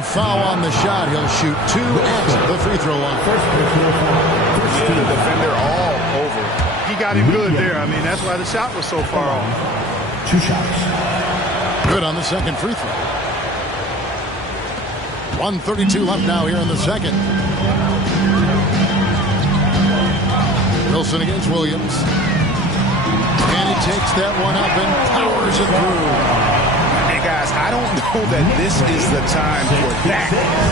And foul on the shot. He'll shoot 2 at the free throw line. Yeah, the defender all over. He got him good there. I mean, that's why the shot was so far off. 2 shots. Good on the second free throw. 1:32 left now here in the second. Wilson against Williams. And he takes that one up and powers it through. Hey, guys, I don't know that this is the time for that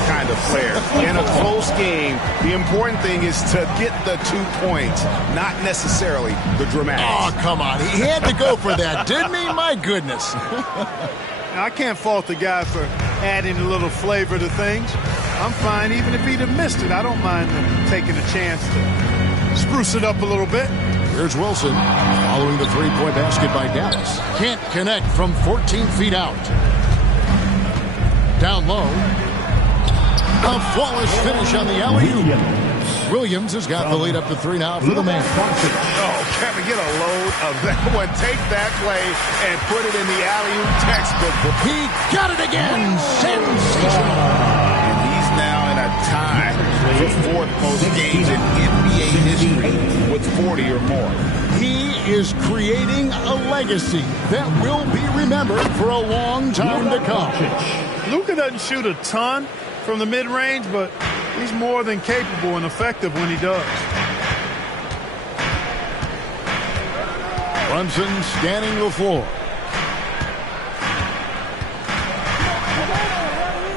kind of player. In a close game, the important thing is to get the 2 points, not necessarily the dramatics. Oh, come on. He had to go for that, didn't he? My goodness. Now, I can't fault the guy for adding a little flavor to things. I'm fine even if he'd have missed it. I don't mind taking a chance to spruce it up a little bit. Here's Wilson following the three-point basket by Dallas. Can't connect from 14 feet out. Down low. A flawless finish on the alley-oop. Williams has got the lead up to 3 now for the man. Oh, Kevin, get a load of that one. Take that play and put it in the alley-oop textbook. He got it again. Sensational. And he's now in a tie for 4th most games in NBA history with 40 or more. He is creating a legacy that will be remembered for a long time to come. Luka doesn't shoot a ton from the mid-range, but he's more than capable and effective when he does. Brunson scanning the floor.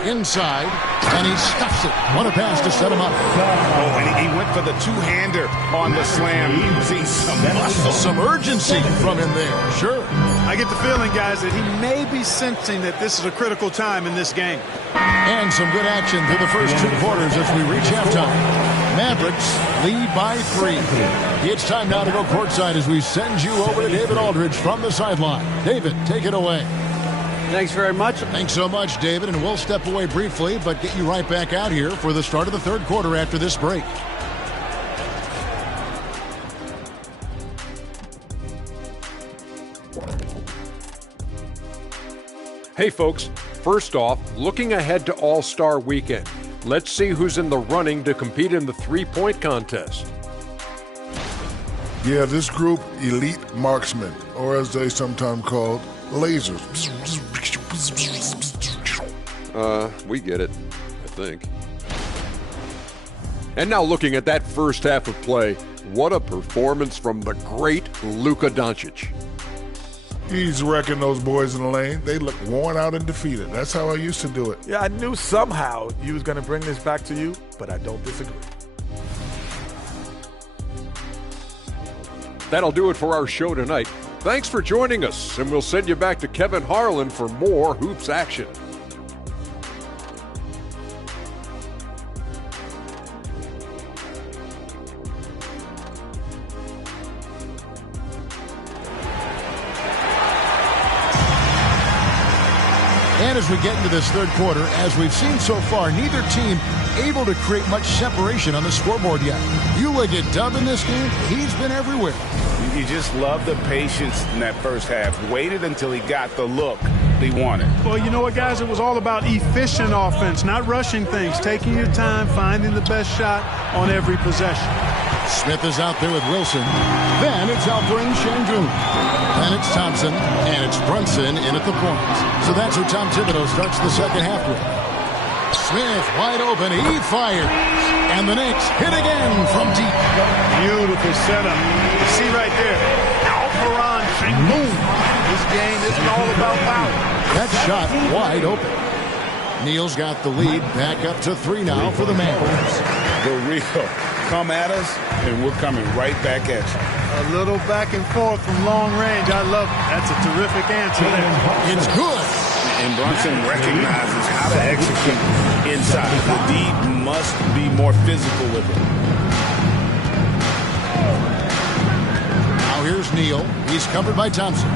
Inside, and he stuffs it. What a pass to set him up. Oh, and he went for the two-hander on the slam. You see some muscle. Some urgency from him there, sure. I get the feeling, guys, that he may be sensing that this is a critical time in this game. And some good action through the first 2 quarters as we reach halftime. Mavericks lead by 3. It's time now to go courtside as we send you over to David Aldridge from the sideline. David, take it away. Thanks very much. Thanks so much, David, and we'll step away briefly, but get you right back out here for the start of the 3rd quarter after this break. Hey folks, first off, looking ahead to All-Star Weekend. Let's see who's in the running to compete in the three-point contest. Yeah, this group, elite marksmen, or as they sometimes called, lasers. We get it, I think. And now looking at that first half of play, what a performance from the great Luka Doncic. He's wrecking those boys in the lane. They look worn out and defeated. That's how I used to do it. Yeah, I knew somehow you was going to bring this back to you, but I don't disagree. That'll do it for our show tonight. Thanks for joining us, and we'll send you back to Kevin Harlan for more Hoops action. And as we get into this 3rd quarter, as we've seen so far, neither team able to create much separation on the scoreboard yet. You look at Dub in this game, he's been everywhere. You just love the patience in that first half. Waited until he got the look he wanted. Well, you know what, guys? It was all about efficient offense, not rushing things, taking your time, finding the best shot on every possession. Smith is out there with Wilson. Then it's Alperen Şengün. Then it's Thompson, and it's Brunson in at the point. So that's who Tom Thibodeau starts the second half with. Smith wide open, he fires. And the Knicks hit again from deep. Beautiful setup. You see right there, Alperen Şengün. This game isn't all about power. That shot wide open. Neal's got the lead, back up to 3 now for the Mavericks. The real. Come at us, and we're coming right back at you. A little back and forth from long range. I love it. That's a terrific answer there. It's good. And Brunson recognizes how to execute inside. The D must be more physical with it. Now here's Neal. He's covered by Thompson.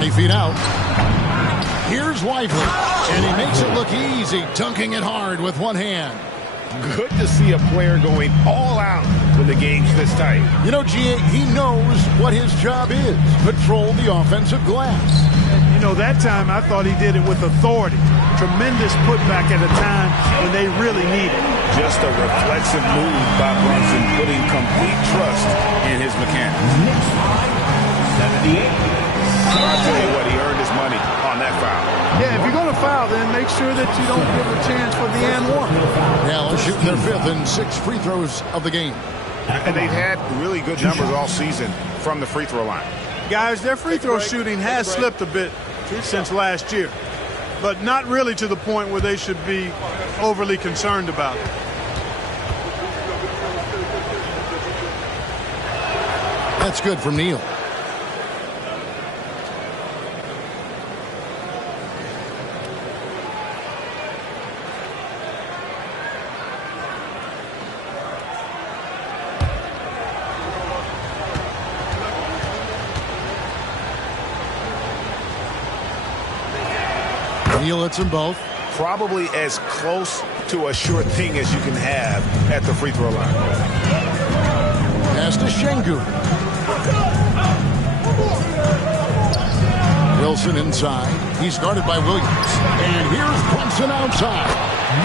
20 feet out. Here's Lively. And he makes it look easy, dunking it hard with one hand. Good to see a player going all out when the game's this tight. You know, G.A., he knows what his job is. Patrol the offensive glass. You know, that time I thought he did it with authority. tremendous putback at a time when they really need it. Just a reflexive move by Brunson, putting complete trust in his mechanics. 78. I'll tell you what, he earned his money on that foul. Yeah, if you're going to foul, then make sure that you don't give a chance for the and one. Now shooting their 5th and 6 free throws of the game. And they've had really good numbers all season from the free throw line. Guys, their free throw shooting has slipped a bit since last year, but not really to the point where they should be overly concerned about it. That's good from Neal. Neal hits them both. Probably as close to a sure thing as you can have at the free throw line. Pass to Şengün. Wilson inside. He's guarded by Williams. And here's Brunson outside.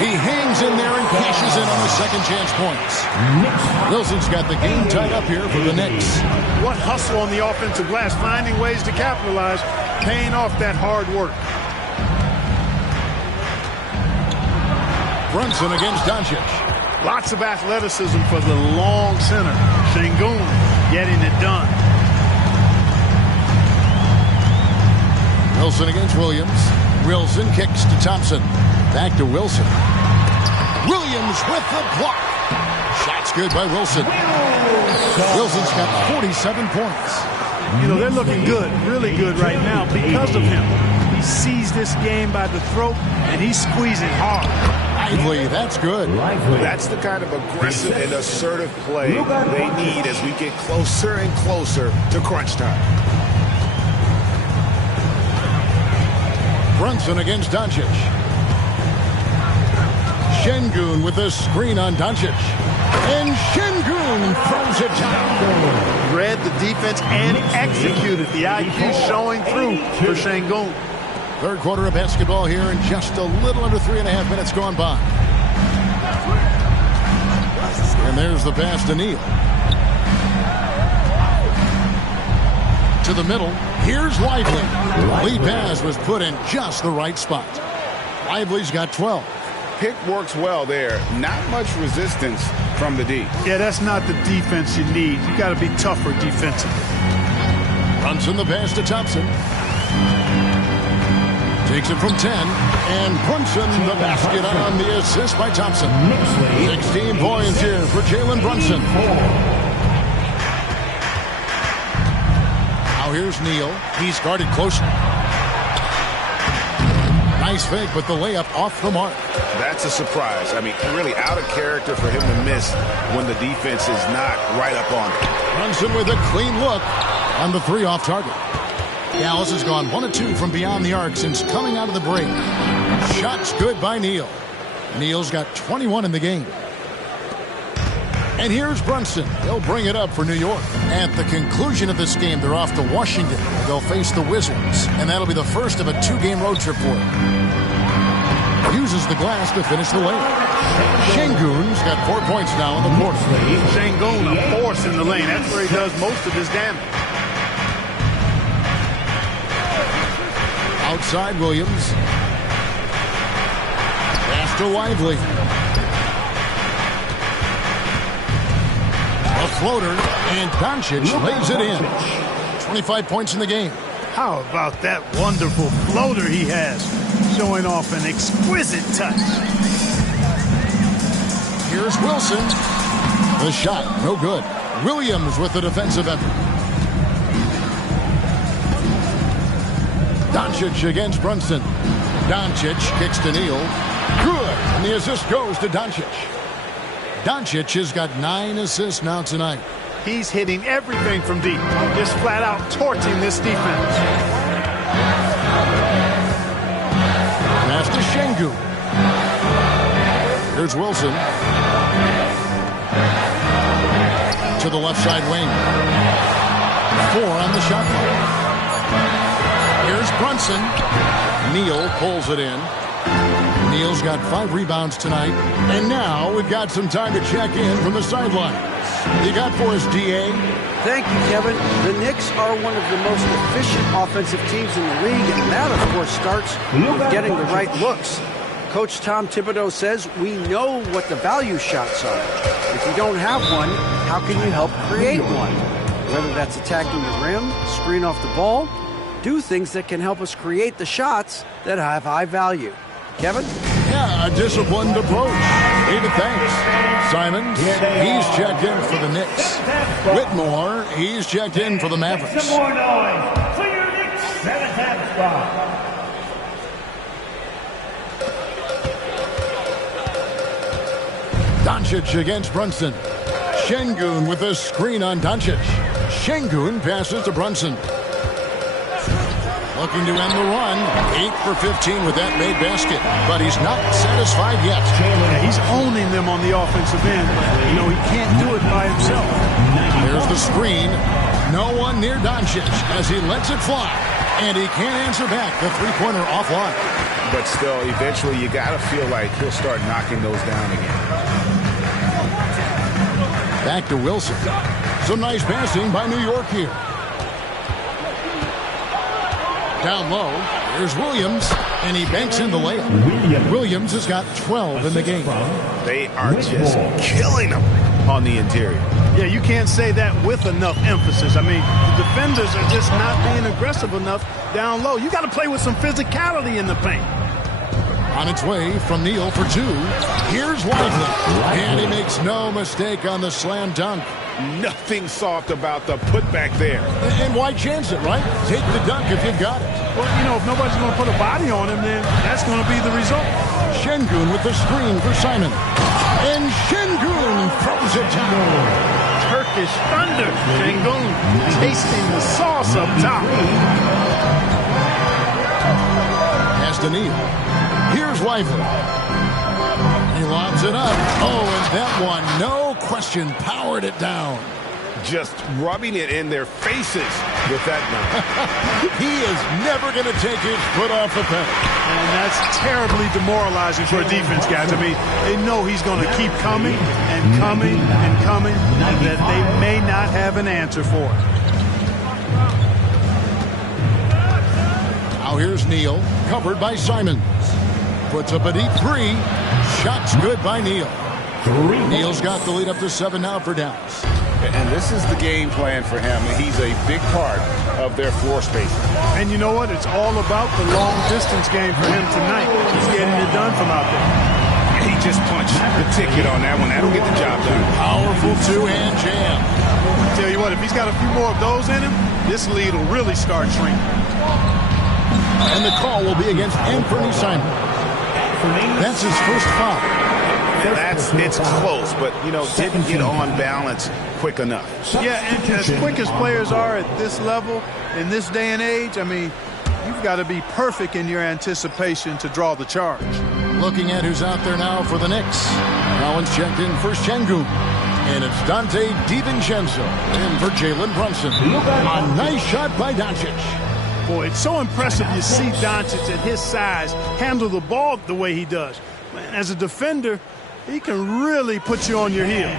He hangs in there and cashes in on the second chance points. Wilson's got the game tied up here for the Knicks. What hustle on the offensive glass, finding ways to capitalize, paying off that hard work. Brunson against Doncic. Lots of athleticism for the long center. Şengün getting it done. Wilson against Williams. Wilson kicks to Thompson. Back to Wilson. Williams with the block. Shot's good by Wilson. Wilson's got 47 points. You know, they're looking good, really good right now because of him. He sees this game by the throat, and he's squeezing hard. Lively, that's good. That's the kind of aggressive and assertive play they need as we get closer and closer to crunch time. Brunson against Doncic. Şengün with a screen on Doncic. And Şengün throws it down. Read the defense and executed. The IQ showing through for Şengün. Third quarter of basketball here, and just a little under 3.5 minutes gone by. And there's the pass to Neal. To the middle. Here's Lively. Lead pass was put in just the right spot. Lively's got 12. Pick works well there. Not much resistance from the D. Yeah, that's not the defense you need. You got to be tougher defensively. Brunson the pass to Thompson. Takes it from 10, and Brunson the basket on the assist by Thompson. 16 points here for Jalen Brunson. Now here's Neal. He's guarded closely. Nice fake, but the layup off the mark. That's a surprise. I mean, really out of character for him to miss when the defense is not right up on it. Brunson with a clean look on the 3 off target. Dallas has gone 1 of 2 from beyond the arc since coming out of the break. Shots good by Neal. Neal's got 21 in the game. And here's Brunson. They'll bring it up for New York. At the conclusion of this game, they're off to Washington. They'll face the Wizards, and that'll be the first of a 2-game road trip for them. Uses the glass to finish the lane. Şengün's got 4 points now in the quarter. Şengün a force in the lane. That's where he does most of his damage. Outside Williams. Pass to Lively. A floater, and Doncic lays it in. 25 points in the game. How about that wonderful floater he has, showing off an exquisite touch. Here's Wilson. The shot, no good. Williams with the defensive effort. Doncic against Brunson. Doncic kicks to Neal. Good. And the assist goes to Doncic. Doncic has got 9 assists now tonight. He's hitting everything from deep. Just flat out torching this defense. Pass to Şengün. Here's Wilson. To the left side wing. 4 on the shot clock. Here's Brunson. Neal pulls it in. Neal's got 5 rebounds tonight. And now we've got some time to check in from the sidelines. You got for us, D.A.? Thank you, Kevin. The Knicks are one of the most efficient offensive teams in the league, and that, of course, starts with getting the right looks. Coach Tom Thibodeau says we know what the value shots are. If you don't have one, how can you help create one? Whether that's attacking the rim, screen off the ball, do things that can help us create the shots that have high value. Kevin? Yeah, a disciplined approach. David, thanks. Simons, he's checked in for the Knicks. Whitmore, he's checked in for the Mavericks. Some more noise for your Knicks 7th spot. Doncic against Brunson. Şengün with a screen on Doncic. Şengün passes to Brunson. Looking to end the run. 8 for 15 with that made basket. But he's not satisfied yet. Yeah, he's owning them on the offensive end. But, he can't do it by himself. There's the screen. No one near Doncic as he lets it fly. And he can't answer back. The three-pointer offline. But still, eventually you got to feel like he'll start knocking those down again. Back to Wilson. Some nice passing by New York here. Down low, here's Williams, and he banks in the layup. Williams has got 12 in the game. They are just killing them on the interior. Yeah, you can't say that with enough emphasis. I mean, the defenders are just not being aggressive enough down low. You got to play with some physicality in the paint. On its way from Neal for 2. Here's Lively. And he makes no mistake on the slam dunk. Nothing soft about the putback there. And why chance it, right? Take the dunk if you've got it. Well, if nobody's going to put a body on him, then that's going to be the result. Şengün with the screen for Simon. And Şengün throws it down. Turkish thunder. Şengün tasting the sauce up top. Pass to Neal. Here's Lively. He lobs it up. Oh, and that one, no question, powered it down. Just rubbing it in their faces with that dunk. He is never going to take his foot off the pedal. And that's terribly demoralizing for a defense, guys. I mean, they know he's going to keep coming and coming and coming, and that they may not have an answer for it. Now here's Neal, covered by Simons. Puts up a deep 3. Shots good by Neal. Neal's got the lead up to 7 now for Dallas. And this is the game plan for him. He's a big part of their floor space. And you know what? It's all about the long distance game for him tonight. He's getting it done from out there. He just punched the ticket on that one. That'll get the job done. Powerful 2-hand jam. I tell you what, if he's got a few more of those in him, this lead will really start shrinking. And the call will be against Anthony Simons. That's his first foul. It's close, but, didn't get on balance quick enough. Yeah, and as quick as players are at this level, in this day and age, I mean, you've got to be perfect in your anticipation to draw the charge. Looking at who's out there now for the Knicks. Collins checked in for Şengün. And it's Dante DiVincenzo in for Jalen Brunson. A nice shot by Doncic. Boy, it's so impressive you see Doncic at his size handle the ball the way he does. Man, as a defender, he can really put you on your heels.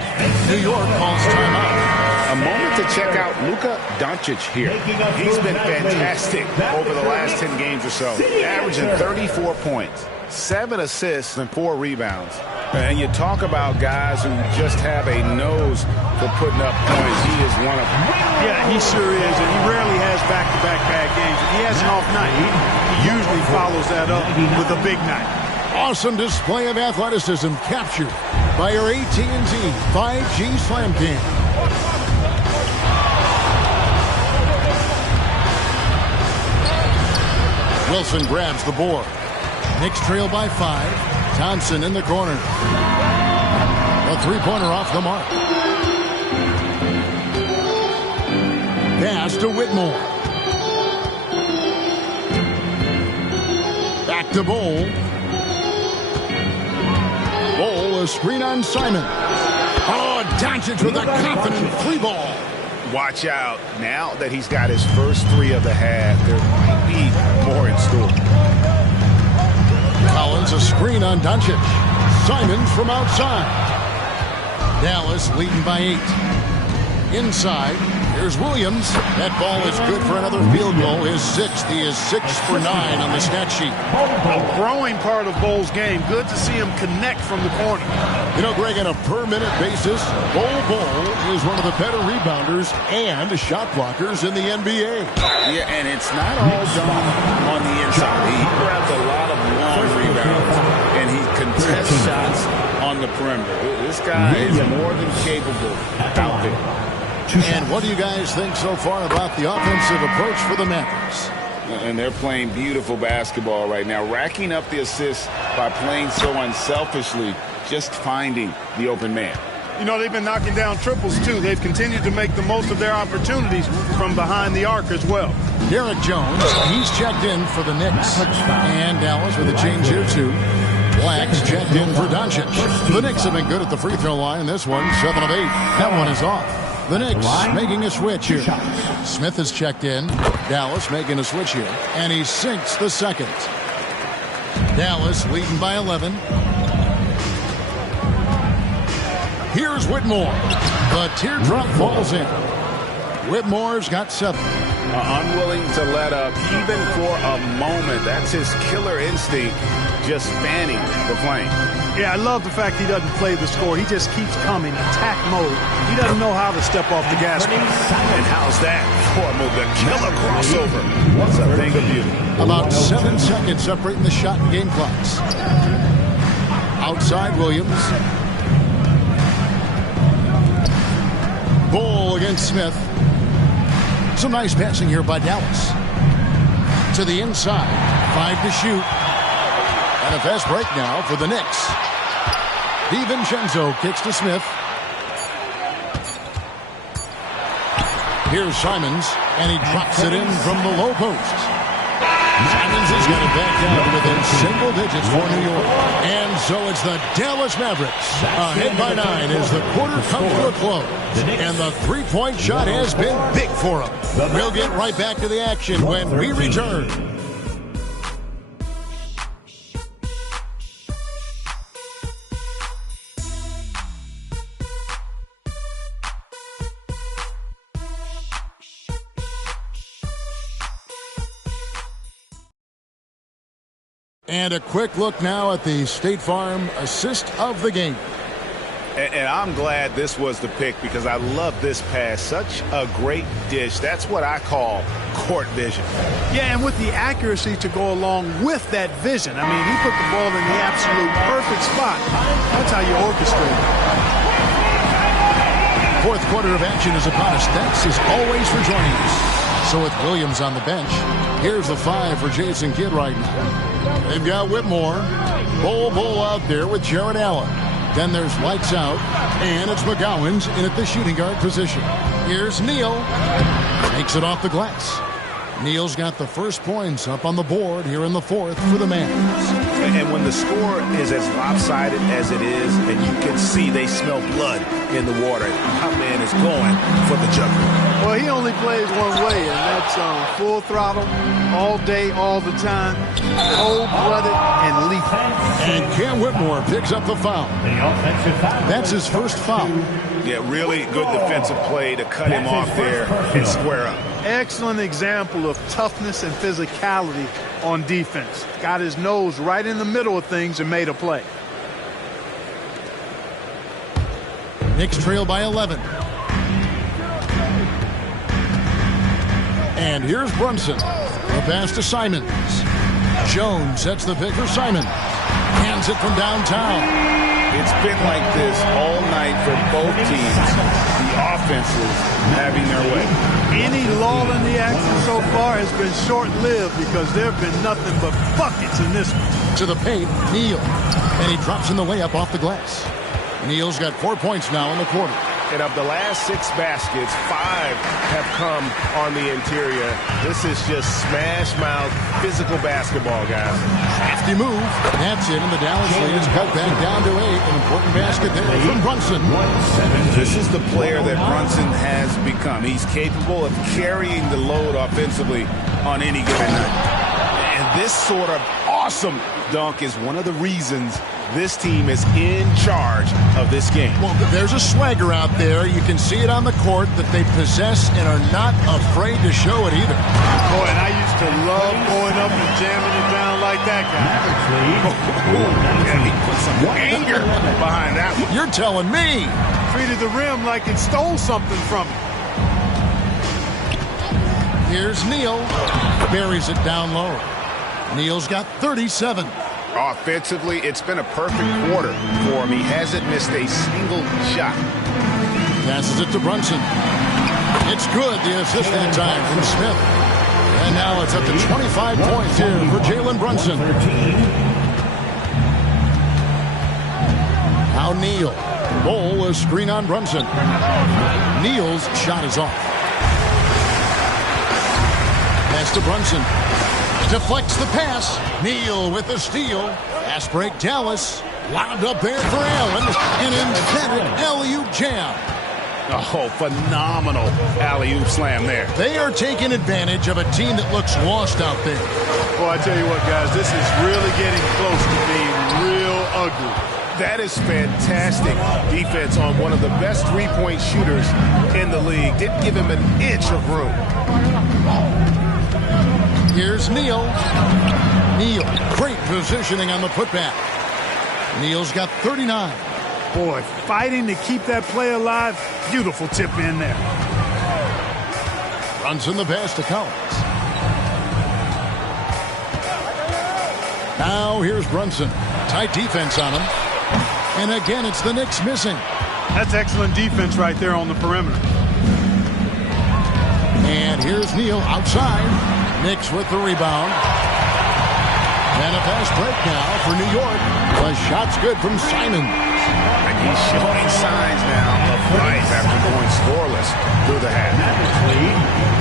New York calls timeout. A moment to check out Luka Doncic here. He's been fantastic over the last 10 games or so, averaging 34 points, 7 assists, and 4 rebounds. And you talk about guys who just have a nose for putting up points. He is one of them. Yeah, he sure is, and he rarely has back-to-back bad games. If he has an off night, he usually follows that up with a big night. Awesome display of athleticism captured by your AT&T 5G Slam Cam. Wilson grabs the board. Knicks trail by 5. Thompson in the corner. A three-pointer off the mark. Pass to Whitmore. Back to Bowl. Bowl, a screen on Simon. Oh, Doncic with a confident free ball. Watch out. Now that he's got his first 3 of the half, there might be more in store. Collins It's a screen on Doncic. Simons from outside. Dallas leading by 8. Inside, here's Williams. That ball is good for another field goal. His 6th. He is 6 for 9 on the stat sheet. A growing part of Bo's game. Good to see him connect from the corner. You know, Greg, on a per-minute basis, Bol is one of the better rebounders and shot blockers in the NBA. Yeah, and it's not all done on the inside. He grabs a lot of long rebounds, and he contests shots on the perimeter. This guy is more than capable out there. And what do you guys think so far about the offensive approach for the Mavericks? And they're playing beautiful basketball right now, racking up the assists by playing so unselfishly, just finding the open man. You know, they've been knocking down triples, too. They've continued to make the most of their opportunities from behind the arc as well. Derek Jones, he's checked in for the Knicks. And Dallas with a change here, too. Black's checked in for Doncic. The Knicks have been good at the free throw line. This one, 7 of 8. That one is off. The Knicks making a switch here. Smith has checked in. Dallas making a switch here. And he sinks the second. Dallas leading by 11. Here's Whitmore. The teardrop falls in. Whitmore's got 7. Unwilling to let up even for a moment. That's his killer instinct, just fanning the flame. Yeah, I love the fact he doesn't play the score. He just keeps coming, attack mode. He doesn't know how to step off the gas pedal. And how's that for a move? The killer crossover. What's a thing of beauty. About 7 seconds separating the shot and game clocks. Outside Williams. Bol against Smith. Some nice passing here by Dallas. To the inside. 5 to shoot. And a fast break now for the Knicks. DiVincenzo kicks to Smith. Here's Simons, and he drops it in from the low post. Simons has got it back down within single digits for New York. And so it's the Dallas Mavericks ahead by 9 as the quarter comes to a close. And the three-point shot has been big for them. We'll get right back to the action when we return. And a quick look now at the State Farm assist of the game. And I'm glad this was the pick because I love this pass. Such a great dish. That's what I call court vision. Yeah, and with the accuracy to go along with that vision. I mean, he put the ball in the absolute perfect spot. That's how you orchestrate it. Fourth quarter of action is upon us. Thanks as always for joining us. So with Williams on the bench, here's the 5 for Jason Kidd right now. They've got Whitmore, Bol out there with Jared Allen. Then there's lights out, and it's McGowan's in at the shooting guard position. Here's Neal, makes it off the glass. Neal's got the first points up on the board here in the fourth for the Mavs. And when the score is as lopsided as it is, and you can see they smell blood in the water, my man is going for the jugular. Well, he only plays one way, and that's full throttle, all day, all the time, cold-blooded and lethal. And Cam Whitmore picks up the foul. That's his first foul. Yeah, really good defensive play to cut him off there and square up. Excellent example of toughness and physicality on defense. Got his nose right in the middle of things and made a play. Knicks trail by 11. And here's Brunson. The pass to Simons. Jones sets the pick for Simon. Hands it from downtown. It's been like this all night for both teams. The offenses having their way. Any lull in the action so far has been short-lived because there have been nothing but buckets in this one. To the paint, Neal. And he drops in the layup off the glass. Neal's got 4 points now in the quarter. And of the last 6 baskets, 5 have come on the interior. This is just smash-mouth physical basketball, guys. Hefty move. That's it, and the Dallas lead is cut back down to 8. An important basket there from Brunson. This is the player that Brunson has become. He's capable of carrying the load offensively on any given night. And this sort of awesome dunk is one of the reasons this team is in charge of this game. Well, there's a swagger out there. You can see it on the court that they possess and are not afraid to show it either. Boy, and I used to love going up and jamming it down like that guy. Yeah, he put some anger behind that one. You're telling me. Treated the rim like it stole something from him. Here's Neal. Buries it down low. Neal's got 37. Offensively, it's been a perfect quarter for him. He hasn't missed a single shot. Passes it to Brunson. It's good, the assist that time from Smith. And now it's up to 25 points here for Jalen Brunson. Now Neal. Bowl a screen on Brunson. Neal's shot is off. Pass to Brunson. Deflects the pass. Neal with the steal. Pass break Dallas. Wound up there for Allen. An emphatic alley-oop jam. Oh, phenomenal alley-oop slam there. They are taking advantage of a team that looks lost out there. Boy, I tell you what, guys, this is really getting close to being real ugly. That is fantastic defense on one of the best three-point shooters in the league. Didn't give him an inch of room. Here's Neal. Neal, great positioning on the putback. Neal's got 39. Boy, fighting to keep that play alive. Beautiful tip in there. Runs in the pass to Collins. Now here's Brunson. Tight defense on him. And again, it's the Knicks missing. That's excellent defense right there on the perimeter. And here's Neal outside. Knicks with the rebound. And a fast break now for New York. The shot's good from Simon. And he's showing signs now of life after going scoreless through the half.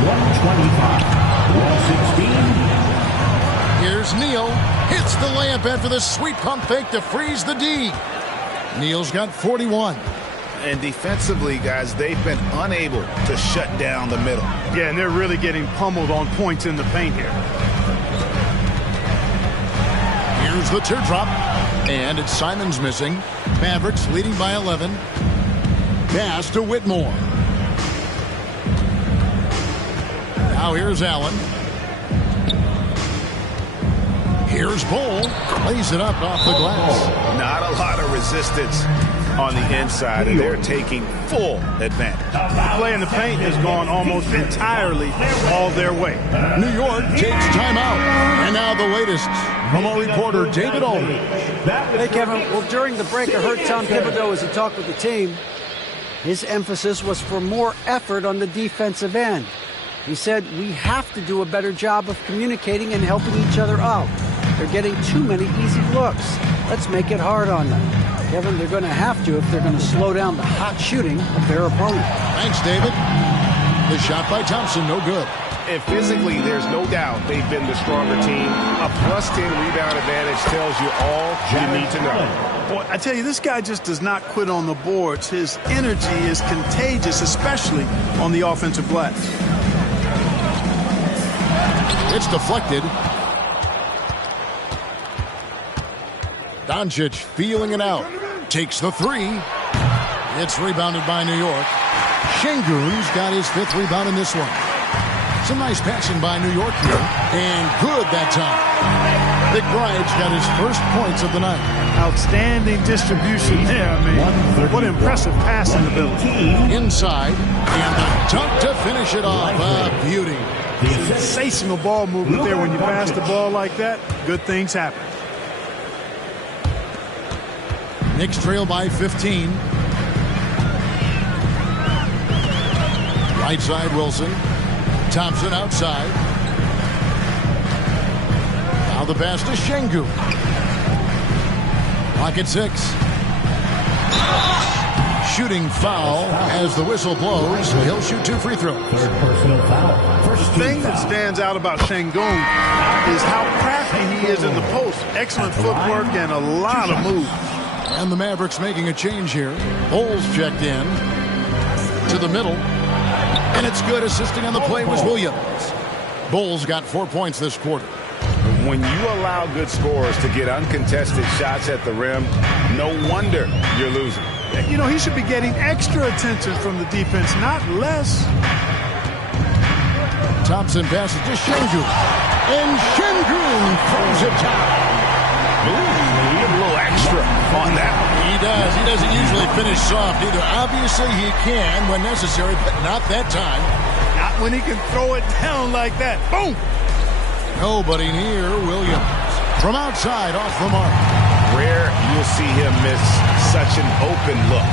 125, 116. Here's Neal. Hits the layup after the sweet pump fake to freeze the D. Neal's got 41. And defensively, guys, they've been unable to shut down the middle. Yeah, and they're really getting pummeled on points in the paint here. Here's the teardrop. And it's Simon's missing. Mavericks leading by 11. Pass to Whitmore. Now here's Allen. Here's Bowl. Lays it up off the glass. Not a lot of resistance on the inside, and they're taking full advantage. The play in the paint has gone almost entirely all their way. New York takes timeout. And now the latest from our reporter, David Aldridge. Hey, Kevin. Well, during the break, I heard Tom Thibodeau as he talked with the team. His emphasis was for more effort on the defensive end. He said, we have to do a better job of communicating and helping each other out. They're getting too many easy looks. Let's make it hard on them. Kevin, they're going to have to if they're going to slow down the hot shooting of their opponent. Thanks, David. The shot by Thompson, no good. And physically, there's no doubt they've been the stronger team. A +10 rebound advantage tells you all you need to know. Boy, I tell you, this guy just does not quit on the boards. His energy is contagious, especially on the offensive glass. It's deflected. Doncic feeling it out. Takes the three. It's rebounded by New York. Şengün's got his 5th rebound in this one. Some nice passing by New York here. And good that time. McBride's got his first points of the night. Outstanding distribution there. I mean, what impressive passing ability. Inside. And the dunk to finish it off. A beauty. Sensational ball movement there. When you pass the ball like that, good things happen. Knicks trail by 15. Right side, Wilson. Thompson outside. Now the pass to Şengün. Pocket 6. Shooting foul as the whistle blows. He'll shoot 2 free throws. Third personal foul. The thing that stands out about Şengün is how crafty he is in the post. Excellent footwork and a lot of moves. And the Mavericks making a change here. Bowles checked in to the middle. And it's good. Assisting on the play was Williams. Bowles got 4 points this quarter. When you allow good scorers to get uncontested shots at the rim, no wonder you're losing. You know, he should be getting extra attention from the defense, not less. Thompson passes to Şengün. And Şengün throws it down. Ooh, a little extra on that. He does. He doesn't usually finish soft either. Obviously, he can when necessary, but not that time. Not when he can throw it down like that. Boom! Nobody near Williams. From outside, off the mark. Rare you'll see him miss such an open look.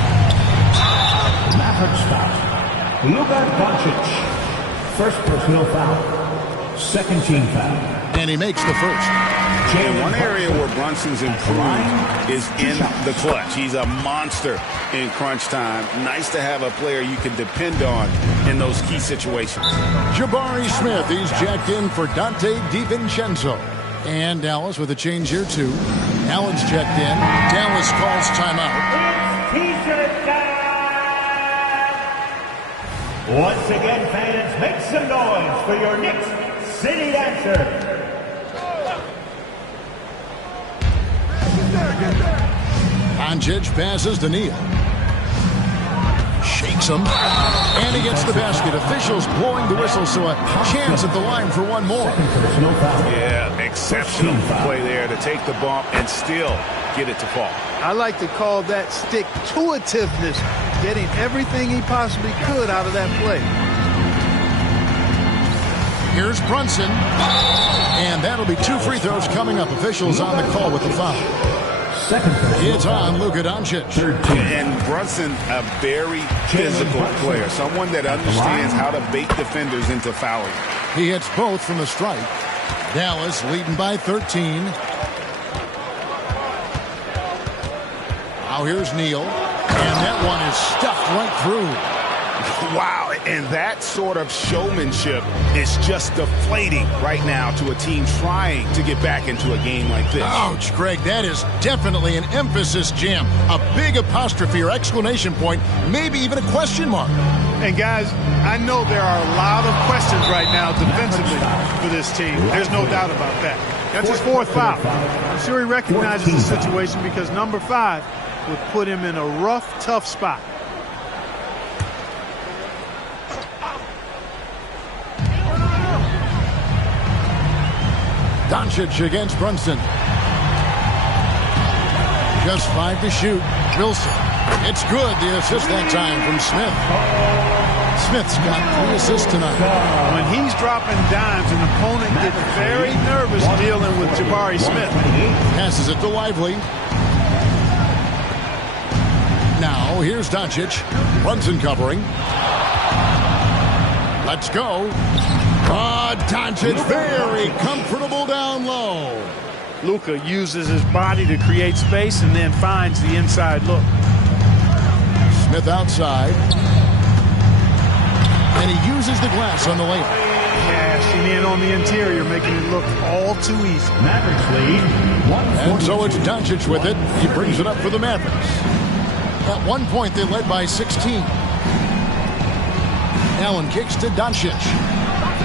Mavericks foul. Luka Doncic. First personal foul. Second team foul. And he makes the first. And one area where Brunson's improved is in the clutch. He's a monster in crunch time. Nice to have a player you can depend on in those key situations. Jabari Smith, he's jacked in for Dante DiVincenzo. And Dallas with a change here, too. Allen's checked in. Dallas calls timeout. T-shirt time! Once again, fans, make some noise for your Knicks City Dancer. Doncic passes to Neal. Shakes him. And he gets the basket. Officials blowing the whistle, so a chance at the line for one more. Yeah, exceptional play there to take the bump and still get it to fall. I like to call that stick-to-itiveness, getting everything he possibly could out of that play. Here's Brunson. And that'll be 2 free throws coming up. Officials on the call with the foul. It's on Luka Doncic. And Brunson, a very physical player, someone that understands how to bait defenders into fouling. He hits both from the stripe. Dallas leading by 13. Now here's Neal. And that one is stuffed right through. Wow, and that sort of showmanship is just deflating right now to a team trying to get back into a game like this. Ouch, Greg, that is definitely an emphasis jam. A big apostrophe or exclamation point, maybe even a question mark. And guys, I know there are a lot of questions right now defensively for this team. There's no doubt about that. That's his 4th foul. I'm sure he recognizes the situation because number 5 would put him in a rough, tough spot. Doncic against Brunson. Just 5 to shoot. Wilson. It's good. The assist that time from Smith. Smith's got 3 assists tonight. When he's dropping dimes, an opponent gets very nervous dealing with Jabari Smith. Passes it to Lively. Now here's Doncic. Brunson covering. Let's go. Doncic very comfortable down low. Luka uses his body to create space and then finds the inside look. Smith outside. And he uses the glass on the layup. Cashing in on the interior, making it look all too easy. Mavericks lead. And so it's Doncic with it. He brings it up for the Mavericks. At one point, they led by 16. Allen kicks to Doncic.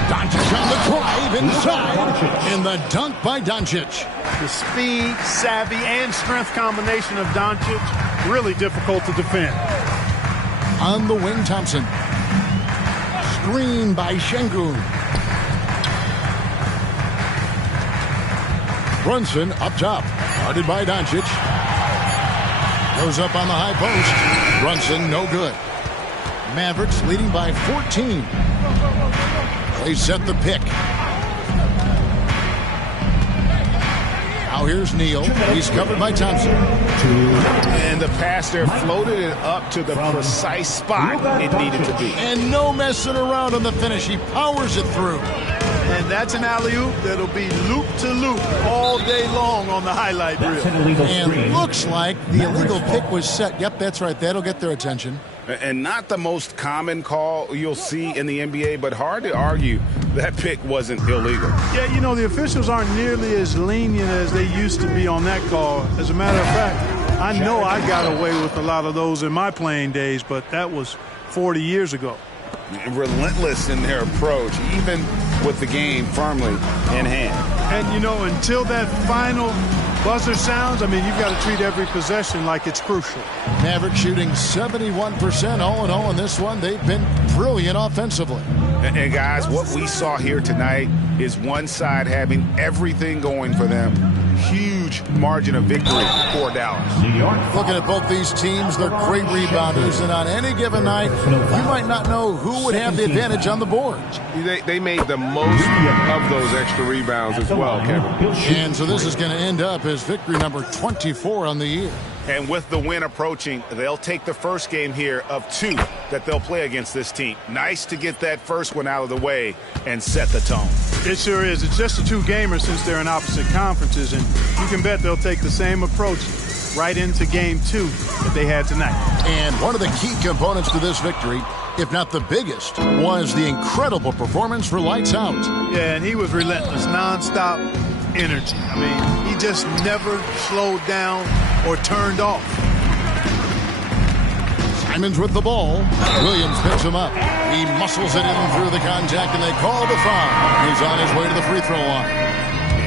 Doncic on the drive inside. And the dunk by Doncic. The speed, savvy, and strength combination of Doncic, really difficult to defend. On the wing, Thompson. Screen by Şengün. Brunson up top. Guarded by Doncic. Goes up on the high post. Brunson no good. Mavericks leading by 14. They set the pick. Now here's Neal. He's covered by Thompson. And the pass there floated it up to the precise spot it needed to be. And no messing around on the finish. He powers it through. And that's an alley-oop that'll be loop-to-loop all day long on the highlight reel. And looks like the illegal pick was set. Yep, that's right. That'll get their attention. And not the most common call you'll see in the NBA, but hard to argue that pick wasn't illegal. Yeah, you know, the officials aren't nearly as lenient as they used to be on that call. As a matter of fact, I know I got away with a lot of those in my playing days, but that was 40 years ago. Relentless in their approach, even with the game firmly in hand. And, you know, until that final buzzer sounds, I mean, you've got to treat every possession like it's crucial. Maverick shooting 71% all in all in this one. They've been brilliant offensively. And guys, what we saw here tonight is one side having everything going for them. Huge margin of victory for Dallas. Looking at both these teams, they're great rebounders, and on any given night, you might not know who would have the advantage on the boards. They made the most of those extra rebounds as well, Kevin. And so this is going to end up as victory number 24 on the year. And with the win approaching, they'll take the first game here of 2 that they'll play against this team. Nice to get that first one out of the way and set the tone. It sure is. It's just a 2-gamer since they're in opposite conferences, and you can bet they'll take the same approach right into game 2 that they had tonight. And one of the key components to this victory, if not the biggest, was the incredible performance for Lights Out. Yeah, and he was relentless, nonstop energy. I mean, he just never slowed down or turned off. Simons with the ball. Williams picks him up. He muscles it in through the contact, and they call the foul. He's on his way to the free throw line.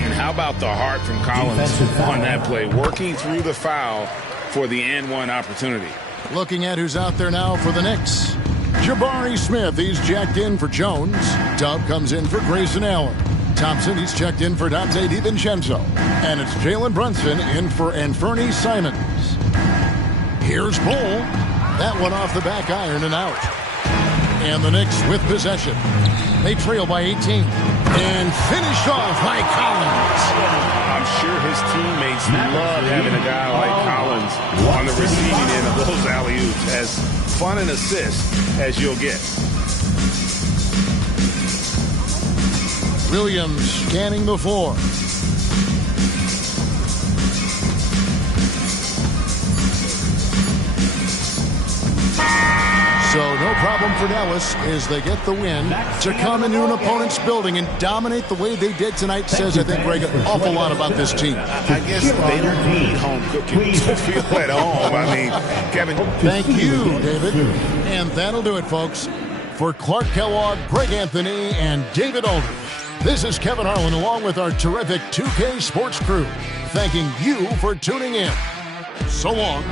And how about the heart from Collins on that play, working through the foul for the and-one opportunity. Looking at who's out there now for the Knicks. Jabari Smith, he's jacked in for Jones. Tubb comes in for Grayson Allen. Thompson, he's checked in for Dante DiVincenzo. And it's Jalen Brunson in for Anfernee Simons. Here's Bull. That one off the back iron and out. And the Knicks with possession. They trail by 18. And finished off by Collins. I'm sure his teammates love having a guy like Collins on the receiving end of those alley-oops. As fun an assist as you'll get. Williams scanning the floor. So no problem for Dallas as they get the win. To come into an opponent's building and dominate the way they did tonight says, I think, Greg, an awful lot about this team. I guess they don't need home cooking to feel at home. I mean, Kevin. Thank you, David. And that'll do it, folks. For Clark Kellogg, Greg Anthony, and David Aldridge, this is Kevin Harlan along with our terrific 2K Sports crew, thanking you for tuning in. So long.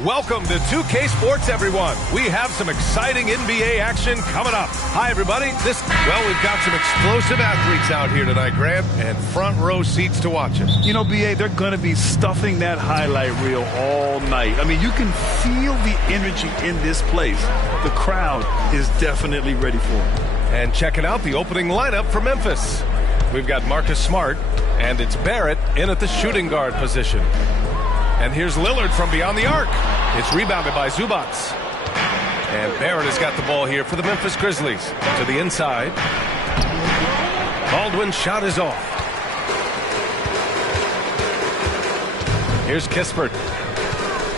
Welcome to 2K Sports, everyone. We have some exciting NBA action coming up. Hi, everybody. We've got some explosive athletes out here tonight, Grant, and front row seats to watch it. You know, BA, they're going to be stuffing that highlight reel all night. I mean, you can feel the energy in this place. The crowd is definitely ready for it. And checking out the opening lineup for Memphis. We've got Marcus Smart, and it's Barrett in at the shooting guard position. And here's Lillard from beyond the arc. It's rebounded by Zubac. And Barrett has got the ball here for the Memphis Grizzlies. To the inside. Baldwin's shot is off. Here's Kispert.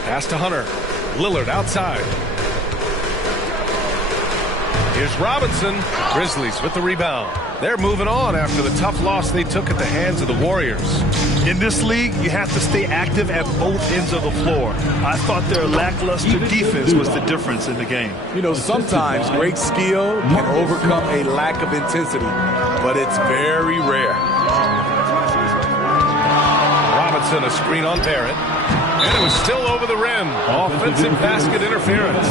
Pass to Hunter. Lillard outside. Here's Robinson. Grizzlies with the rebound. They're moving on after the tough loss they took at the hands of the Warriors. In this league, you have to stay active at both ends of the floor. I thought their lackluster defense was the difference in the game. You know, sometimes great skill can overcome a lack of intensity, but it's very rare. Robinson, a screen on Barrett. And it was still over the rim. Offensive basket interference.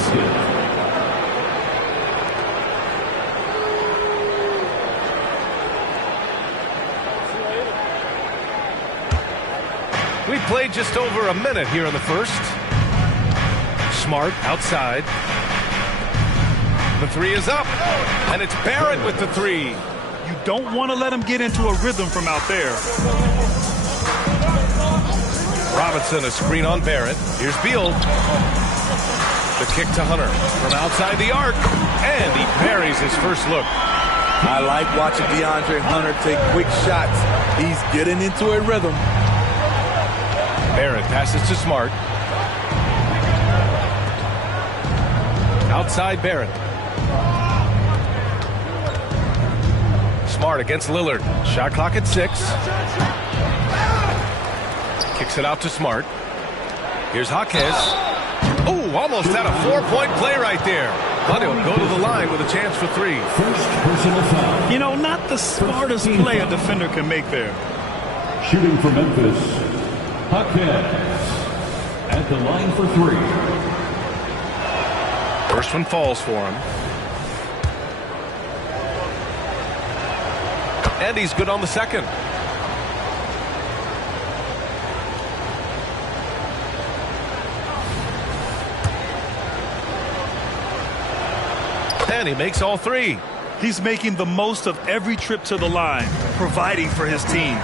We played just over a minute here in the first. Smart outside. The three is up. And it's Barrett with the three. You don't want to let him get into a rhythm from out there. Robinson, a screen on Barrett. Here's Beal. The kick to Hunter from outside the arc. And he buries his first look. I like watching DeAndre Hunter take quick shots. He's getting into a rhythm. Barrett passes to Smart. Outside Barrett. Smart against Lillard. Shot clock at 6. Kicks it out to Smart. Here's Jaquez. Oh, almost had a 4-point play right there. But he'll go to the line with a chance for 3. You know, not the smartest play a defender can make there. Shooting for Memphis. Jaquez at the line for 3. First one falls for him. And he's good on the second. And he makes all 3. He's making the most of every trip to the line, providing for his team.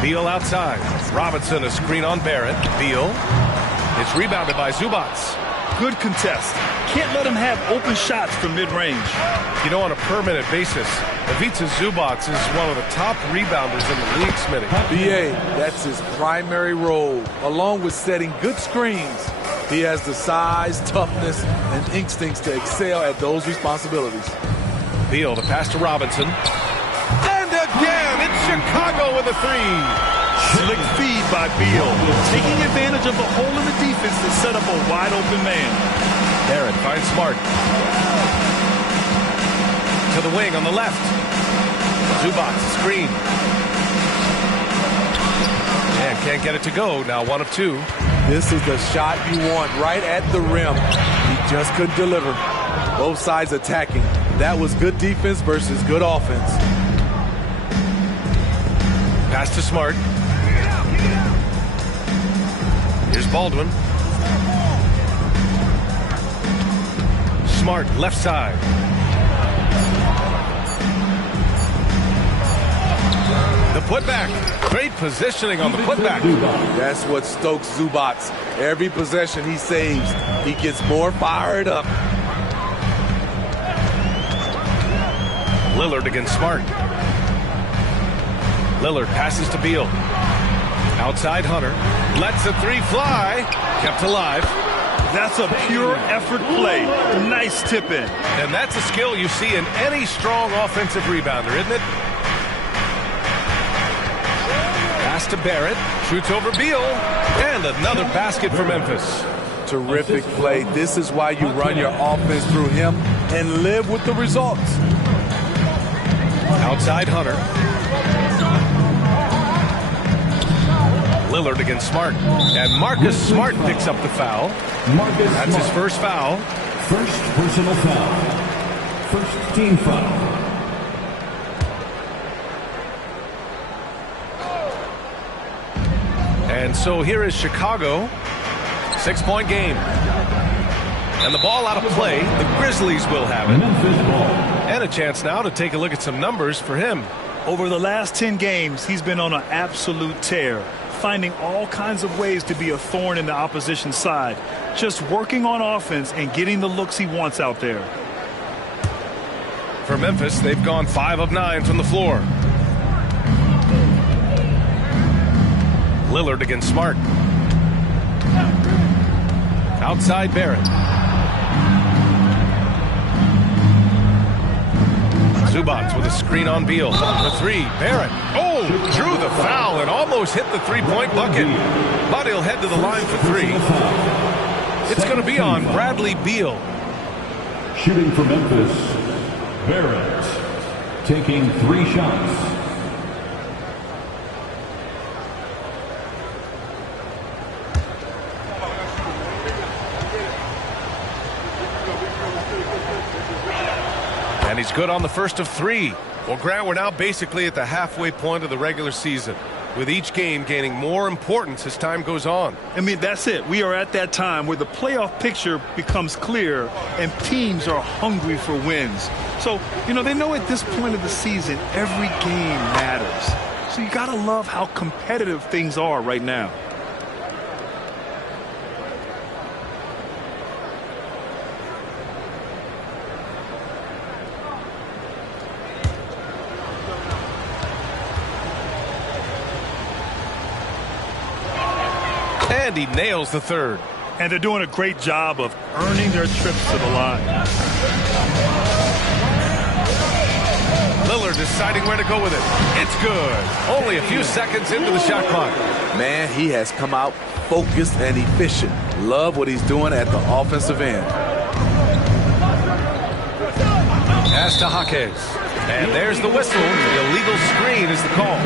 Beal outside. Robinson, a screen on Barrett. Beal. It's rebounded by Zubac. Good contest. Can't let him have open shots from mid-range. You know, on a per-minute basis, Ivica Zubac is one of the top rebounders in the league, Smitty. BA, that's his primary role. Along with setting good screens, he has the size, toughness, and instincts to excel at those responsibilities. Beal, the pass to Robinson. Again, it's Chicago with a 3. Slick feed by Beal, taking advantage of the hole in the defense to set up a wide-open man. Barrett finds Smart. To the wing on the left. Zubac, screen. And can't get it to go. Now 1 of 2. This is the shot you want right at the rim. He just couldn't deliver. Both sides attacking. That was good defense versus good offense. Pass to Smart. Here's Baldwin. Smart, left side. The putback. Great positioning on the putback. That's what stokes Zubac. Every possession he saves, he gets more fired up. Lillard against Smart. Lillard passes to Beal. Outside Hunter. Lets the 3 fly. Kept alive. That's a pure effort play. Nice tip in. And that's a skill you see in any strong offensive rebounder, isn't it? Pass to Barrett. Shoots over Beal. And another basket for Memphis. Terrific play. This is why you run your offense through him and live with the results. Outside Hunter. Lillard against Smart. And Marcus Smart picks up the foul. That's his first foul. First personal foul. First team foul. And so here is Chicago. 6-point game. And the ball out of play. The Grizzlies will have it. And a chance now to take a look at some numbers for him. Over the last 10 games, he's been on an absolute tear, finding all kinds of ways to be a thorn in the opposition's side, just working on offense and getting the looks he wants out there. For Memphis, they've gone 5 of 9 from the floor. Lillard against Smart. Outside Barrett. Zubac with a screen on Beal. The three. Barrett. Oh, drew the foul and almost hit the three-point bucket. But he'll head to the line for 3. It's going to be on Bradley Beal. Shooting for Memphis, Barrett. Taking 3 shots. And he's good on the first of 3. Well, Grant, we're now basically at the halfway point of the regular season, with each game gaining more importance as time goes on. I mean, that's it. We are at that time where the playoff picture becomes clear and teams are hungry for wins. So, you know, they know at this point of the season, every game matters. So you got to love how competitive things are right now. And he nails the third. And they're doing a great job of earning their trips to the line. Lillard deciding where to go with it. It's good. Only a few seconds into the shot clock. Man, he has come out focused and efficient. Love what he's doing at the offensive end. Pass to Jaquez. And there's the whistle. The illegal screen is the call.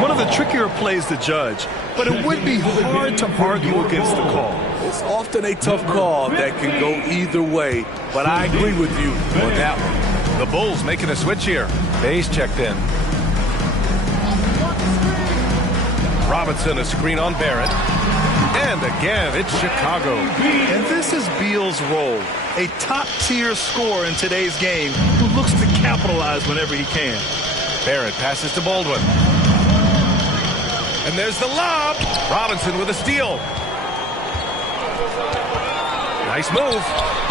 One of the trickier plays to judge, but it would be hard to argue against the call. It's often a tough call that can go either way, but I agree with you on that one. The Bulls making a switch here. Bayes checked in. Robinson a screen on Barrett. And again, it's Chicago. And this is Beal's role. A top-tier scorer in today's game who looks to capitalize whenever he can. Barrett passes to Baldwin. And there's the lob. Robinson with a steal. Nice move.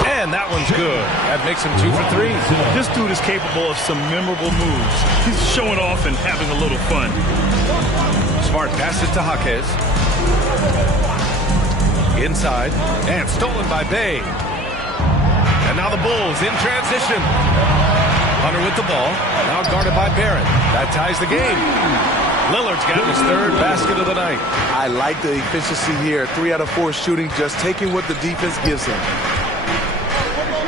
And that one's good. That makes him 2 for 3. This dude is capable of some memorable moves. He's showing off and having a little fun. Smart passes to Jaquez. Inside. And stolen by Bay. And now the Bulls in transition. Hunter with the ball. Now guarded by Barrett. That ties the game. Lillard's got his 3rd basket of the night. I like the efficiency here. 3 out of 4 shooting, just taking what the defense gives him.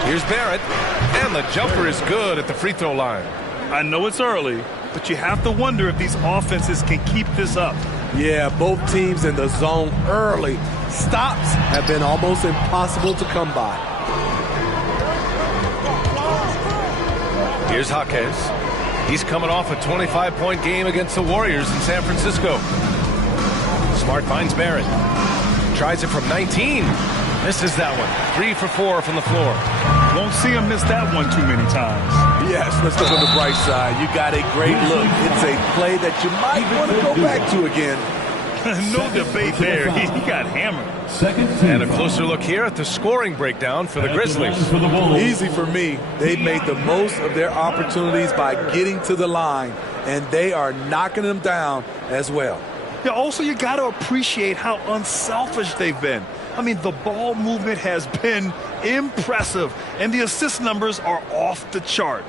Here's Barrett. And the jumper is good at the free throw line. I know it's early, but you have to wonder if these offenses can keep this up. Yeah, both teams in the zone early. Stops have been almost impossible to come by. Here's Jaquez. He's coming off a 25-point game against the Warriors in San Francisco. Smart finds Barrett. Tries it from 19. Misses that one. 3 for 4 from the floor. Won't see him miss that one too many times. Yes, let's look on the bright side. You got a great look. It's a play that you might want to go back to again. No debate there. He got hammered. And a closer look here at the scoring breakdown for the Grizzlies. Easy for me. They made the most of their opportunities by getting to the line, and they are knocking them down as well. Yeah, also, you got to appreciate how unselfish they've been. I mean, the ball movement has been impressive, and the assist numbers are off the chart.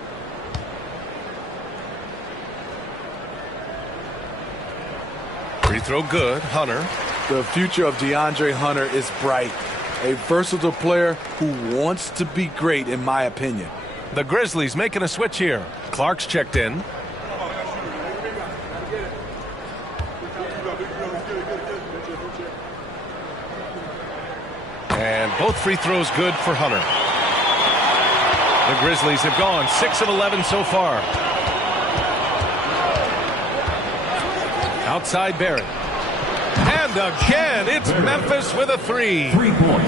Free throw good. Hunter. The future of DeAndre Hunter is bright. A versatile player who wants to be great, in my opinion. The Grizzlies making a switch here. Clark's checked in. Both free throws good for Hunter. The Grizzlies have gone 6 of 11 so far. Outside Barrett. And again, it's Memphis with a three.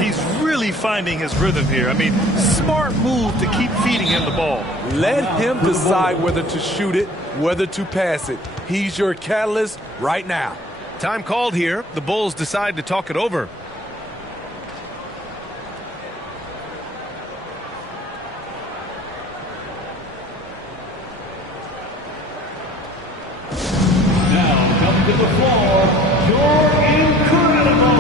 He's really finding his rhythm here. I mean, smart move to keep feeding him the ball. Let him decide whether to shoot it, whether to pass it. He's your catalyst right now. Time called here. The Bulls decide to talk it over. Now come to the floor, you're incredible.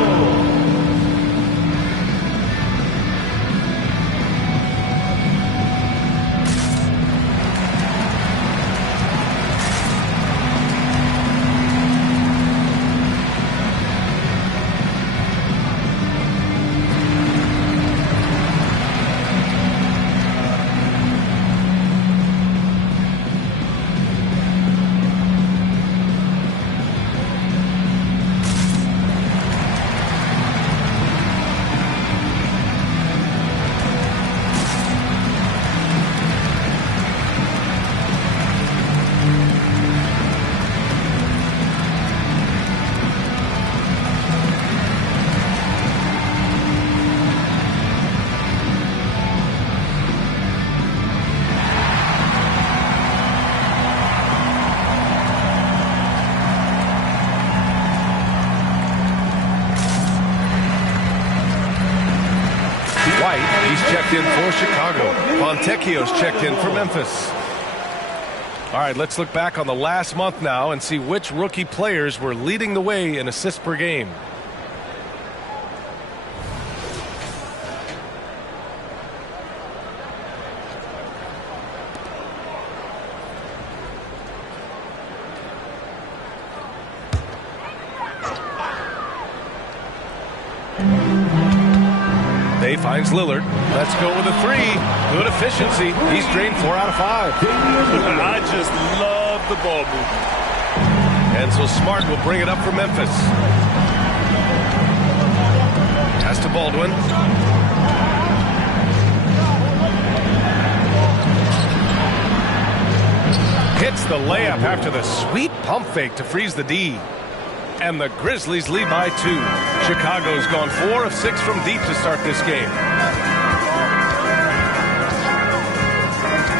He's checked in for Chicago. Fontecchio's checked in for Memphis. All right, let's look back on the last month now and see which rookie players were leading the way in assists per game. They finds Lillard. Let's go with a three. Good efficiency. He's drained 4 out of 5. I just love the ball movement. And so Smart will bring it up for Memphis. Pass to Baldwin. Hits the layup after the sweet pump fake to freeze the D. And the Grizzlies lead by 2. Chicago's gone 4 of 6 from deep to start this game.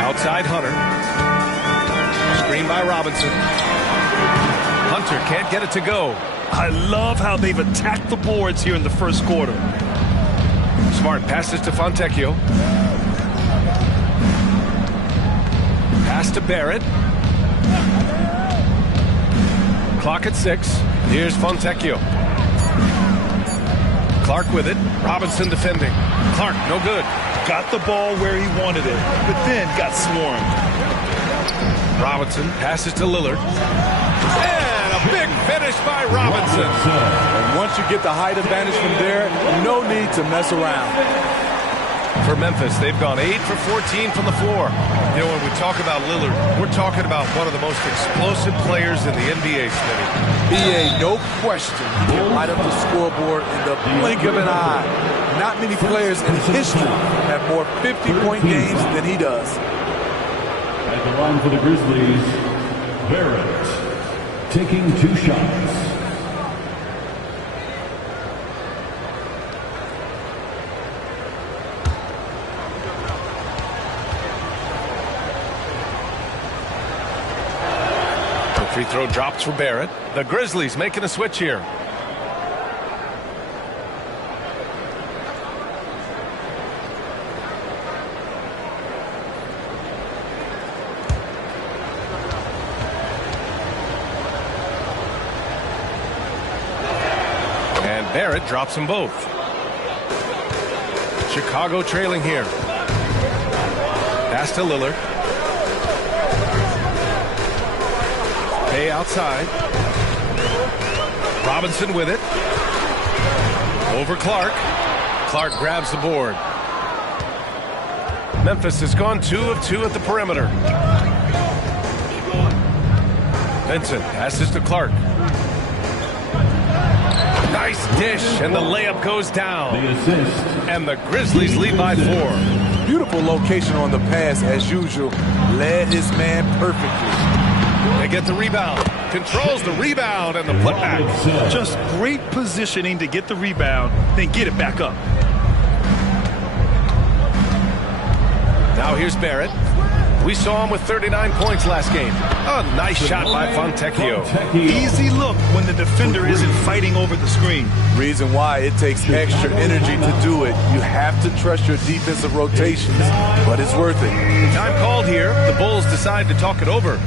Outside Hunter. Screen by Robinson. Hunter can't get it to go. I love how they've attacked the boards here in the first quarter. Smart passes to Fontecchio. Pass to Barrett. Clock at 6. Here's Fontecchio. Clark with it. Robinson defending. Clark, no good. Got the ball where he wanted it, but then got swarmed. Robinson passes to Lillard. And a big finish by Robinson. And once you get the height advantage from there, no need to mess around. For Memphis, they've gone 8 for 14 from the floor. You know, when we talk about Lillard, we're talking about one of the most explosive players in the NBA, Smitty. BA, no question, he can light up the scoreboard in the blink of an eye. Not many players in history have more 50-point games than he does. At the line for the Grizzlies, Barrett taking 2 shots. Free throw drops for Barrett. The Grizzlies making a switch here. And Barrett drops them both. Chicago trailing here. Pass to Lillard. Bay outside. Robinson with it. Over Clark. Clark grabs the board. Memphis has gone 2 of 2 at the perimeter. Vincent passes to Clark. Nice dish, and the layup goes down. The assist. And the Grizzlies lead by 4. Beautiful location on the pass, as usual. Led his man perfectly. They get the rebound. Controls the rebound and the putback. Just great positioning to get the rebound, then get it back up. Now here's Barrett. We saw him with 39 points last game. A nice shot by Fontecchio. Easy look when the defender isn't fighting over the screen. Reason why it takes extra energy to do it. You have to trust your defensive rotations, but it's worth it. Time called here. The Bulls decide to talk it over.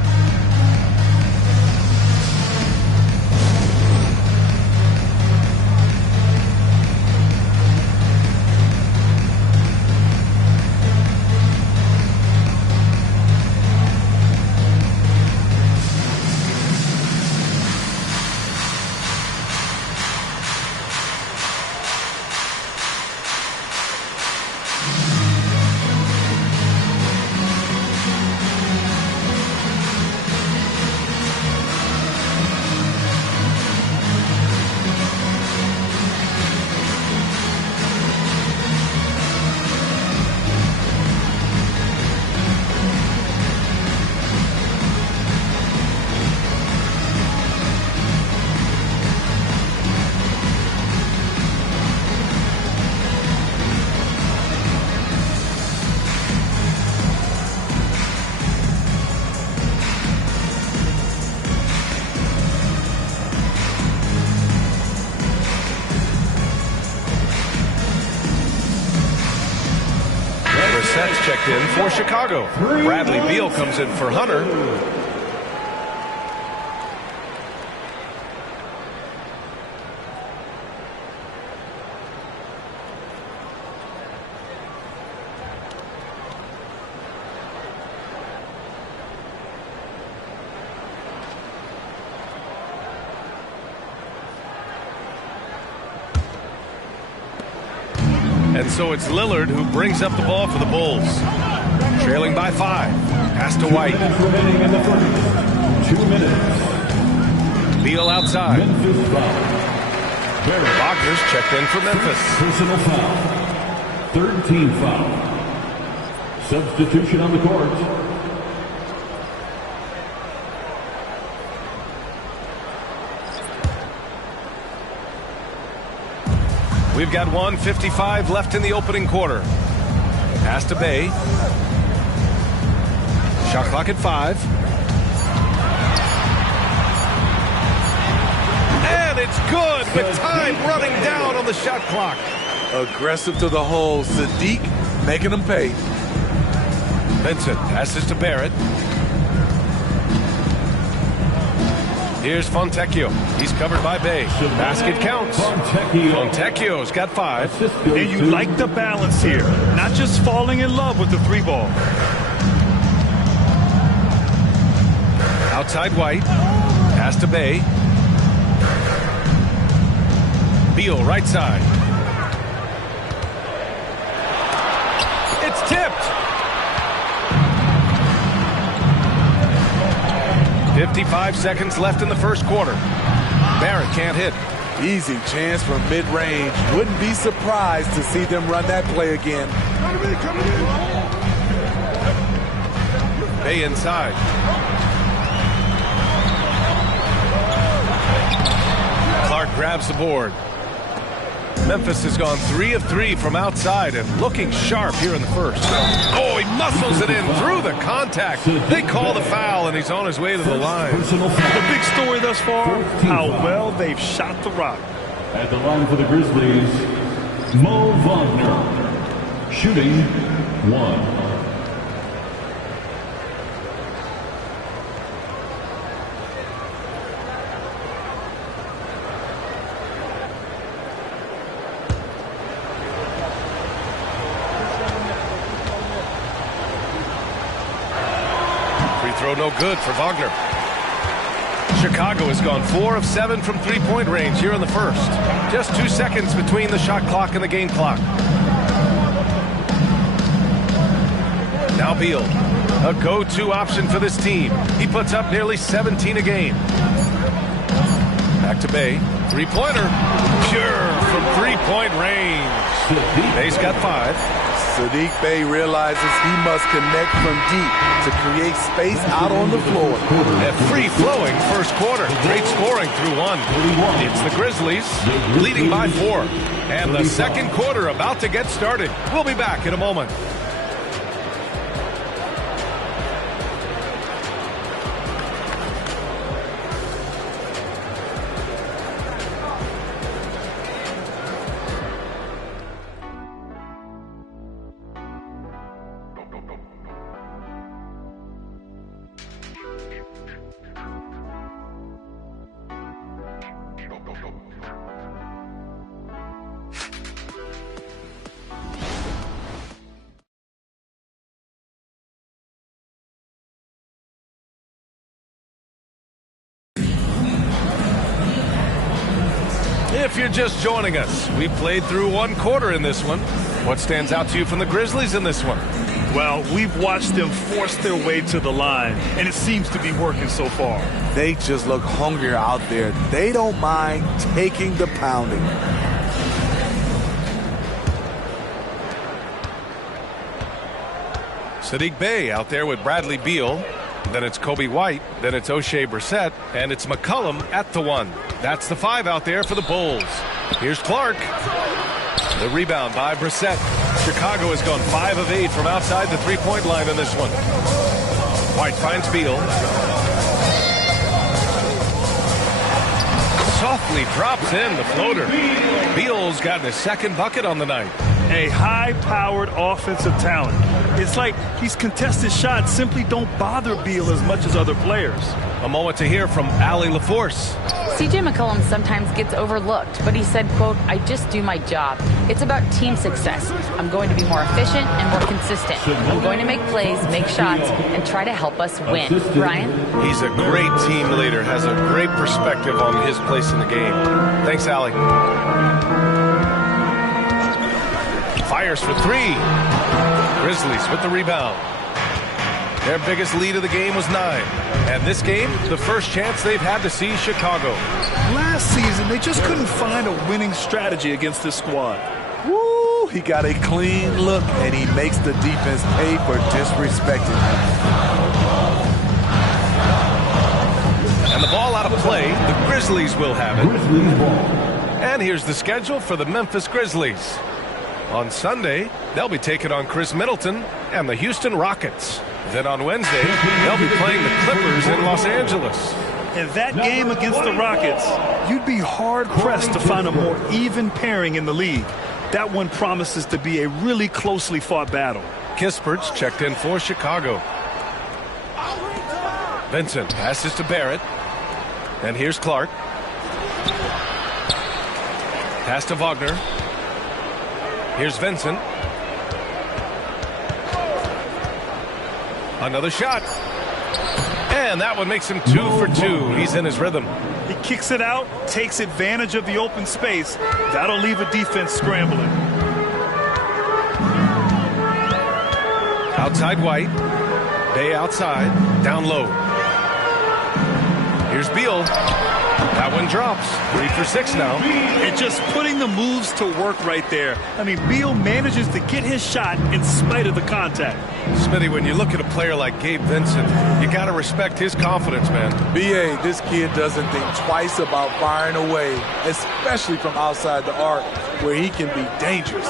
Brissett's checked in for Chicago. Bradley Beal comes in for Hunter. And so it's Lillard who brings up the ball for the Bulls. Trailing by 5. Pass to White. 2 minutes. Beal outside. Wagner's checked in for Memphis. Personal foul. 13 foul. Substitution on the court. We've got 1:55 left in the opening quarter. Pass to Bay. Shot clock at 5. And it's good with time running down on the shot clock. Aggressive to the hole. Sadiq making them pay. Vincent passes to Barrett. Here's Fontecchio. He's covered by Bay. Basket counts. Fontecchio's got 5. And you like the balance here. Not just falling in love with the 3 ball. Outside White. Pass to Bay. Beal right side. It's tipped. 55 seconds left in the first quarter. Barrett can't hit. Easy chance from mid-range. Wouldn't be surprised to see them run that play again. Bay inside. Clark grabs the board. Memphis has gone 3 of 3 from outside and looking sharp here in the first. Oh, he muscles it in through the contact. They call the foul, and he's on his way to the line. The big story thus far, how well they've shot the rock. At the line for the Grizzlies, Mo Wagner, shooting 1. Throw no good for Wagner. Chicago has gone 4 of 7 from three-point range here in the first. Just 2 seconds between the shot clock and the game clock. Now Beal, a go-to option for this team. He puts up nearly 17 a game. Back to Bay. Three-pointer. three-point range. Bay's got 5. Saddiq Bey realizes he must connect from deep to create space out on the floor. A free-flowing first quarter. Great scoring through 1. It's the Grizzlies leading by 4. And the second quarter about to get started. We'll be back in a moment. If you're just joining us, we played through 1 quarter in this one. What stands out to you from the Grizzlies in this one? Well, we've watched them force their way to the line, and it seems to be working so far. They just look hungrier out there. They don't mind taking the pounding. Saddiq Bey out there with Bradley Beal. Then it's Kobe White. Then it's O'Shea Brissett. And it's McCollum at the 1. That's the 5 out there for the Bulls. Here's Clark. The rebound by Brissett. Chicago has gone 5 of 8 from outside the three-point line in this one. White finds Beal. Softly drops in the floater. Beal's gotten his second bucket on the night. A high-powered offensive talent. It's like these contested shots simply don't bother Beal as much as other players. A moment to hear from Allie LaForce. C.J. McCollum sometimes gets overlooked, but he said, quote, "I just do my job. It's about team success. I'm going to be more efficient and more consistent. I'm going to make plays, make shots, and try to help us win." Brian? He's a great team leader, has a great perspective on his place in the game. Thanks, Allie. Fires for 3. Grizzlies with the rebound. Their biggest lead of the game was 9. And this game, the first chance they've had to see Chicago. Last season, they just couldn't find a winning strategy against this squad. Woo! He got a clean look, and he makes the defense pay for disrespecting him. And the ball out of play, the Grizzlies will have it. And here's the schedule for the Memphis Grizzlies. On Sunday, they'll be taking on Chris Middleton and the Houston Rockets. Then on Wednesday, they'll be playing the Clippers in Los Angeles. In that game against the Rockets, you'd be hard-pressed to find a more even pairing in the league. That one promises to be a really closely fought battle. Kispert's checked in for Chicago. Vincent passes to Barrett. And here's Clark. Pass to Wagner. Here's Vincent. Another shot. And that one makes him 2 for 2. He's in his rhythm. He kicks it out, takes advantage of the open space. That'll leave a defense scrambling. Outside White. Bey outside. Down low. Here's Beal. That one drops. 3 for 6 now. And just putting the moves to work right there. I mean, Beal manages to get his shot in spite of the contact. Smitty, when you look at a player like Gabe Vincent, you got to respect his confidence, man. B.A., this kid doesn't think twice about firing away, especially from outside the arc, where he can be dangerous.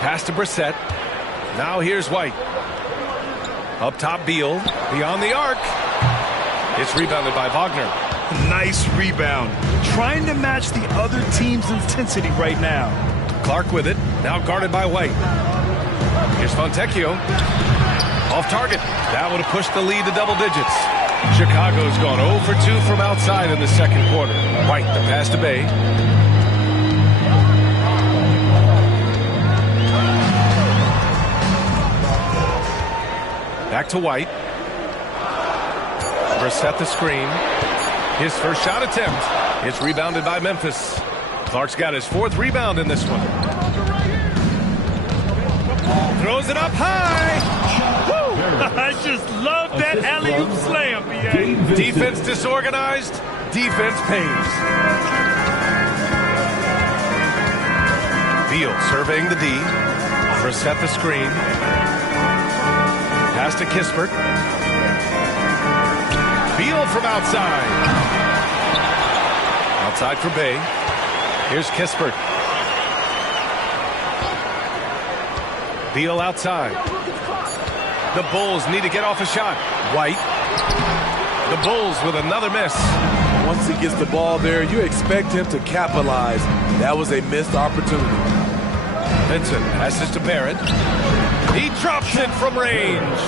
Pass to Brissett. Now here's White. Up top, Beal. Beyond the arc. It's rebounded by Wagner. Nice rebound. Trying to match the other team's intensity right now. Clark with it. Now guarded by White. Here's Fontecchio. Off target. That would have pushed the lead to double digits. Chicago's gone 0 for 2 from outside in the second quarter. White, the pass to Bey. Back to White. Brissett the screen. His first shot attempt. It's rebounded by Memphis. Clark's got his 4th rebound in this one. Throws it up high. Woo! I just love that alley-oop slam, B.A. Defense disorganized. defense pays. Beal surveying the D. Brissett the screen. Pass to Kispert. Beal from outside. Outside for Bay. Here's Kispert. Beal outside. The Bulls need to get off a shot. White. The Bulls with another miss. Once he gets the ball there, you expect him to capitalize. That was a missed opportunity. Vincent passes to Barrett. He drops it from range.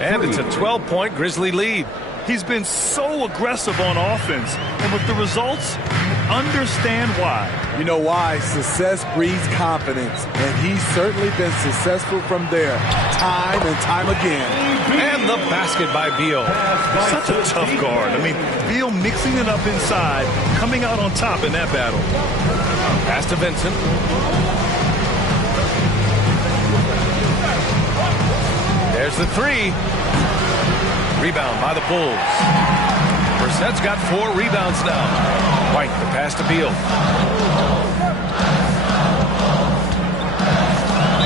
And it's a 12-point Grizzly lead. He's been so aggressive on offense, and with the results, understand why. You know why? Success breeds confidence, and he's certainly been successful from there, time and time again. And the basket by Beal. Such a tough guard. I mean, Beal mixing it up inside, coming out on top in that battle. Pass to Vincent. There's the three. Rebound by the Bulls. Brissett's got 4 rebounds now. White, the pass to Beal.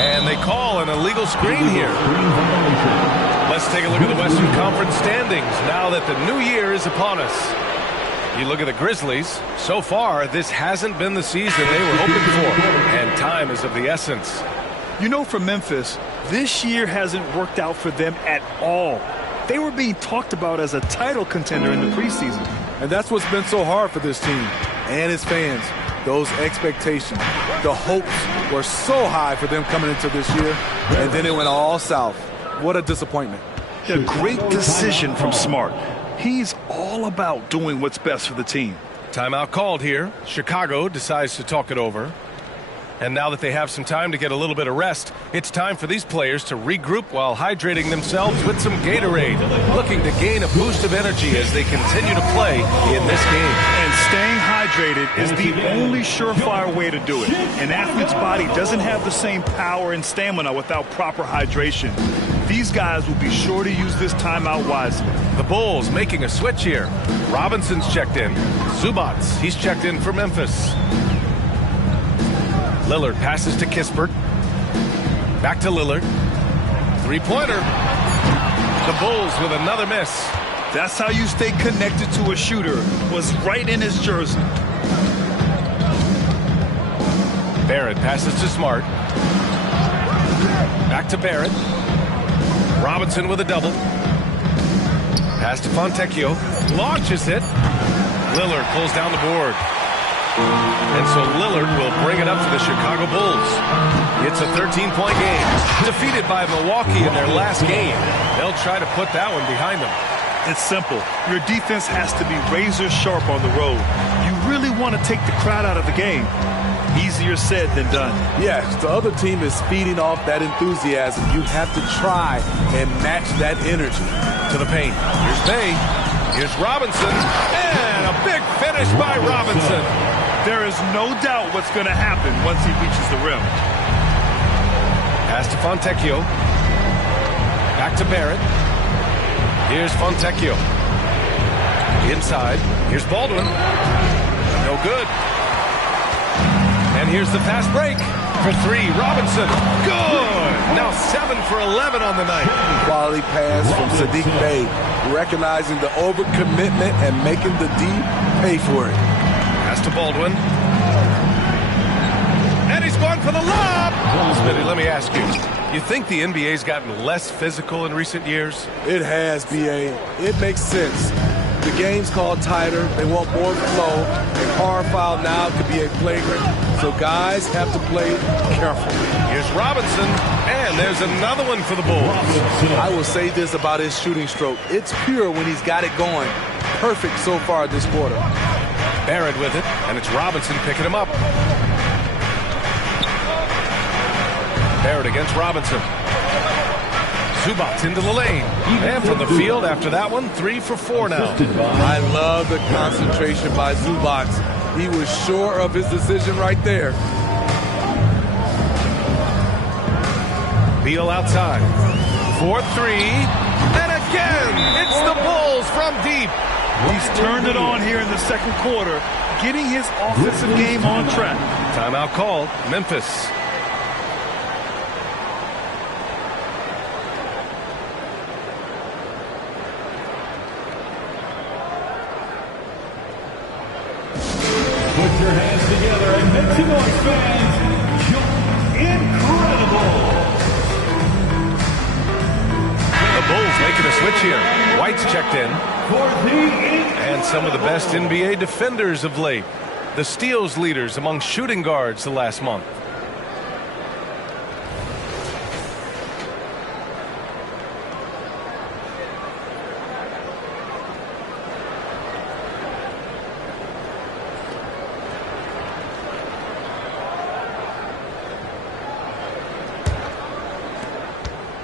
And they call an illegal screen here. Let's take a look at the Western Conference standings now that the new year is upon us. You look at the Grizzlies. So far, this hasn't been the season they were hoping for. And time is of the essence. You know, for Memphis, this year hasn't worked out for them at all. They were being talked about as a title contender in the preseason. And that's what's been so hard for this team and its fans. Those expectations, the hopes were so high for them coming into this year, and then it went all south. What a disappointment. A great decision from Smart. He's all about doing what's best for the team. Timeout called here. Chicago decides to talk it over. And now that they have some time to get a little bit of rest, it's time for these players to regroup while hydrating themselves with some Gatorade, looking to gain a boost of energy as they continue to play in this game. And staying hydrated is the only surefire way to do it. An athlete's body doesn't have the same power and stamina without proper hydration. These guys will be sure to use this timeout wisely. The Bulls making a switch here. Robinson's checked in. Zubac, he's checked in for Memphis. Lillard passes to Kispert. Back to Lillard. Three-pointer. The Bulls with another miss. That's how you stay connected to a shooter. Was right in his jersey. Barrett passes to Smart. Back to Barrett. Robinson with a double. Pass to Fontecchio. Launches it. Lillard pulls down the board. And so Lillard will bring it up for the Chicago Bulls. It's a 13-point game. Defeated by Milwaukee in their last game. They'll try to put that one behind them. It's simple. Your defense has to be razor sharp on the road. You really want to take the crowd out of the game. Easier said than done. Yes, the other team is feeding off that enthusiasm. You have to try and match that energy. To the paint. Here's Bay. Here's Robinson. And a big finish by Robinson. There is no doubt what's going to happen once he reaches the rim. Pass to Fontecchio. Back to Barrett. Here's Fontecchio. Inside. Here's Baldwin. No good. And here's the fast break for 3. Robinson. Good. Now 7 for 11 on the night. Quality pass from Sadiq Bey. Recognizing the overcommitment and making the D pay for it. Pass to Baldwin. And he's going for the lob. Smitty, let me ask you. You think the NBA's gotten less physical in recent years? It has, B.A. It makes sense. The game's called tighter. They want more flow. A hard foul now could be a flagrant. So guys have to play careful. Here's Robinson. And there's another one for the Bulls. I will say this about his shooting stroke. It's pure when he's got it going. Perfect so far this quarter. Barrett with it, and it's Robinson picking him up. Barrett against Robinson. Zubac into the lane. And from the field after that one, 3 for 4 now. I love the concentration by Zubac. He was sure of his decision right there. Beal outside. 4-3. And again, it's the Bulls from deep. He's turned it on here in the second quarter, getting his offensive game on track. Timeout called. Memphis. Put your hands together and make some noise, fans. Incredible. The Bulls making a switch here. White's checked in. And some of the best NBA defenders of late. The steals leaders among shooting guards the last month.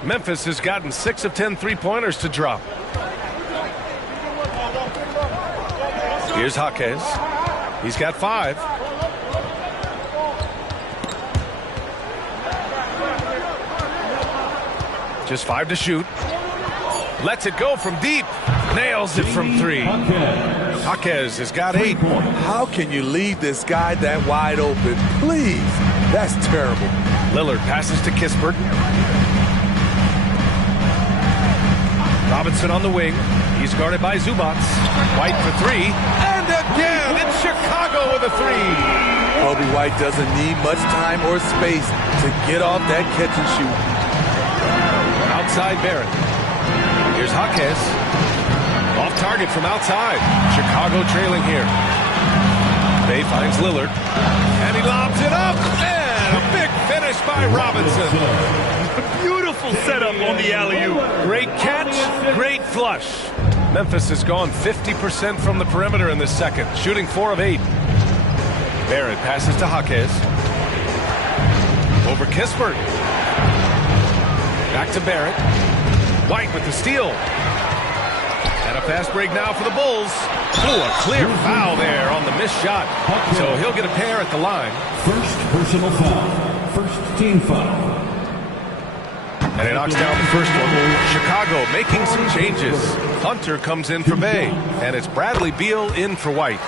Memphis has gotten 6 of 10 three-pointers to drop. Here's Jaquez. He's got 5. Just 5 to shoot. Lets it go from deep. Nails it from 3. Jaquez has got 8. How can you leave this guy that wide open? Please. That's terrible. Lillard passes to Kispert. Robinson on the wing. He's guarded by Zubac. White for 3. And again, it's Chicago with a 3. Kobe White doesn't need much time or space to get off that catch and shoot. Outside Barrett. Here's Jaquez. Off target from outside. Chicago trailing here. Bay finds Lillard. And he lobs it up. And a big finish by Robinson. Beautiful setup on the alley-oop. Great catch, great flush. Memphis has gone 50% from the perimeter in this second, shooting 4 of 8. Barrett passes to Jaquez. Over Kispert. Back to Barrett. White with the steal. And a fast break now for the Bulls. Ooh, a clear foul there on the missed shot. So he'll get a pair at the line. First personal foul. First team foul. And he knocks down the first one. Chicago making some changes. Hunter comes in for Bay. And it's Bradley Beal in for White.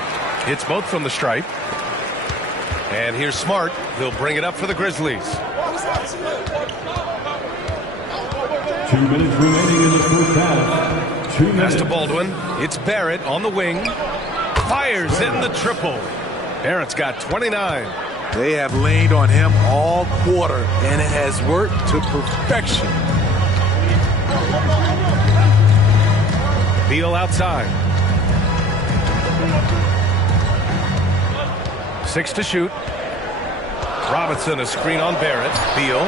Hits both from the stripe. And here's Smart. He'll bring it up for the Grizzlies. 2 minutes remaining in the first half. 2 minutes. Pass to Baldwin. It's Barrett on the wing. Fires in the triple. Barrett's got 29. They have leaned on him all quarter, and it has worked to perfection. Beal outside. 6 to shoot. Robinson a screen on Barrett. Beal.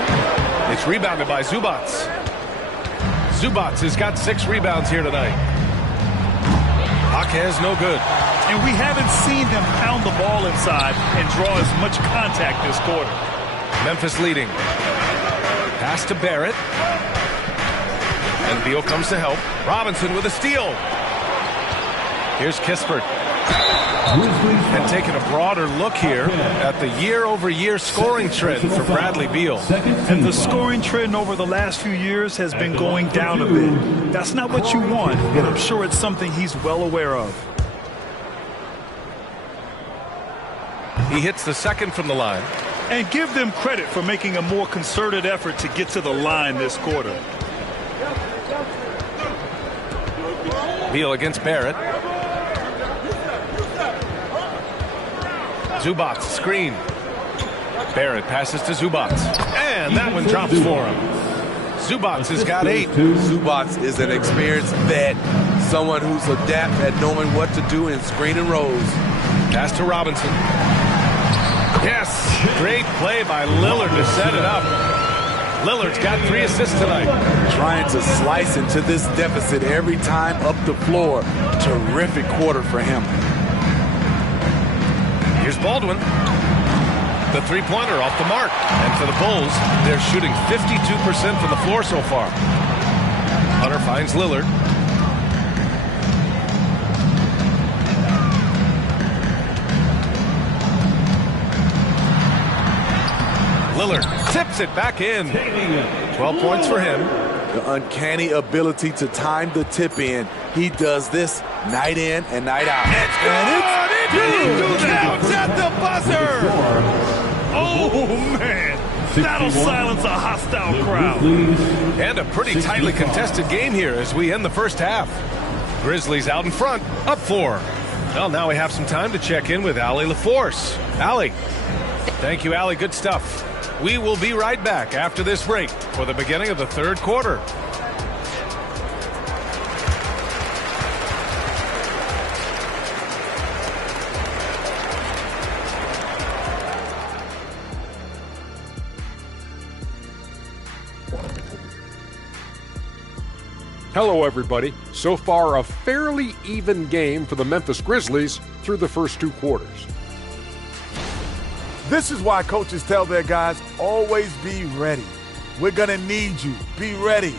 It's rebounded by Zubac. Zubac has got 6 rebounds here tonight. Jaquez no good. And we haven't seen them pound the ball inside and draw as much contact this quarter. Memphis leading. Pass to Barrett. And Beal comes to help. Robinson with a steal. Here's Kispert. And taking a broader look here at the year-over-year scoring trend for Bradley Beal. And the scoring trend over the last few years has been going down a bit. That's not what you want, and I'm sure it's something he's well aware of. He hits the second from the line. And give them credit for making a more concerted effort to get to the line this quarter. Beal against Barrett. Zubac screen. Barrett passes to Zubac. And that one drops for him. Zubac has got 8. Zubac is an experienced vet. Someone who's adept at knowing what to do in screen and rolls. Pass to Robinson. Yes, great play by Lillard to set it up. Lillard's got 3 assists tonight. Trying to slice into this deficit every time up the floor. Terrific quarter for him. Here's Baldwin. The three-pointer off the mark. And for the Bulls, they're shooting 52% from the floor so far. Hunter finds Lillard. Lillard tips it back in. 12 points for him. The uncanny ability to time the tip in He does this night in and night out. It's good! He didn't do that! At the buzzer! Oh, man. That'll silence a hostile crowd. And a pretty tightly contested game here as we end the first half. Grizzlies out in front, up 4. Well, now we have some time to check in with Allie LaForce. Allie. Thank you, Allie. Good stuff. We will be right back after this break for the beginning of the third quarter. Hello, everybody. So far, a fairly even game for the Memphis Grizzlies through the first 2 quarters. This is why coaches tell their guys, always be ready. We're going to need you. Be ready.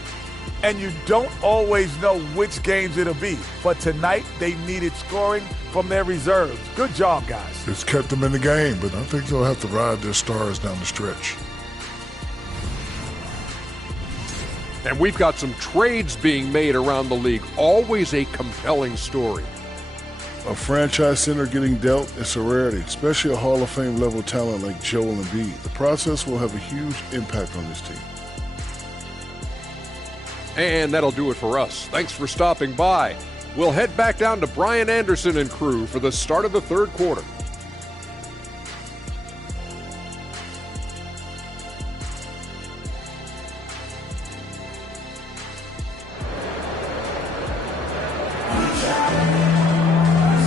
And you don't always know which games it'll be. But tonight, they needed scoring from their reserves. Good job, guys. It's kept them in the game, but I think they'll have to ride their stars down the stretch. And we've got some trades being made around the league. Always a compelling story. A franchise center getting dealt is a rarity, especially a Hall of Fame level talent like Joel Embiid. The process will have a huge impact on this team. And that'll do it for us. Thanks for stopping by. We'll head back down to Brian Anderson and crew for the start of the third quarter.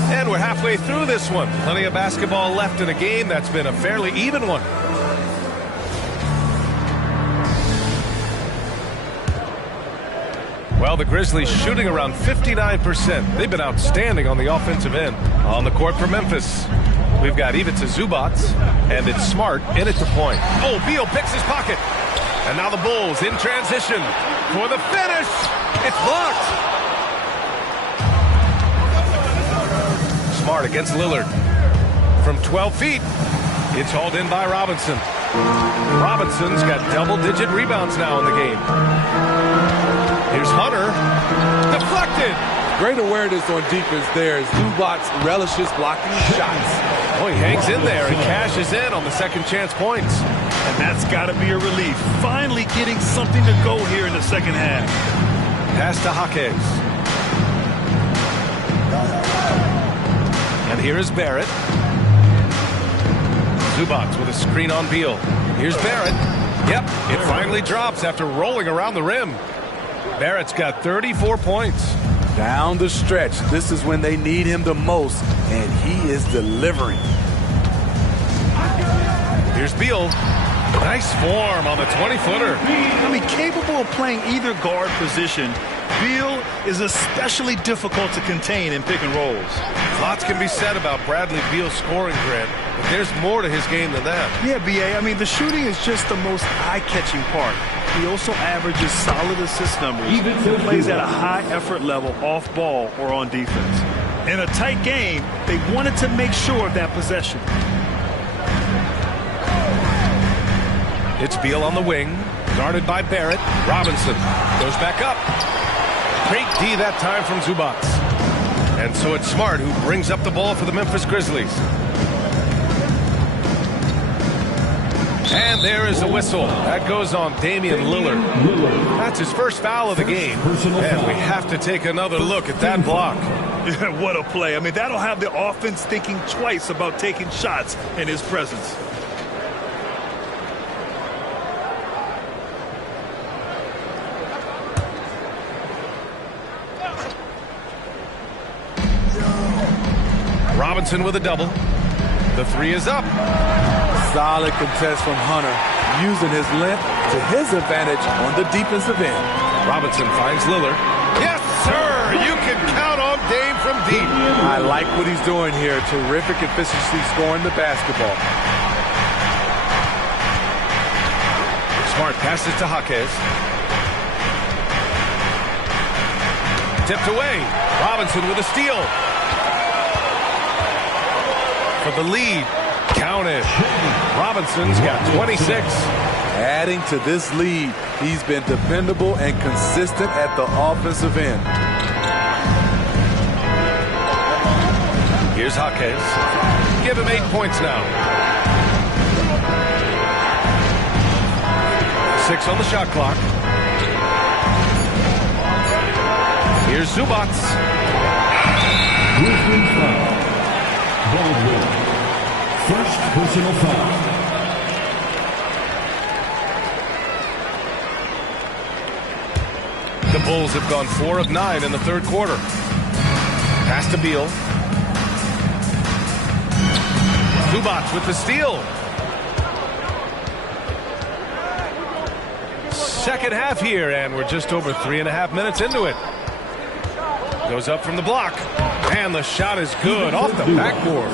And we're halfway through this one. Plenty of basketball left in a game that's been a fairly even one. Well, the Grizzlies shooting around 59%. They've been outstanding on the offensive end. On the court for Memphis, we've got Ivica Zubac, and it's Smart in at the point. Oh, Beal picks his pocket. And now the Bulls in transition for the finish. It's blocked. Smart against Lillard. From 12 feet, it's hauled in by Robinson. Robinson's got double-digit rebounds now in the game. Here's Hunter. Deflected. Great awareness on defense there. Zubac relishes blocking shots. Oh, he hangs in there and cashes in on the second chance points. And that's got to be a relief. Finally getting something to go here in the second half. Pass to Jaquez. And here is Barrett. Zubac with a screen on Beal. Here's Barrett. Yep, it finally drops after rolling around the rim. Barrett's got 34 points. Down the stretch, this is when they need him the most, and he is delivering. Here's Beal. Nice form on the 20-footer. I mean, capable of playing either guard position, Beal is especially difficult to contain in pick and rolls. Lots can be said about Bradley Beal's scoring, Grant, but there's more to his game than that. Yeah, B.A., I mean, the shooting is just the most eye-catching part. He also averages solid assist numbers and plays at a high effort level off ball or on defense. In a tight game, they wanted to make sure of that possession. It's Beal on the wing, guarded by Barrett. Robinson goes back up. Great D that time from Zubac. And so it's Smart who brings up the ball for the Memphis Grizzlies. And there is a whistle. That goes on Damian Lillard. That's his first foul of the game. And we have to take another look at that block. Yeah, what a play. I mean, that'll have the offense thinking twice about taking shots in his presence. Robinson with a double. The three is up. Solid contest from Hunter, using his length to his advantage on the defensive end. Robinson finds Lillard. Yes, sir! You can count on Dame from deep. I like what he's doing here. Terrific efficiency scoring the basketball. Smart passes to Jaquez. Tipped away. Robinson with a steal. For the lead. Counted. Robinson's got 26. Adding to this lead, he's been dependable and consistent at the offensive end. Here's Jaquez. Give him 8 points now. 6 on the shot clock. Here's Zubats. Baldwin. First personal foul. The Bulls have gone 4 of 9 in the third quarter. Pass to Beal. Zubats with the steal. Second half here, and we're just over 3.5 minutes into it. Goes up from the block, and the shot is good off the backboard.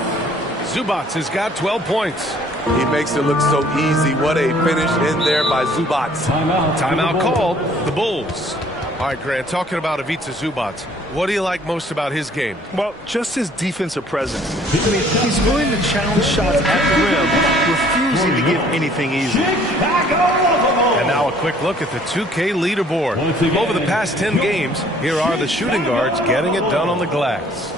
Zubats has got 12 points. He makes it look so easy. What a finish in there by Zubats. Timeout called. The Bulls. All right, Grant, talking about Ivica Zubats, what do you like most about his game? Well, just his defensive presence. I mean, he's willing to challenge shots at the rim, refusing to give anything easy. And now a quick look at the 2K leaderboard. Over the past 10 games, here are the shooting guards getting it done on the glass.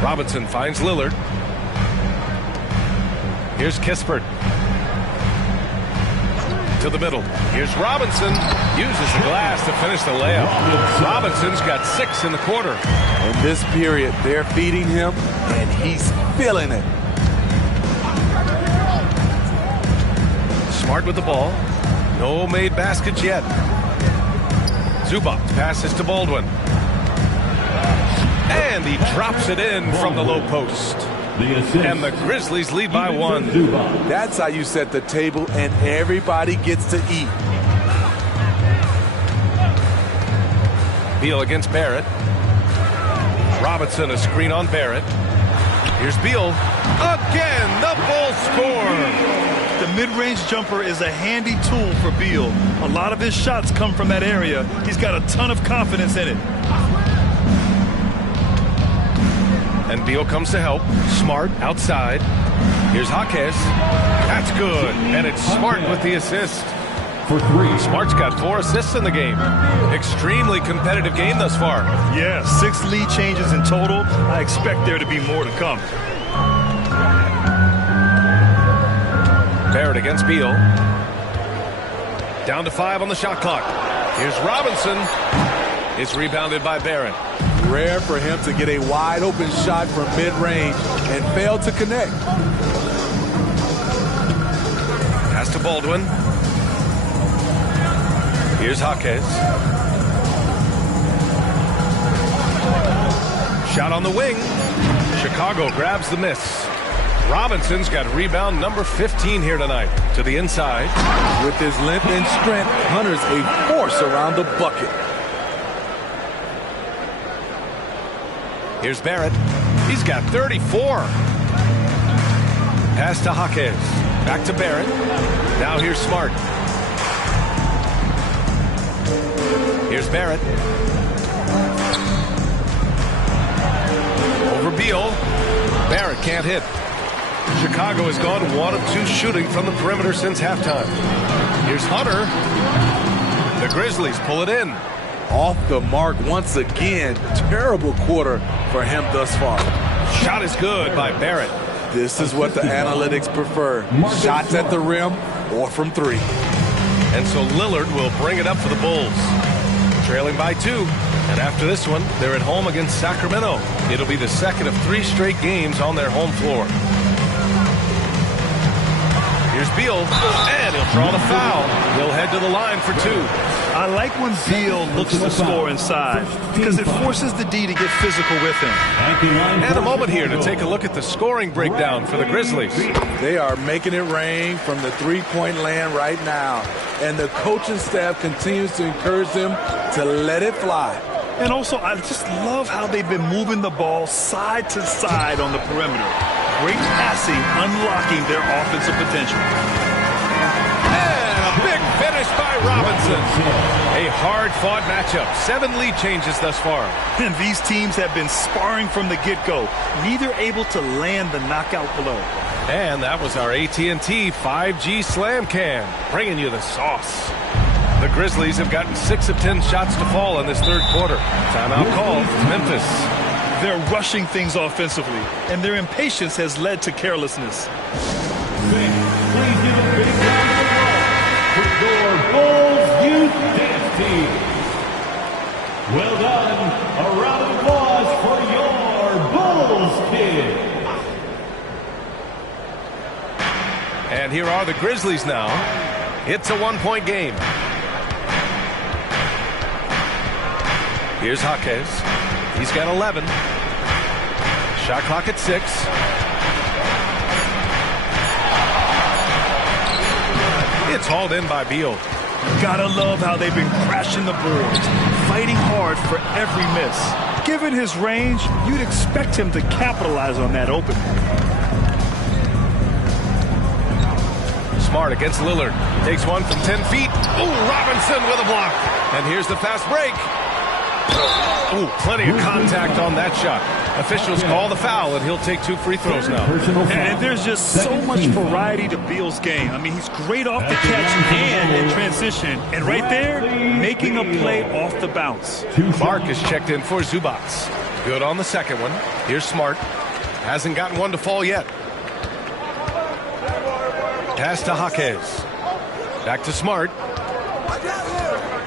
Robinson finds Lillard. Here's Kispert. To the middle. Here's Robinson. Uses the glass to finish the layup. Robinson's got 6 in the quarter. In this period, they're feeding him, and he's feeling it. Smart with the ball. No made baskets yet. Zubats passes to Baldwin. And he drops it in from the low post. And the Grizzlies lead by 1. That's how you set the table, and everybody gets to eat. Beal against Barrett. Robinson a screen on Barrett. Here's Beal. Again, the Bulls score. The mid-range jumper is a handy tool for Beal. A lot of his shots come from that area. He's got a ton of confidence in it. And Beal comes to help. Smart outside. Here's Jaquez. That's good. And it's Smart with the assist. For 3. Smart's got 4 assists in the game. Extremely competitive game thus far. Yeah, 6 lead changes in total. I expect there to be more to come. Barrett against Beal. Down to 5 on the shot clock. Here's Robinson. It's rebounded by Barrett. Rare for him to get a wide open shot from mid-range and fail to connect. Pass to Baldwin. Here's Jaquez. Shot on the wing. Chicago grabs the miss. Robinson's got rebound number 15 here tonight. To the inside. With his length and strength, Hunter's a force around the bucket. Here's Barrett. He's got 34. Pass to Jaquez. Back to Barrett. Now here's Smart. Here's Barrett. Over Beal. Barrett can't hit. Chicago has gone 1 of 2 shooting from the perimeter since halftime. Here's Hunter. The Grizzlies pull it in. Off the mark once again. Terrible quarter for him thus far. Shot is good by Barrett. This is what the analytics prefer. Shots at the rim or from 3. And so Lillard will bring it up for the Bulls. Trailing by 2. And after this one, they're at home against Sacramento. It'll be the second of 3 straight games on their home floor. Here's Beal, and he'll draw the foul. He'll head to the line for 2. I like when Beal looks to score inside because it forces the D to get physical with him. And a moment here to take a look at the scoring breakdown for the Grizzlies. They are making it rain from the three-point land right now. And the coaching staff continues to encourage them to let it fly. And also, I just love how they've been moving the ball side to side on the perimeter. Great passing, unlocking their offensive potential. And a big finish by Robinson. Hey, A hard-fought matchup. 7 lead changes thus far. And these teams have been sparring from the get-go. Neither able to land the knockout blow. And that was our AT&T 5G Slam Cam, bringing you the sauce. The Grizzlies have gotten 6 of 10 shots to fall in this third quarter. Timeout called Memphis. They're rushing things offensively, and their impatience has led to carelessness. Please give a big round of applause for your Bulls Youth Dance Team. Well done. A round of applause for your Bulls kids. And here are the Grizzlies now. It's a 1-point game. Here's Jaquez. He's got 11. Shot clock at 6. It's hauled in by Beal. Gotta love how they've been crashing the boards, fighting hard for every miss. Given his range, you'd expect him to capitalize on that opening. Smart against Lillard. Takes one from 10 feet. Ooh, Robinson with a block. And here's the fast break. Ooh, plenty of contact on that shot. Officials call the foul, and he'll take 2 free throws now. And there's just so much variety to Beal's game. I mean, he's great off the catch and in transition. And right there, making a play off the bounce. Clark is checked in for Zubac. Good on the second one. Here's Smart. Hasn't gotten one to fall yet. Pass to Jaquez. Back to Smart.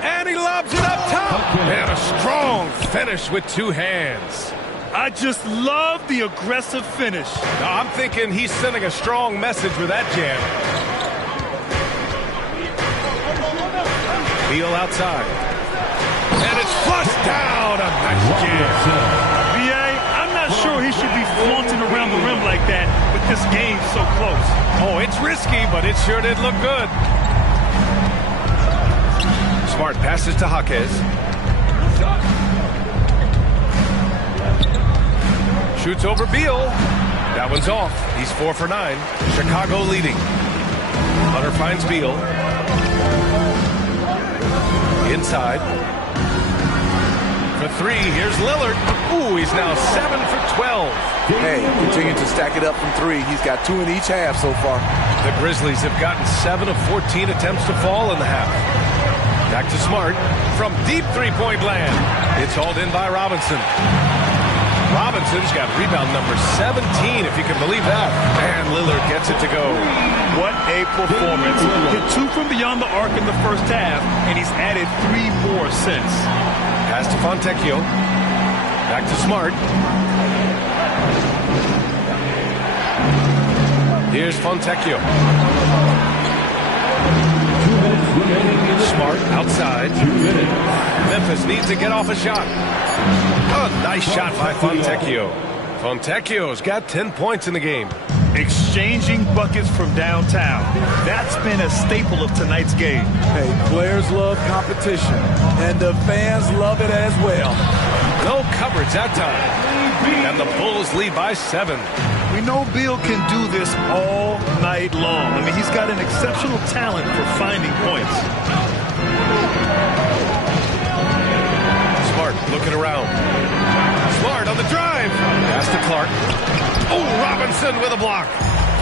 And he lobs it up top. And a strong finish with 2 hands. I just love the aggressive finish. Now, I'm thinking he's sending a strong message with that jam. Beal outside. And it's flushed down. A nice jam. B.A., I'm not sure he should be flaunting around the rim like that with this game so close. Oh, it's risky, but it sure did look good. Smart passes to Jaquez. Shoots over Beal. That one's off. He's 4 for 9. Chicago leading. Hunter finds Beal. Inside. For 3, here's Lillard. Ooh, he's now 7 for 12. Hey, continue to stack it up from 3. He's got 2 in each half so far. The Grizzlies have gotten 7 of 14 attempts to fall in the half. Back to Smart from deep 3-point land. It's hauled in by Robinson. Robinson's got rebound number 17, if you can believe that. And Lillard gets it to go. What a performance. Hit 2 from beyond the arc in the first half, and he's added 3 more since. Pass to Fontecchio. Back to Smart. Here's Fontecchio. Smart outside. Memphis needs to get off a shot. Oh, nice shot by Fontecchio. Fontecchio's got 10 points in the game. Exchanging buckets from downtown. That's been a staple of tonight's game. Hey, players love competition, and the fans love it as well. No coverage that time. And the Bulls lead by 7. We know Beal can do this all night long. I mean, he's got an exceptional talent for finding points. Smart looking around. Smart on the drive. Pass to Clark. Oh, Robinson with a block.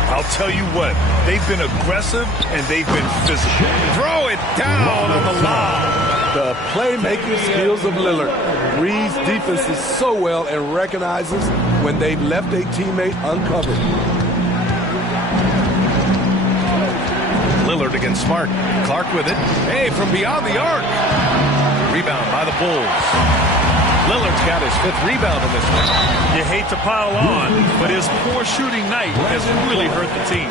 I'll tell you what, they've been aggressive and they've been physical. Throw it down on the lob. The playmaking skills of Lillard. Reads defenses so well and recognizes when they've left a teammate uncovered. Lillard against Smart. Clark with it. Hey, from beyond the arc. Rebound by the Bulls. Lillard's got his 5th rebound in this one. You hate to pile on, but his poor shooting night has really hurt the team.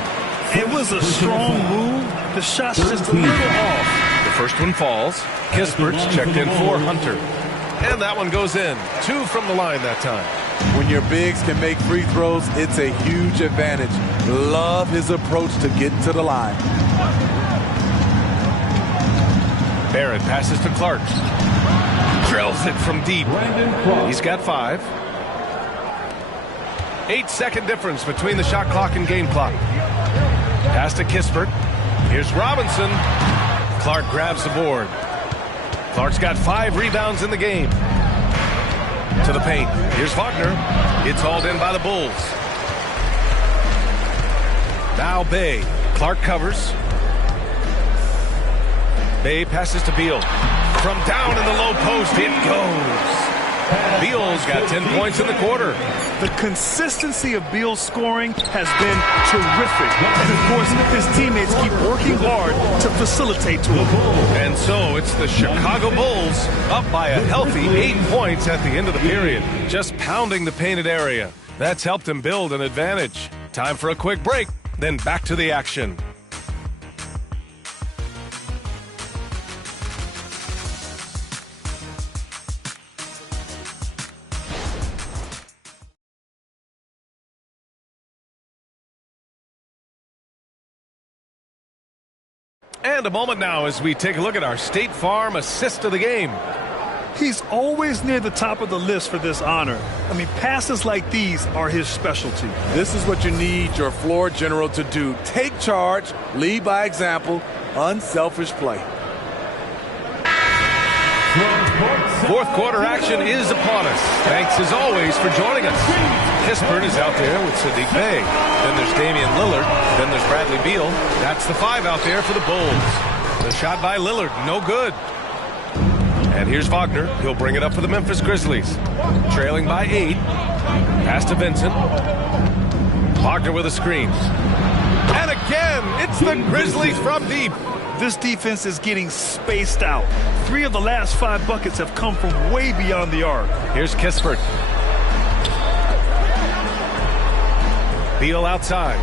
It was a strong move. The shot's just a little off. The first one falls. Kispert's checked in for Hunter. And that one goes in. 2 from the line that time. When your bigs can make free throws, it's a huge advantage. Love his approach to getting to the line. Barrett passes to Clark. Drills it from deep. He's got 5. 8-second difference between the shot clock and game clock. Pass to Kispert. Here's Robinson. Clark grabs the board. Clark's got 5 rebounds in the game. To the paint. Here's Wagner. It's hauled in by the Bulls. Now Bay. Clark covers. Bay passes to Beal. From down in the low post, it goes. Beal's got 10 points in the quarter. The consistency of Beal's scoring has been terrific. And, of course, his teammates keep working hard to facilitate to him. And so it's the Chicago Bulls up by a healthy 8 points at the end of the period. Just pounding the painted area. That's helped him build an advantage. Time for a quick break, then back to the action. And a moment now as we take a look at our State Farm assist of the game. He's always near the top of the list for this honor. I mean, passes like these are his specialty. This is what you need your floor general to do. Take charge, lead by example, unselfish play. Fourth quarter action is upon us. Thanks as always for joining us. Kispert is out there with Sadiq Bey. Then there's Damian Lillard. Then there's Bradley Beal. That's the 5 out there for the Bulls. The shot by Lillard, no good. And here's Wagner. He'll bring it up for the Memphis Grizzlies. Trailing by 8. Pass to Vincent. Wagner with a screen. And again, it's the Grizzlies from deep. This defense is getting spaced out. 3 of the last 5 buckets have come from way beyond the arc. Here's Kispert. Beal outside.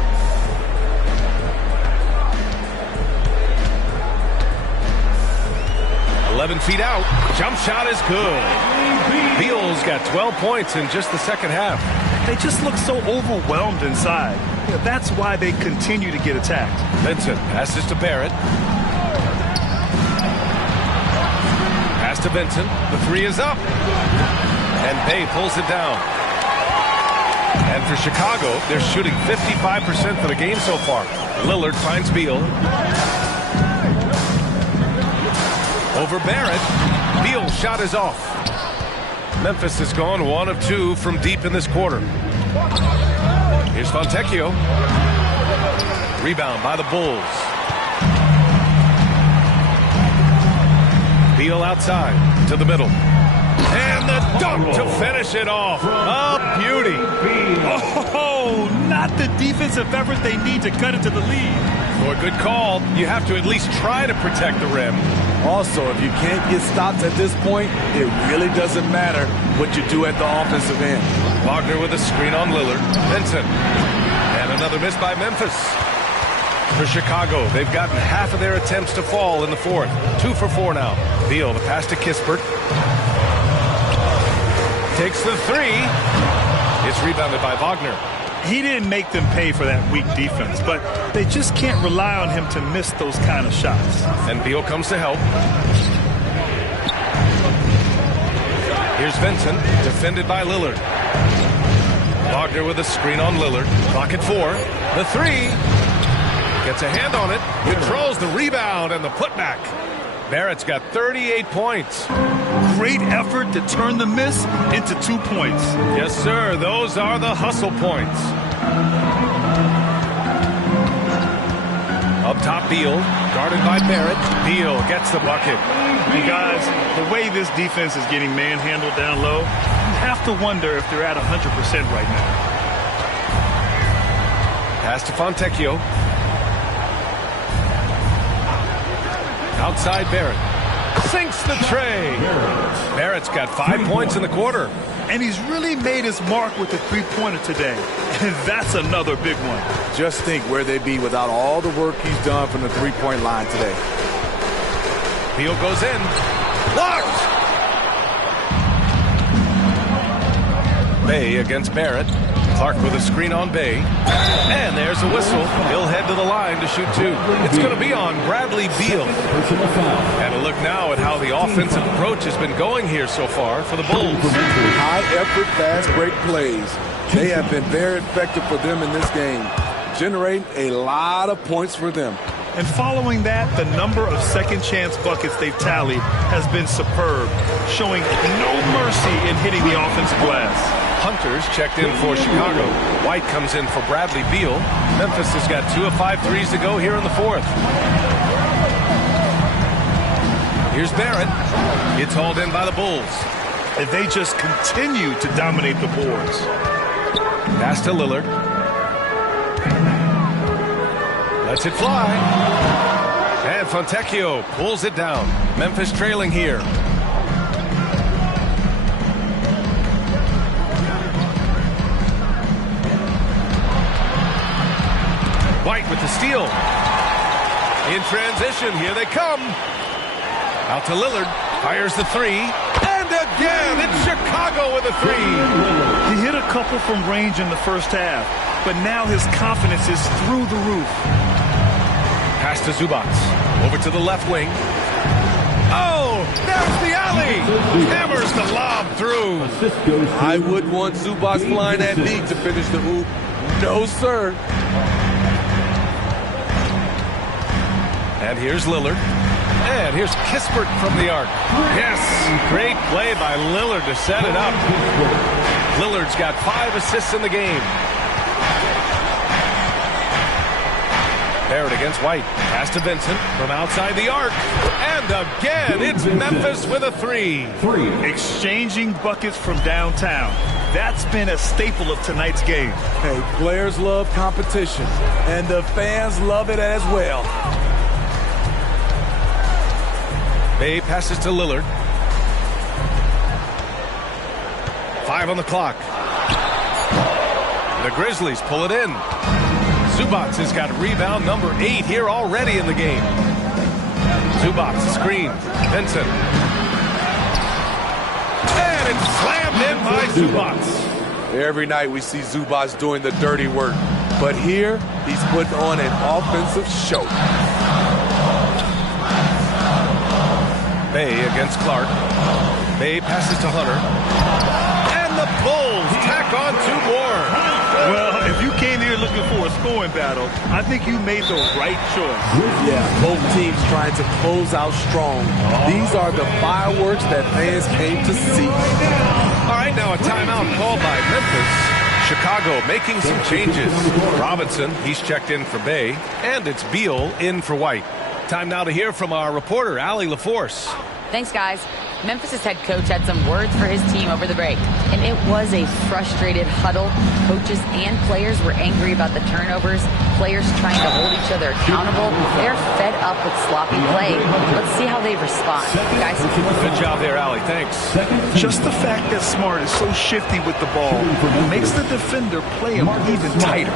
"11 feet out. Jump shot is good. Beal's got 12 points in just the second half. They just look so overwhelmed inside. That's why they continue to get attacked. Vincent passes to Barrett. Pass to Vincent. The 3 is up. And Bay pulls it down. And for Chicago, they're shooting 55% for the game so far. Lillard finds Beal. Over Barrett. Beal's shot is off. Memphis has gone 1 of 2 from deep in this quarter. Here's Fontecchio. Rebound by the Bulls. Beal outside to the middle. And the dunk to finish it off. A beauty. Oh, not the defensive effort they need to cut into the lead. For a good call, you have to at least try to protect the rim. Also, if you can't get stops at this point, it really doesn't matter what you do at the offensive end. Wagner with a screen on Lillard. Vincent. And another miss by Memphis. For Chicago, they've gotten half of their attempts to fall in the fourth. 2 for 4 now. Beal, the pass to Kispert. Takes the 3. It's rebounded by Wagner. He didn't make them pay for that weak defense, but they just can't rely on him to miss those kind of shots. And Beal comes to help. Here's Vincent, defended by Lillard. Wagner with a screen on Lillard. Clock at 4. The 3. Gets a hand on it. Controls the rebound and the putback. Barrett's got 38 points. Great effort to turn the miss into 2 points. Yes, sir. Those are the hustle points. Up top, Beal. Guarded by Barrett. Beal gets the bucket. You guys, the way this defense is getting manhandled down low, you have to wonder if they're at 100% right now. Pass to Fontecchio. Outside Barrett. Sinks the tray. Barrett's got 5 points in the quarter. And he's really made his mark with the 3-pointer today. And that's another big one. Just think where they'd be without all the work he's done from the 3-point line today. Beal goes in. Blocked! Bay against Barrett. Clark with a screen on Bay. And there's a whistle. He'll head to the line to shoot 2. It's going to be on Bradley Beal. And a look now at how the offensive approach has been going here so far for the Bulls. High-effort, fast-break plays. They have been very effective for them in this game, generating a lot of points for them. And following that, the number of second chance buckets they've tallied has been superb, showing no mercy in hitting the offensive glass. Hunter's checked in for Chicago. White comes in for Bradley Beal. Memphis has got 2 of 5 threes to go here in the fourth. Here's Barrett. It's hauled in by the Bulls. And they just continue to dominate the boards. Pass to Lillard. Lets it fly. And Fontecchio pulls it down. Memphis trailing here. White with the steal. In transition, here they come. Out to Lillard. Fires the three. And again, it's Chicago with a three. He hit a couple from range in the first half, but now his confidence is through the roof. Pass to Zubac. Over to the left wing. Oh, there's the alley. Hammers the lob through. I would want Zubac flying that deep to finish the hoop. No, sir. And here's Lillard. And here's Kispert from the arc. Yes, great play by Lillard to set it up. Lillard's got 5 assists in the game. Barrett against White. Pass to Vincent from outside the arc. And again, it's Memphis with a three. Exchanging buckets from downtown. That's been a staple of tonight's game. Hey, players love competition, and the fans love it as well. Bay passes to Lillard. 5 on the clock. The Grizzlies pull it in. Zubac has got rebound number 8 here already in the game. Zubac screen. Vincent. And it's slammed in by Zubac. Every night we see Zubac doing the dirty work. But here, he's putting on an offensive show. Bay against Clark. Bay passes to Hunter. And the Bulls tack on 2 more. Well, if you came here looking for a scoring battle, I think you made the right choice. Yeah, both teams trying to close out strong. These are the fireworks that fans came to see. All right, now a timeout called by Memphis. Chicago making some changes. Robinson, he's checked in for Bay. And it's Beal in for White. Time now to hear from our reporter, Allie LaForce. Thanks, guys. Memphis' head coach had some words for his team over the break, and it was a frustrated huddle. Coaches and players were angry about the turnovers, players trying to hold each other accountable. They're fed up with sloppy play. Let's see how they respond. Guys? Good job there, Allie. Thanks. Just the fact that Smart is so shifty with the ball makes the defender play him even tighter.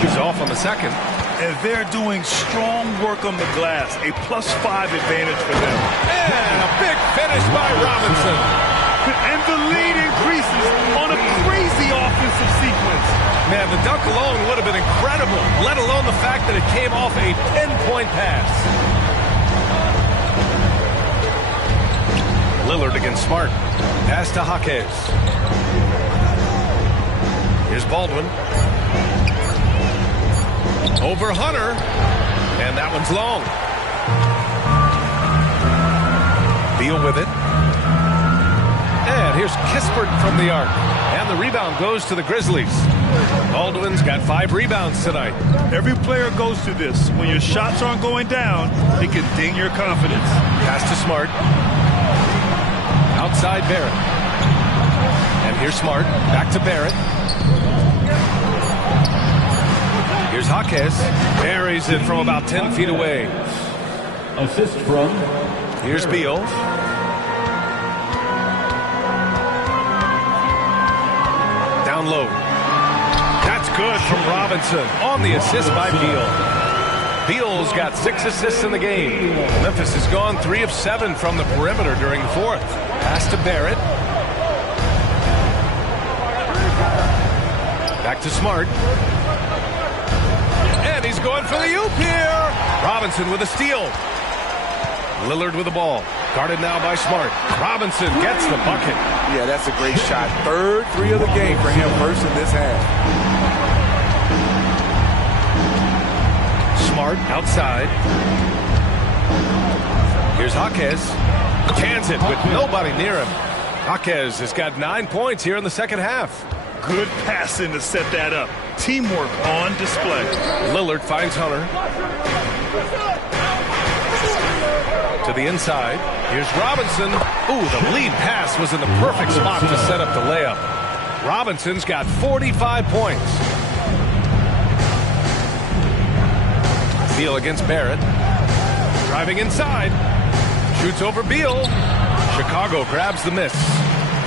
He's off on the second. And they're doing strong work on the glass, a +5 advantage for them. And a big finish by Robinson. And the lead increases on a crazy offensive sequence. Man, the dunk alone would have been incredible, let alone the fact that it came off a 10-point pass. Lillard against Smart. Pass to Jaquez. Here's Baldwin. Over Hunter, and that one's long. Beal with it. And here's Kispert from the arc. And the rebound goes to the Grizzlies. Baldwin's got 5 rebounds tonight. Every player goes through this. When your shots aren't going down, it can ding your confidence. Pass to Smart. Outside Barrett. And here's Smart. Back to Barrett. Here's Jaquez. Buries it from about 10 feet away. Assist from. Here's Beal. Down low. That's good from Robinson on the assist by Beal. Beal's got 6 assists in the game. Memphis has gone 3 of 7 from the perimeter during the fourth. Pass to Barrett. Back to Smart. And he's going for the oop here. Robinson with a steal. Lillard with the ball. Guarded now by Smart. Robinson gets the bucket. Yeah, that's a great shot. 3rd 3 of the game for him, first in this half. Smart outside. Here's Jaquez. Cans it with nobody near him. Jaquez has got 9 points here in the second half. Good passing to set that up. Teamwork on display. Lillard finds Hunter. To the inside. Here's Robinson. Ooh, the lead pass was in the perfect spot to set up the layup. Robinson's got 45 points. Beal against Barrett. Driving inside. Shoots over Beal. Chicago grabs the miss.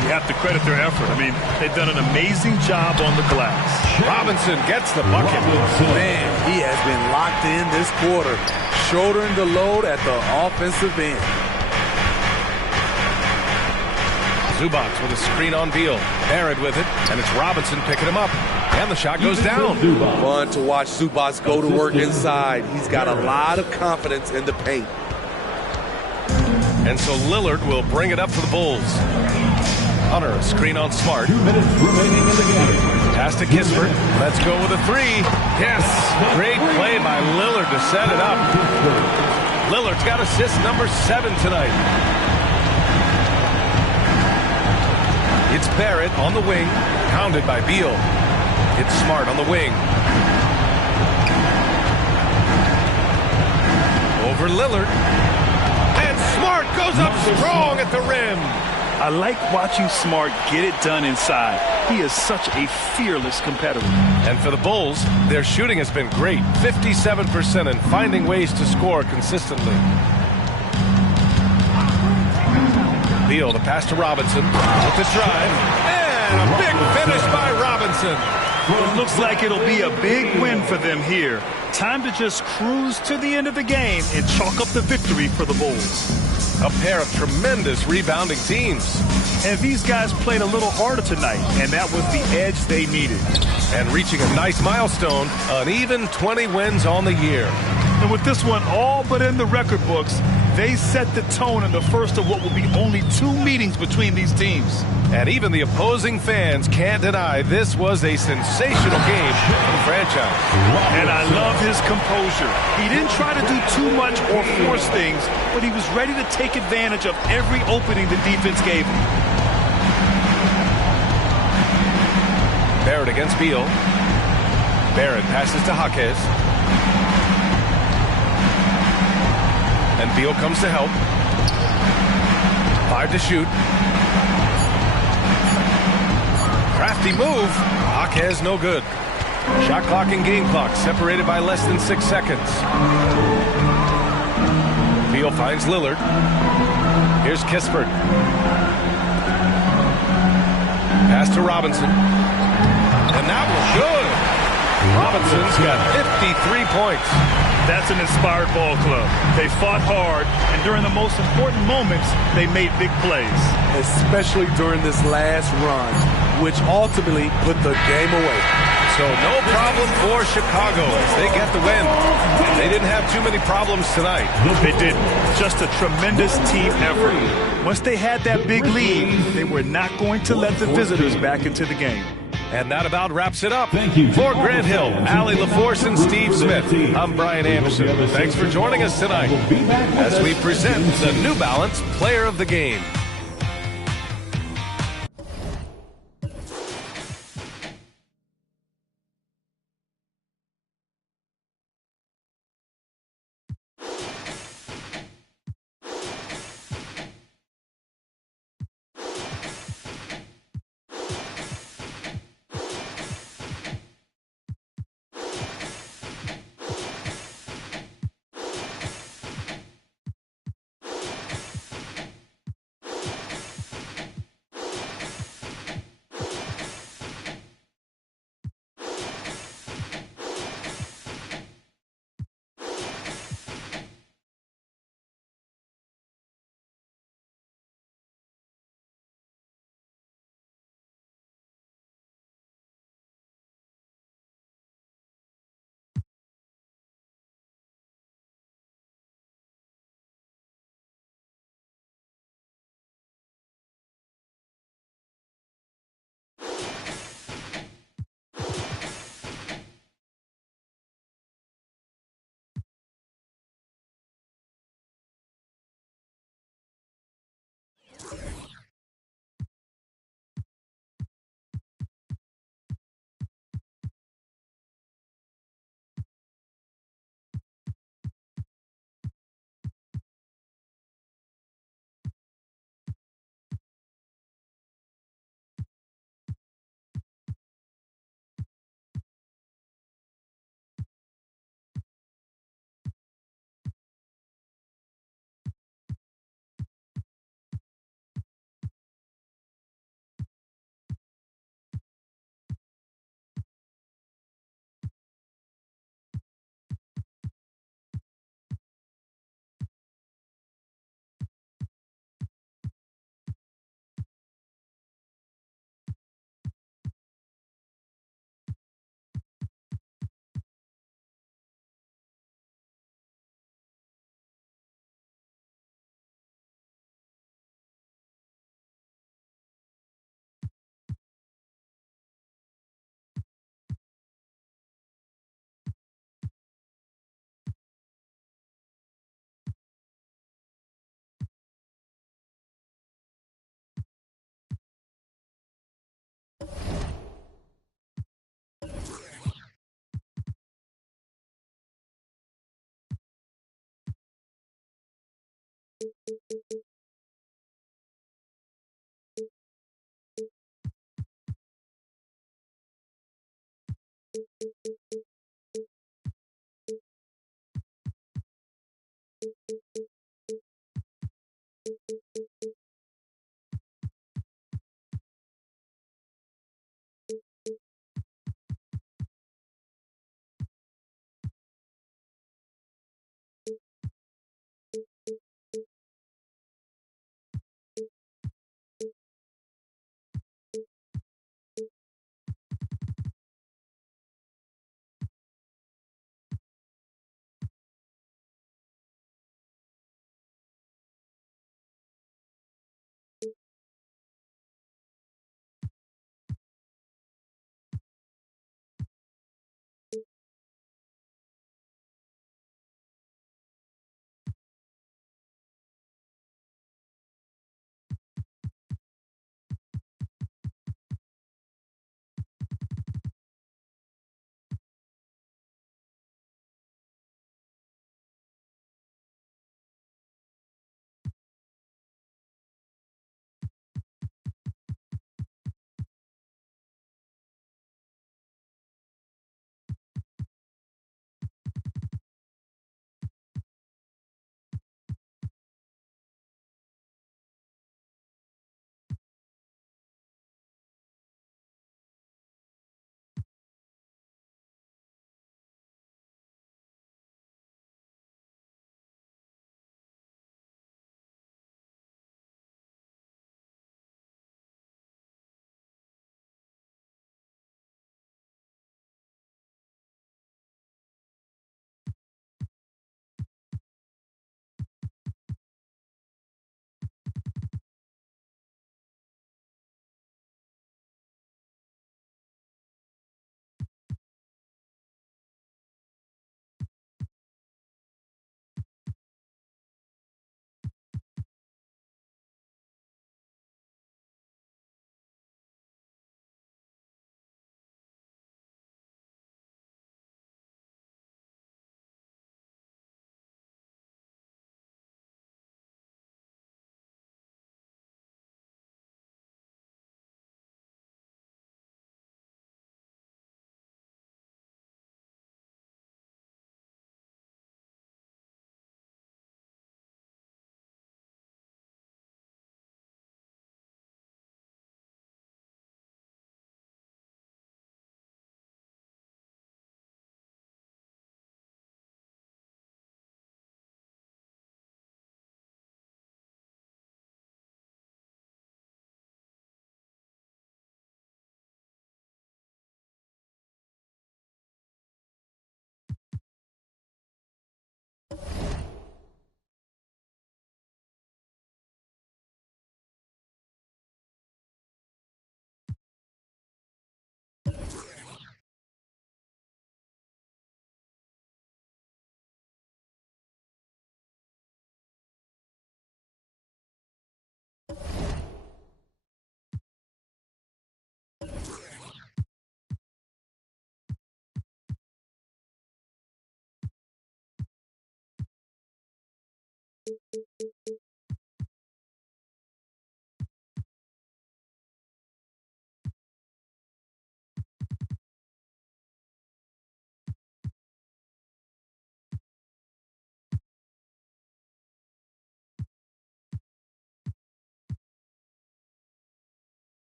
You have to credit their effort. I mean, they've done an amazing job on the glass. Robinson gets the bucket. Man, he has been locked in this quarter, shouldering the load at the offensive end. Zubac with a screen on Beal. Barrett with it, and it's Robinson picking him up. And the shot goes down. Fun to watch Zubac go to work inside. He's got a lot of confidence in the paint. And so Lillard will bring it up for the Bulls. Hunter, a screen on Smart. 2 minutes remaining in the game. Pass to Kispert. Let's go with a three. Yes, great play by Lillard to set it up. Lillard's got assist number 7 tonight. It's Barrett on the wing, pounded by Beal. It's Smart on the wing. Over Lillard. And Smart goes up strong at the rim. I like watching Smart get it done inside. He is such a fearless competitor. And for the Bulls, their shooting has been great. 57% and finding ways to score consistently. Beal, the pass to Robinson with the drive. And a big finish by Robinson. Well, it looks like it'll be a big win for them here. Time to just cruise to the end of the game and chalk up the victory for the Bulls. A pair of tremendous rebounding teams. And these guys played a little harder tonight, and that was the edge they needed. And reaching a nice milestone, an even 20 wins on the year. And with this one all but in the record books, they set the tone in the first of what will be only 2 meetings between these teams. And even the opposing fans can't deny this was a sensational game for the franchise. And I love his composure. He didn't try to do too much or force things, but he was ready to take advantage of every opening the defense gave him. Barrett against Beal. Barrett passes to Jaquez. And Beal comes to help. 5 to shoot. Crafty move. Jaquez no good. Shot clock and game clock separated by less than 6 seconds. Beal finds Lillard. Here's Kispert. Pass to Robinson. And that was good. Robinson's got 53 points. That's an inspired ball club. They fought hard, and during the most important moments, they made big plays. Especially during this last run, which ultimately put the game away. So no problem for Chicago as they get the win. They didn't have too many problems tonight. They didn't. Just a tremendous team effort. Once they had that big lead, they were not going to let the visitors back into the game. And that about wraps it up. Thank you For Grant Hill, Allie LaForce, and Steve Smith, I'm Brian Anderson. Thanks for joining us tonight as we present the New Balance Player of the Game.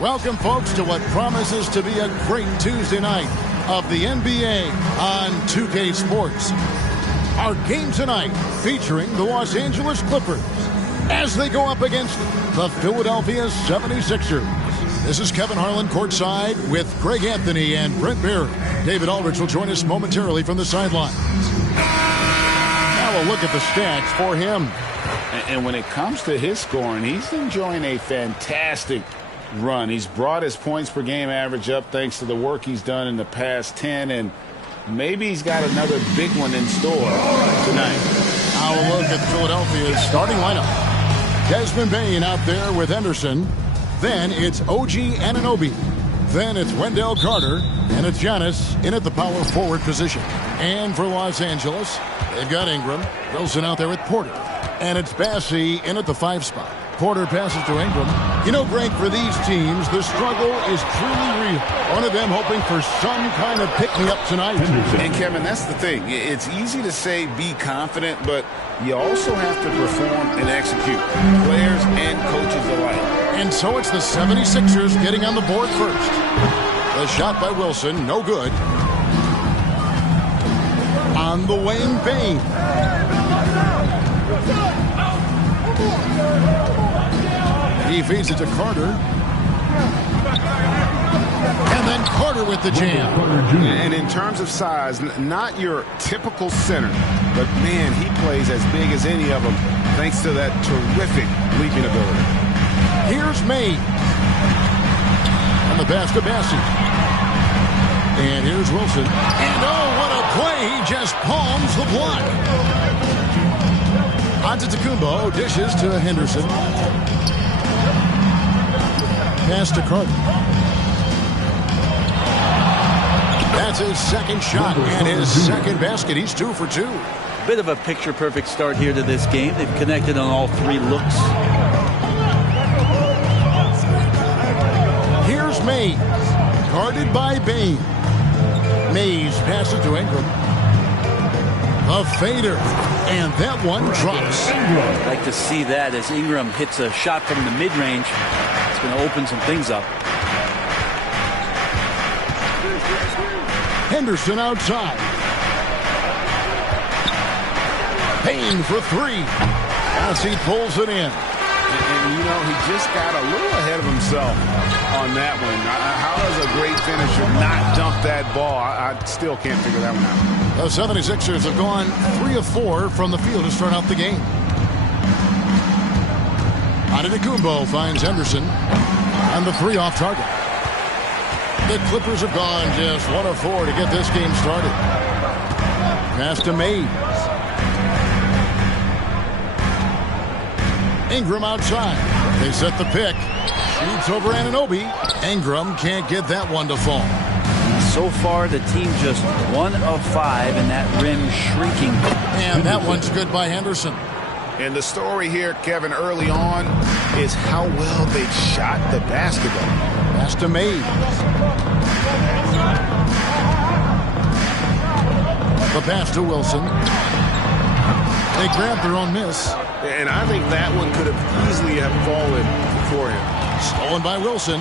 Welcome, folks, to what promises to be a great Tuesday night of the NBA on 2K Sports. Our game tonight featuring the Los Angeles Clippers as they go up against the Philadelphia 76ers. This is Kevin Harlan courtside with Greg Anthony and Brent Barry. David Aldridge will join us momentarily from the sidelines. Now we'll look at the stats for him. And when it comes to his scoring, he's enjoying a fantastic run. He's brought his points per game average up thanks to the work he's done in the past 10, and maybe he's got another big one in store tonight. Now we'll look at Philadelphia's starting lineup. Desmond Bane out there with Henderson. Then it's OG Anunoby. Then it's Wendell Carter, and it's Giannis in at the power forward position. And for Los Angeles, they've got Ingram. Wilson out there with Porter. And it's Bassey in at the 5 spot. Porter passes to Ingram. You know, Greg, for these teams, the struggle is truly real. One of them hoping for some kind of pick-me-up tonight. And, Kevin, that's the thing. It's easy to say be confident, but you also have to perform and execute, players and coaches alike. And so it's the 76ers getting on the board first. The shot by Wilson, no good. On the wing, Bane. He feeds it to Carter. And then Carter with the jam. And in terms of size, not your typical center, but man, he plays as big as any of them thanks to that terrific leaping ability. Here's May. And the pass to Bassey. And here's Wilson. And oh, what a play. He just palms the block. Antetokounmpo dishes to Henderson. Pass to Carter. That's his second shot and his second basket. He's 2 for 2. Bit of a picture-perfect start here to this game. They've connected on all 3 looks. Here's Mays. Guarded by Bane. Mays passes to Ingram. A fader. And that one drops. I'd like to see that as Ingram hits a shot from the mid-range. It's going to open some things up. Henderson outside. Payne for 3. As he pulls it in. And you know, he just got a little ahead of himself on that one. How does a great finisher not dump that ball? I still can't figure that one out. The 76ers have gone 3 of 4 from the field to start out the game. Antetokounmpo finds Henderson. And the 3 off target. The Clippers have gone just 1 of 4 to get this game started. Pass to Mays. Ingram outside. They set the pick. Shoots over Anunoby. Ingram can't get that one to fall. So far, the team just 1 of 5, and that rim shrinking. And that one's good by Henderson. And the story here, Kevin, early on is how well they shot the basketball. Pass to Mays. The pass to Wilson. They grabbed their own miss. And I think that one could have easily have fallen for him. Stolen by Wilson.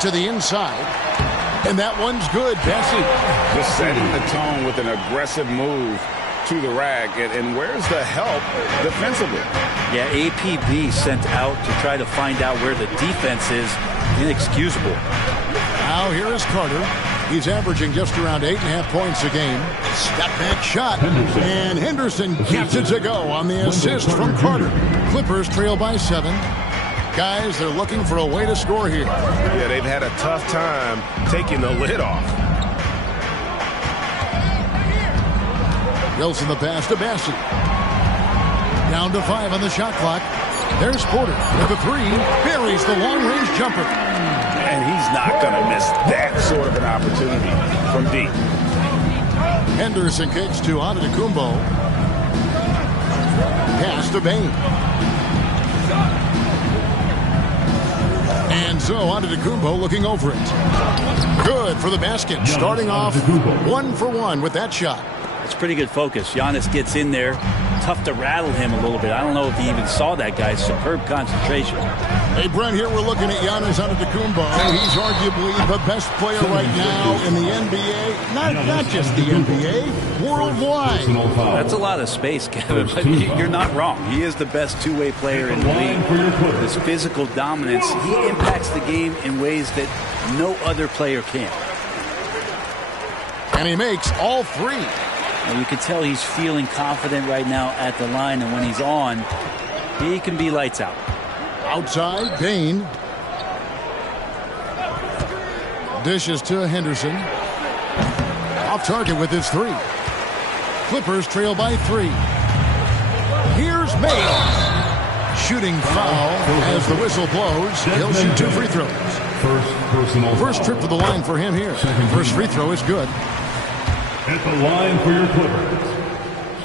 To the inside. And that one's good. Bassey. Just setting the tone with an aggressive move to the rack. And where's the help defensively? Yeah, APB sent out to try to find out where the defense is. Inexcusable. Now here is Carter. He's averaging just around 8.5 points a game. Step back shot. And Henderson gets it to go on the assist from Carter. Clippers trail by 7. Guys, they're looking for a way to score here. Yeah, they've had a tough time taking the lid off. Wilson the pass to Bassey. Down to 5 on the shot clock. There's Porter with the 3. Buries the long-range jumper. And he's not going to miss that sort of an opportunity from deep. Henderson kicks to Antetokounmpo. Pass to Bane. And so Antetokounmpo looking over it. Good for the basket. Starting off 1 for 1 with that shot. It's pretty good focus. Giannis gets in there. Tough to rattle him a little bit. I don't know if he even saw that guy. Superb concentration. Hey, Brent, here we're looking at Giannis Antetokounmpo. He's arguably the best player right now in the NBA. Not just the NBA, worldwide. That's a lot of space, Kevin, but you're not wrong. He is the best two-way player in the league. His physical dominance, he impacts the game in ways that no other player can. And he makes all 3. And you can tell he's feeling confident right now at the line, and when he's on, he can be lights out. Outside, Bane. Dishes to Henderson. Off target with his 3. Clippers trail by 3. Here's Mays. Shooting foul as the whistle blows. He'll shoot 2 free throws. First trip to the line for him here. First free throw is good. At the line for your Clippers,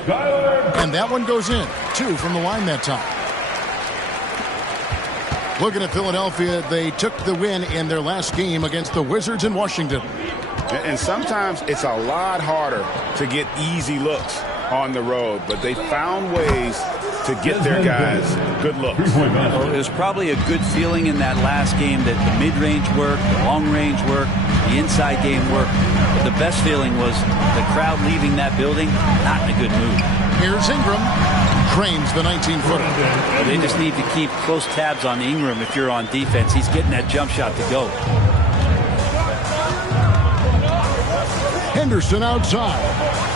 Skyler. And that one goes in. 2 from the line that time. Looking at Philadelphia, they took the win in their last game against the Wizards in Washington. And sometimes it's a lot harder to get easy looks on the road, but they found ways to get their guys good looks. Well, it was probably a good feeling in that last game that the mid-range worked, the long-range worked, the inside game worked. The best feeling was the crowd leaving that building, not in a good mood. Here's Ingram. Cranes the 19-footer. They just need to keep close tabs on Ingram if you're on defense. He's getting that jump shot to go. Henderson outside.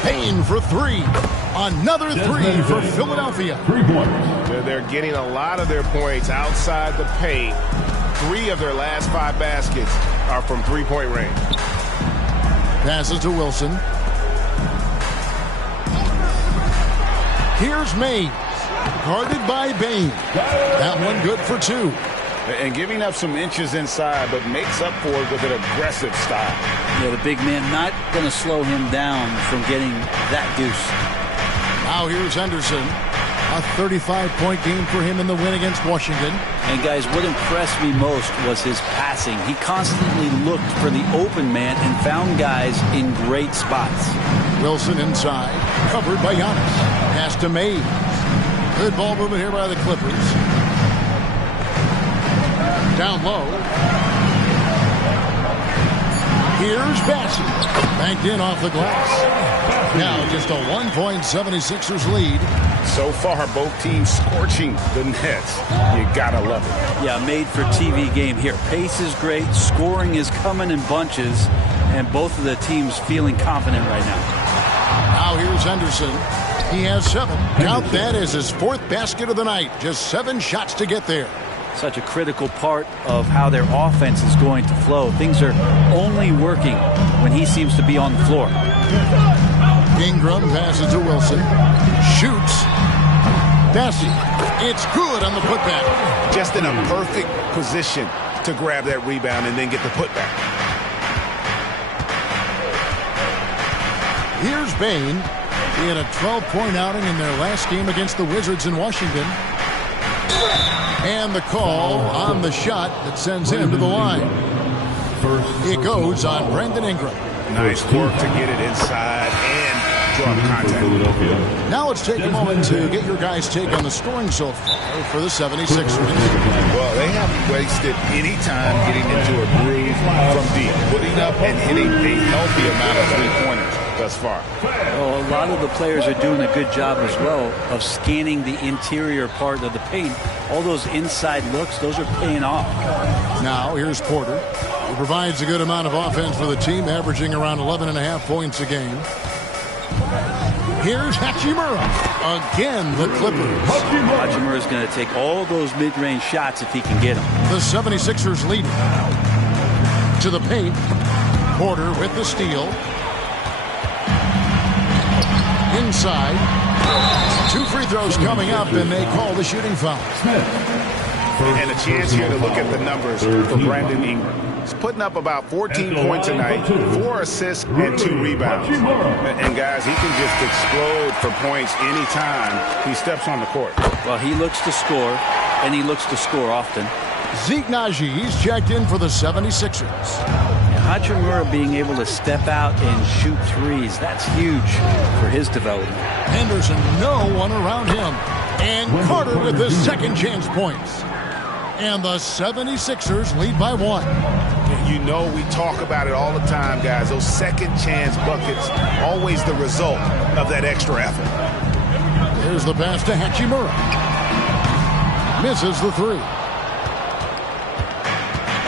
Payne for 3. Another 3 for Philadelphia. 3 points. They're getting a lot of their points outside the paint. 3 of their last 5 baskets are from three-point range. Passes to Wilson. Here's Mays. Guarded by Bain. That one good for 2. And giving up some inches inside, but makes up for it with an aggressive style. Yeah, the big man not going to slow him down from getting that deuce. Now here's Henderson. A 35-point game for him in the win against Washington. And guys, what impressed me most was his passing. He constantly looked for the open man and found guys in great spots. Wilson inside, covered by Giannis. Pass to Mays. Good ball movement here by the Clippers. Down low. Here's Bassett. Banked in off the glass. Now just a 1-point 76ers lead. So far, both teams scorching the Nets. You gotta love it. Yeah, made for TV game here. Pace is great. Scoring is coming in bunches. And both of the teams feeling confident right now. Now here's Henderson. He has 7. Count that as his 4th basket of the night. Just 7 shots to get there. Such a critical part of how their offense is going to flow. Things are only working when he seems to be on the floor. Ingram passes to Wilson. Shoots. Bassey. It's good on the putback. Just in a perfect position to grab that rebound and then get the putback. Here's Bain. He had a 12-point outing in their last game against the Wizards in Washington. And the call on the shot that sends him to the line. It goes on Brandon Ingram. Nice work to get it inside and draw the contact. Now let's take a moment to get your guys' take on the scoring so far for the 76ers. Well, they haven't wasted any time getting into a groove from deep, putting up and hitting a healthy amount of three-pointers thus far. Well, a lot of the players are doing a good job as well of scanning the interior part of the paint. All those inside looks, those are paying off. Now here's Porter. He provides a good amount of offense for the team, averaging around 11.5 points a game. Here's Hachimura. Again, the Clippers. Hachimura is going to take all those mid-range shots if he can get them. The 76ers lead to the paint. Porter with the steal. Inside. 2 free throws coming up, and they call the shooting foul. And a chance here to look at the numbers for Brandon Ingram. He's putting up about 14 points a night, 4 assists, and 2 rebounds. And guys, he can just explode for points anytime he steps on the court. Well, he looks to score, and he looks to score often. Zeke Naji, he's checked in for the 76ers. Hachimura being able to step out and shoot threes, that's huge for his development. Henderson, no one around him. And Carter with his second chance points. And the 76ers lead by 1. You know, we talk about it all the time, guys. Those second chance buckets, always the result of that extra effort. Here's the pass to Hachimura. Misses the 3.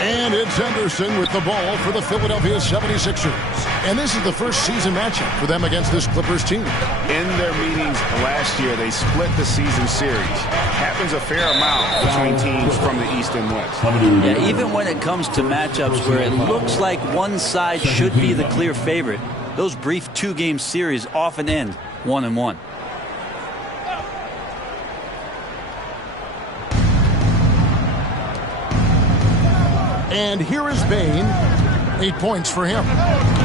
And it's Henderson with the ball for the Philadelphia 76ers. And this is the first season matchup for them against this Clippers team. In their meetings last year, they split the season series. Happens a fair amount between teams from the East and West. Yeah, even when it comes to matchups where it looks like one side should be the clear favorite, those brief 2-game series often end 1-1. And here is Bain. 8 points for him.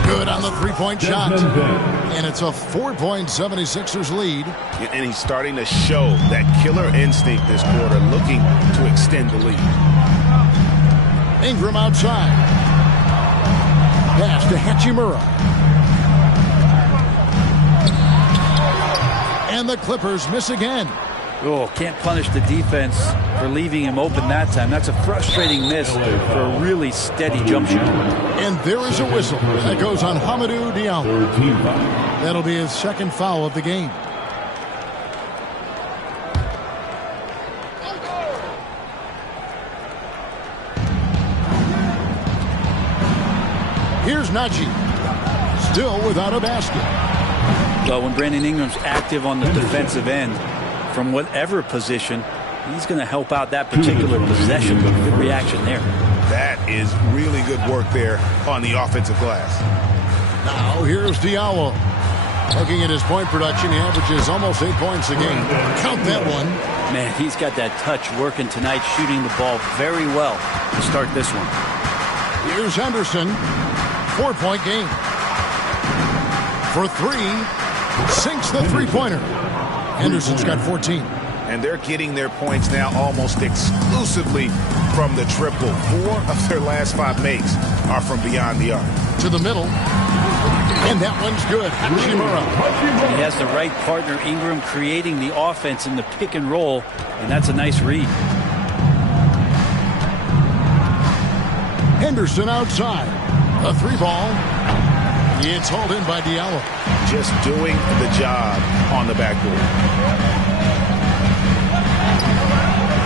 Good on the three-point shot. And it's a 4-point 76ers lead. And he's starting to show that killer instinct this quarter, looking to extend the lead. Ingram outside. Pass to Hachimura. And the Clippers miss again. Oh, can't punish the defense for leaving him open that time. That's a frustrating miss for a really steady jump shot. And there is a whistle. That goes on Hamidou Diallo. That'll be his second foul of the game. Here's Najee. Still without a basket. Well, when Brandon Ingram's active on the defensive end, from whatever position, he's going to help out that particular possession. Good reaction there. That is really good work there on the offensive glass. Now here's Diallo. Looking at his point production, he averages almost 8 points a game. Count that one. Man, he's got that touch working tonight, shooting the ball very well to start this one. Here's Henderson. 4-point game. For three, sinks the three-pointer. Henderson's got 14. And they're getting their points now almost exclusively from the triple. 4 of their last 5 makes are from beyond the arc. To the middle. And that one's good. Hachimura. He has the right partner, Ingram, creating the offense in the pick and roll. And that's a nice read. Henderson outside. A 3-ball. It's hauled in by Diallo. Just doing the job on the backboard.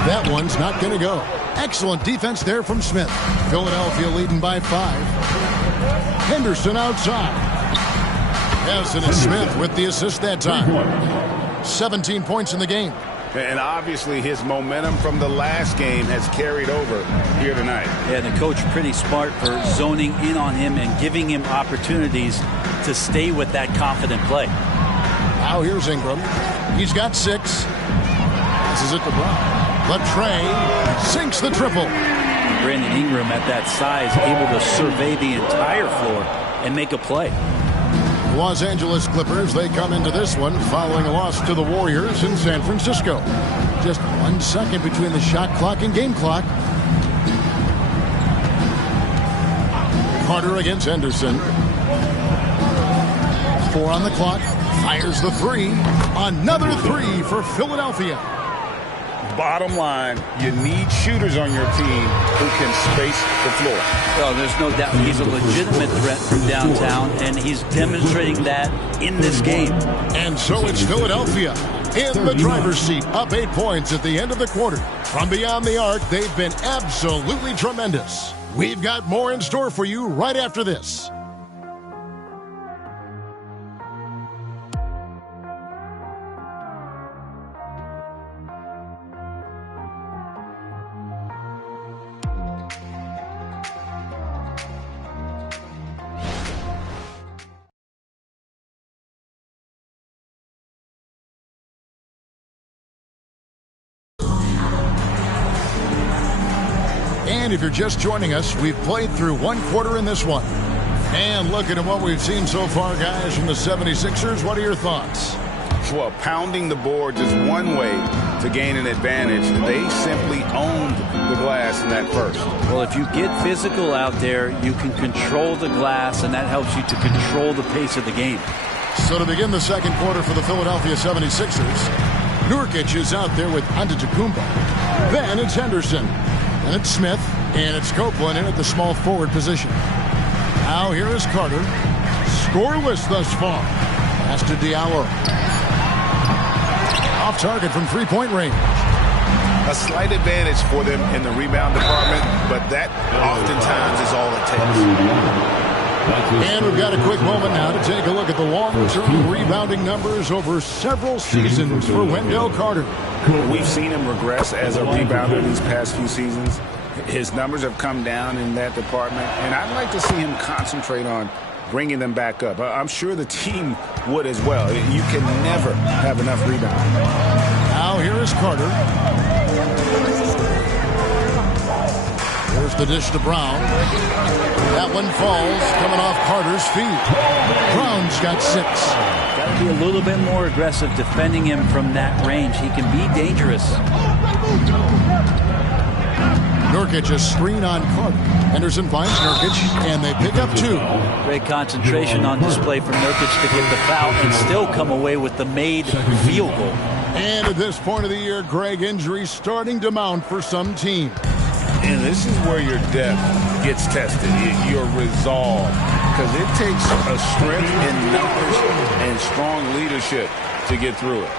That one's not going to go. Excellent defense there from Smith. Philadelphia leading by 5. Henderson outside. Harrison and Smith with the assist that time. 17 points in the game. And obviously his momentum from the last game has carried over here tonight. Yeah, the coach pretty smart for zoning in on him and giving him opportunities to stay with that confident play. Now here's Ingram. He's got 6. This is it to Brown. Latrey sinks the triple. Brandon Ingram at that size able to survey the entire floor and make a play. Los Angeles Clippers, they come into this one following a loss to the Warriors in San Francisco. Just 1 second between the shot clock and game clock. Carter against Henderson. 4 on the clock. Fires the 3. Another 3 for Philadelphia. Bottom line, you need shooters on your team who can space the floor. Well, there's no doubt he's a legitimate threat from downtown, and he's demonstrating that in this game. And so it's Philadelphia in the driver's seat, up 8 points at the end of the quarter. From beyond the arc, they've been absolutely tremendous. We've got more in store for you right after this. And if you're just joining us, we've played through 1 quarter in this one. And looking at what we've seen so far, guys, from the 76ers, what are your thoughts? Well, pounding the boards is one way to gain an advantage. They simply owned the glass in that first. Well, if you get physical out there, you can control the glass, and that helps you to control the pace of the game. So to begin the second quarter for the Philadelphia 76ers, Nurkic is out there with Antetokounmpo. Then it's Henderson. And it's Smith, and it's Copeland in at the small forward position. Now here is Carter. Scoreless thus far. Pass to Diallo. Off target from three-point range. A slight advantage for them in the rebound department, but that oftentimes is all it takes. And we've got a quick moment now to take a look at the long-term rebounding numbers over several seasons for Wendell Carter. We've seen him regress as a rebounder these past few seasons. His numbers have come down in that department, and I'd like to see him concentrate on bringing them back up. I'm sure the team would as well. You can never have enough rebounding. Now here is Carter. Here's the dish to Brown. That one falls, coming off Carter's feet. Brown's got 6. Got to be a little bit more aggressive defending him from that range. He can be dangerous. Nurkic, a screen on Carter. Henderson finds Nurkic, and they pick up 2. Great concentration on display from Nurkic to get the foul and still come away with the made field goal. And at this point of the year, Greg, injuries starting to mount for some teams. And this is where your depth gets tested, your resolve. Because it takes a strength in numbers and strong leadership to get through it.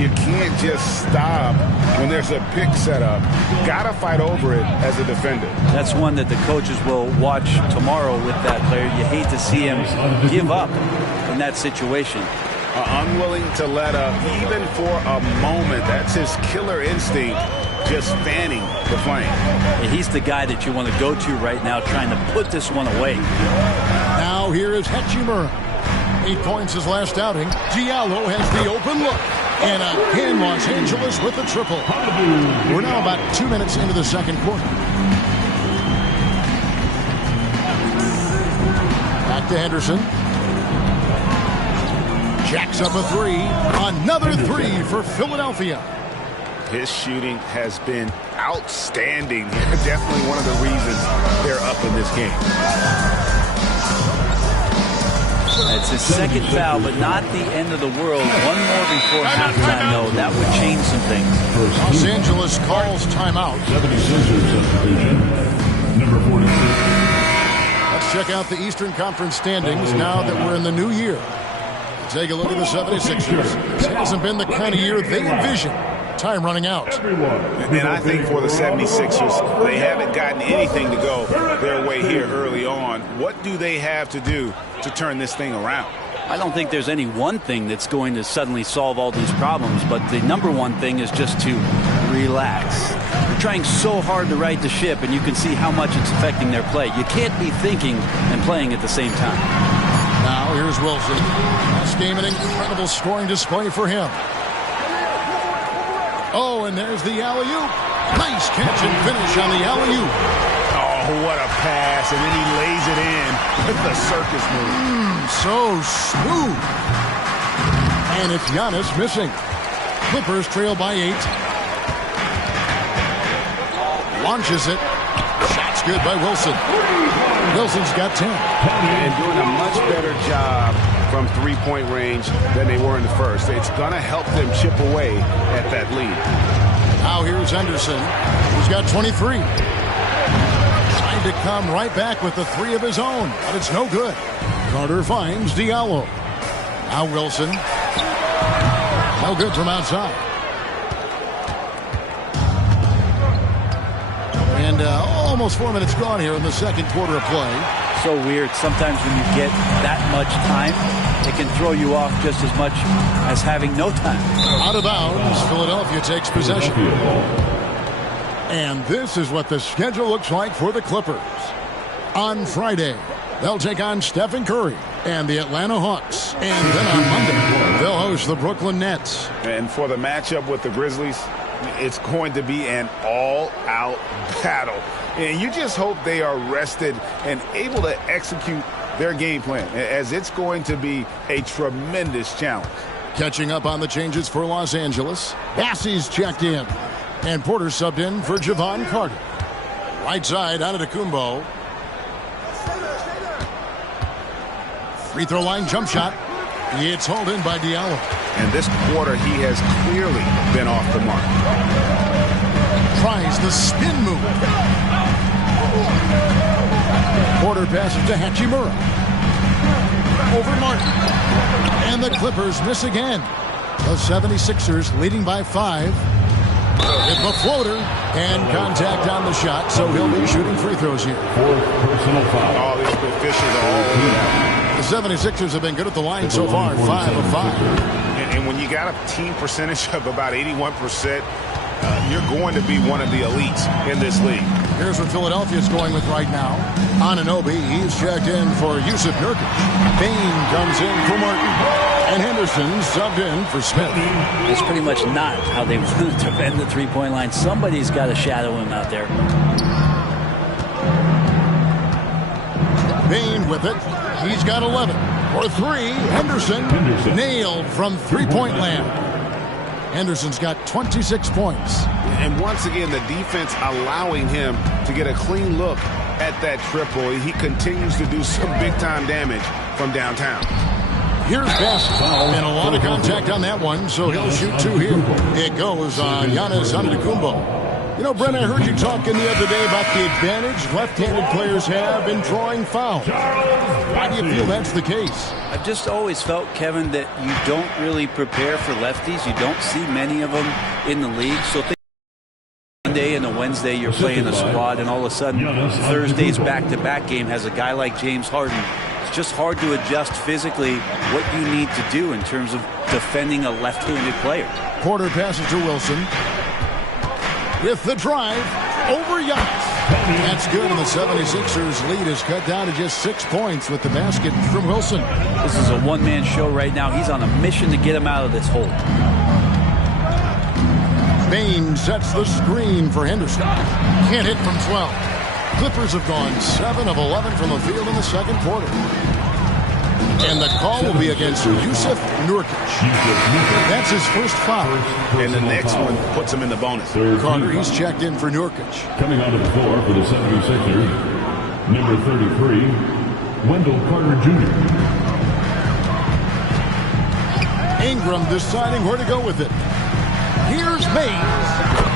You can't just stop when there's a pick set up. Got to fight over it as a defender. That's one that the coaches will watch tomorrow with that player. You hate to see him give up in that situation. Unwilling to let up even for a moment. That's his killer instinct, just fanning the flame. He's the guy that you want to go to right now, trying to put this one away. Now here is Hachimura. 8 points his last outing. Diallo has the open look. And again, Los Angeles with the triple. We're now about 2 minutes into the second quarter. Back to Henderson. Jacks up a 3. Another 3 for Philadelphia. His shooting has been outstanding. Definitely one of the reasons they're up in this game. It's his second foul, but not the end of the world. One more before halftime, though. That would change some things. Los Angeles calls timeout. 76ers number 46. Let's check out the Eastern Conference standings now that we're in the new year. Take a look at the 76ers. This hasn't been the kind of year they envisioned. Time running out. And I think for the 76ers, they haven't gotten anything to go their way here early on. What do they have to do to turn this thing around? I don't think there's any one thing that's going to suddenly solve all these problems, but the number one thing is just to relax. They're trying so hard to right the ship, and you can see how much it's affecting their play. You can't be thinking and playing at the same time. Now here's Wilson. Last game, an incredible scoring display for him. Oh, and there's the alley-oop. Nice catch and finish on the alley-oop. Oh, what a pass, and then he lays it in with the circus move. So smooth. And it's Giannis missing. Clippers trail by 8. Launches it. Shot's good by Wilson. Wilson's got 10. And doing a much better job from three-point range than they were in the first. It's going to help them chip away at that lead. Now here's Henderson, who's got 23. Trying to come right back with the 3 of his own, but it's no good. Carter finds Diallo. Now Wilson. No good from outside. And almost 4 minutes gone here in the second quarter of play. So weird. Sometimes when you get that much time, it can throw you off just as much as having no time. Out of bounds, Philadelphia takes possession. And this is what the schedule looks like for the Clippers. On Friday, they'll take on Stephen Curry and the Atlanta Hawks. And then on Monday, they'll host the Brooklyn Nets. And for the matchup with the Grizzlies, it's going to be an all-out battle. And you just hope they are rested and able to execute their game plan, as it's going to be a tremendous challenge. Catching up on the changes for Los Angeles. Bassey's checked in. And Porter subbed in for Javon Carter. Right side, Antetokounmpo. Free throw line jump shot. It's hauled in by Diallo. And this quarter, he has clearly been off the mark. Tries the spin move. Porter passes to Hachimura. Over Martin. And the Clippers miss again. The 76ers leading by 5. Hit the floater. And contact on the shot, so he'll be shooting free throws here. Personal foul. All these officials are all over that. The 76ers have been good at the line so far, 5 of 5. And when you got a team percentage of about 81%, you're going to be one of the elites in this league. Here's what Philadelphia's going with right now. Anunoby, he's checked in for Yusuf Nurkic. Bain comes in for Martin. And Henderson subbed in for Smith. It's pretty much not how they want to defend the three-point line. Somebody's got to shadow him out there. Bain with it. He's got 11. For three, Henderson. Nailed from three-point land. Henderson's got 26 points. And once again, the defense allowing him to get a clean look at that triple. He continues to do some big-time damage from downtown. Here's Bassett. And a lot of contact on that one, so he'll shoot two here. It goes on Giannis Antetokounmpo. You know, Brent, I heard you talking the other day about the advantage left-handed players have in drawing fouls. Why do you feel that's the case? I've just always felt, Kevin, that you don't really prepare for lefties. You don't see many of them in the league. So Monday and a Wednesday you're playing a squad, and all of a sudden Thursday's back-to-back game has a guy like James Harden. It's just hard to adjust physically what you need to do in terms of defending a left-handed player. Porter passes to Wilson. With the drive, over Giannis. That's good, and the 76ers lead is cut down to just 6 points with the basket from Wilson. This is a one-man show right now. He's on a mission to get him out of this hole. Bain sets the screen for Henderson. Can't hit from 12. Clippers have gone 7 of 11 from the field in the second quarter. And the call will be against Jusuf Nurkic. That's his first foul. And the next one puts him in the bonus. Carter, he's checked in for Nurkic. Coming onto the floor for the 76ers, number 33, Wendell Carter Jr. Ingram deciding where to go with it. Here's Bain.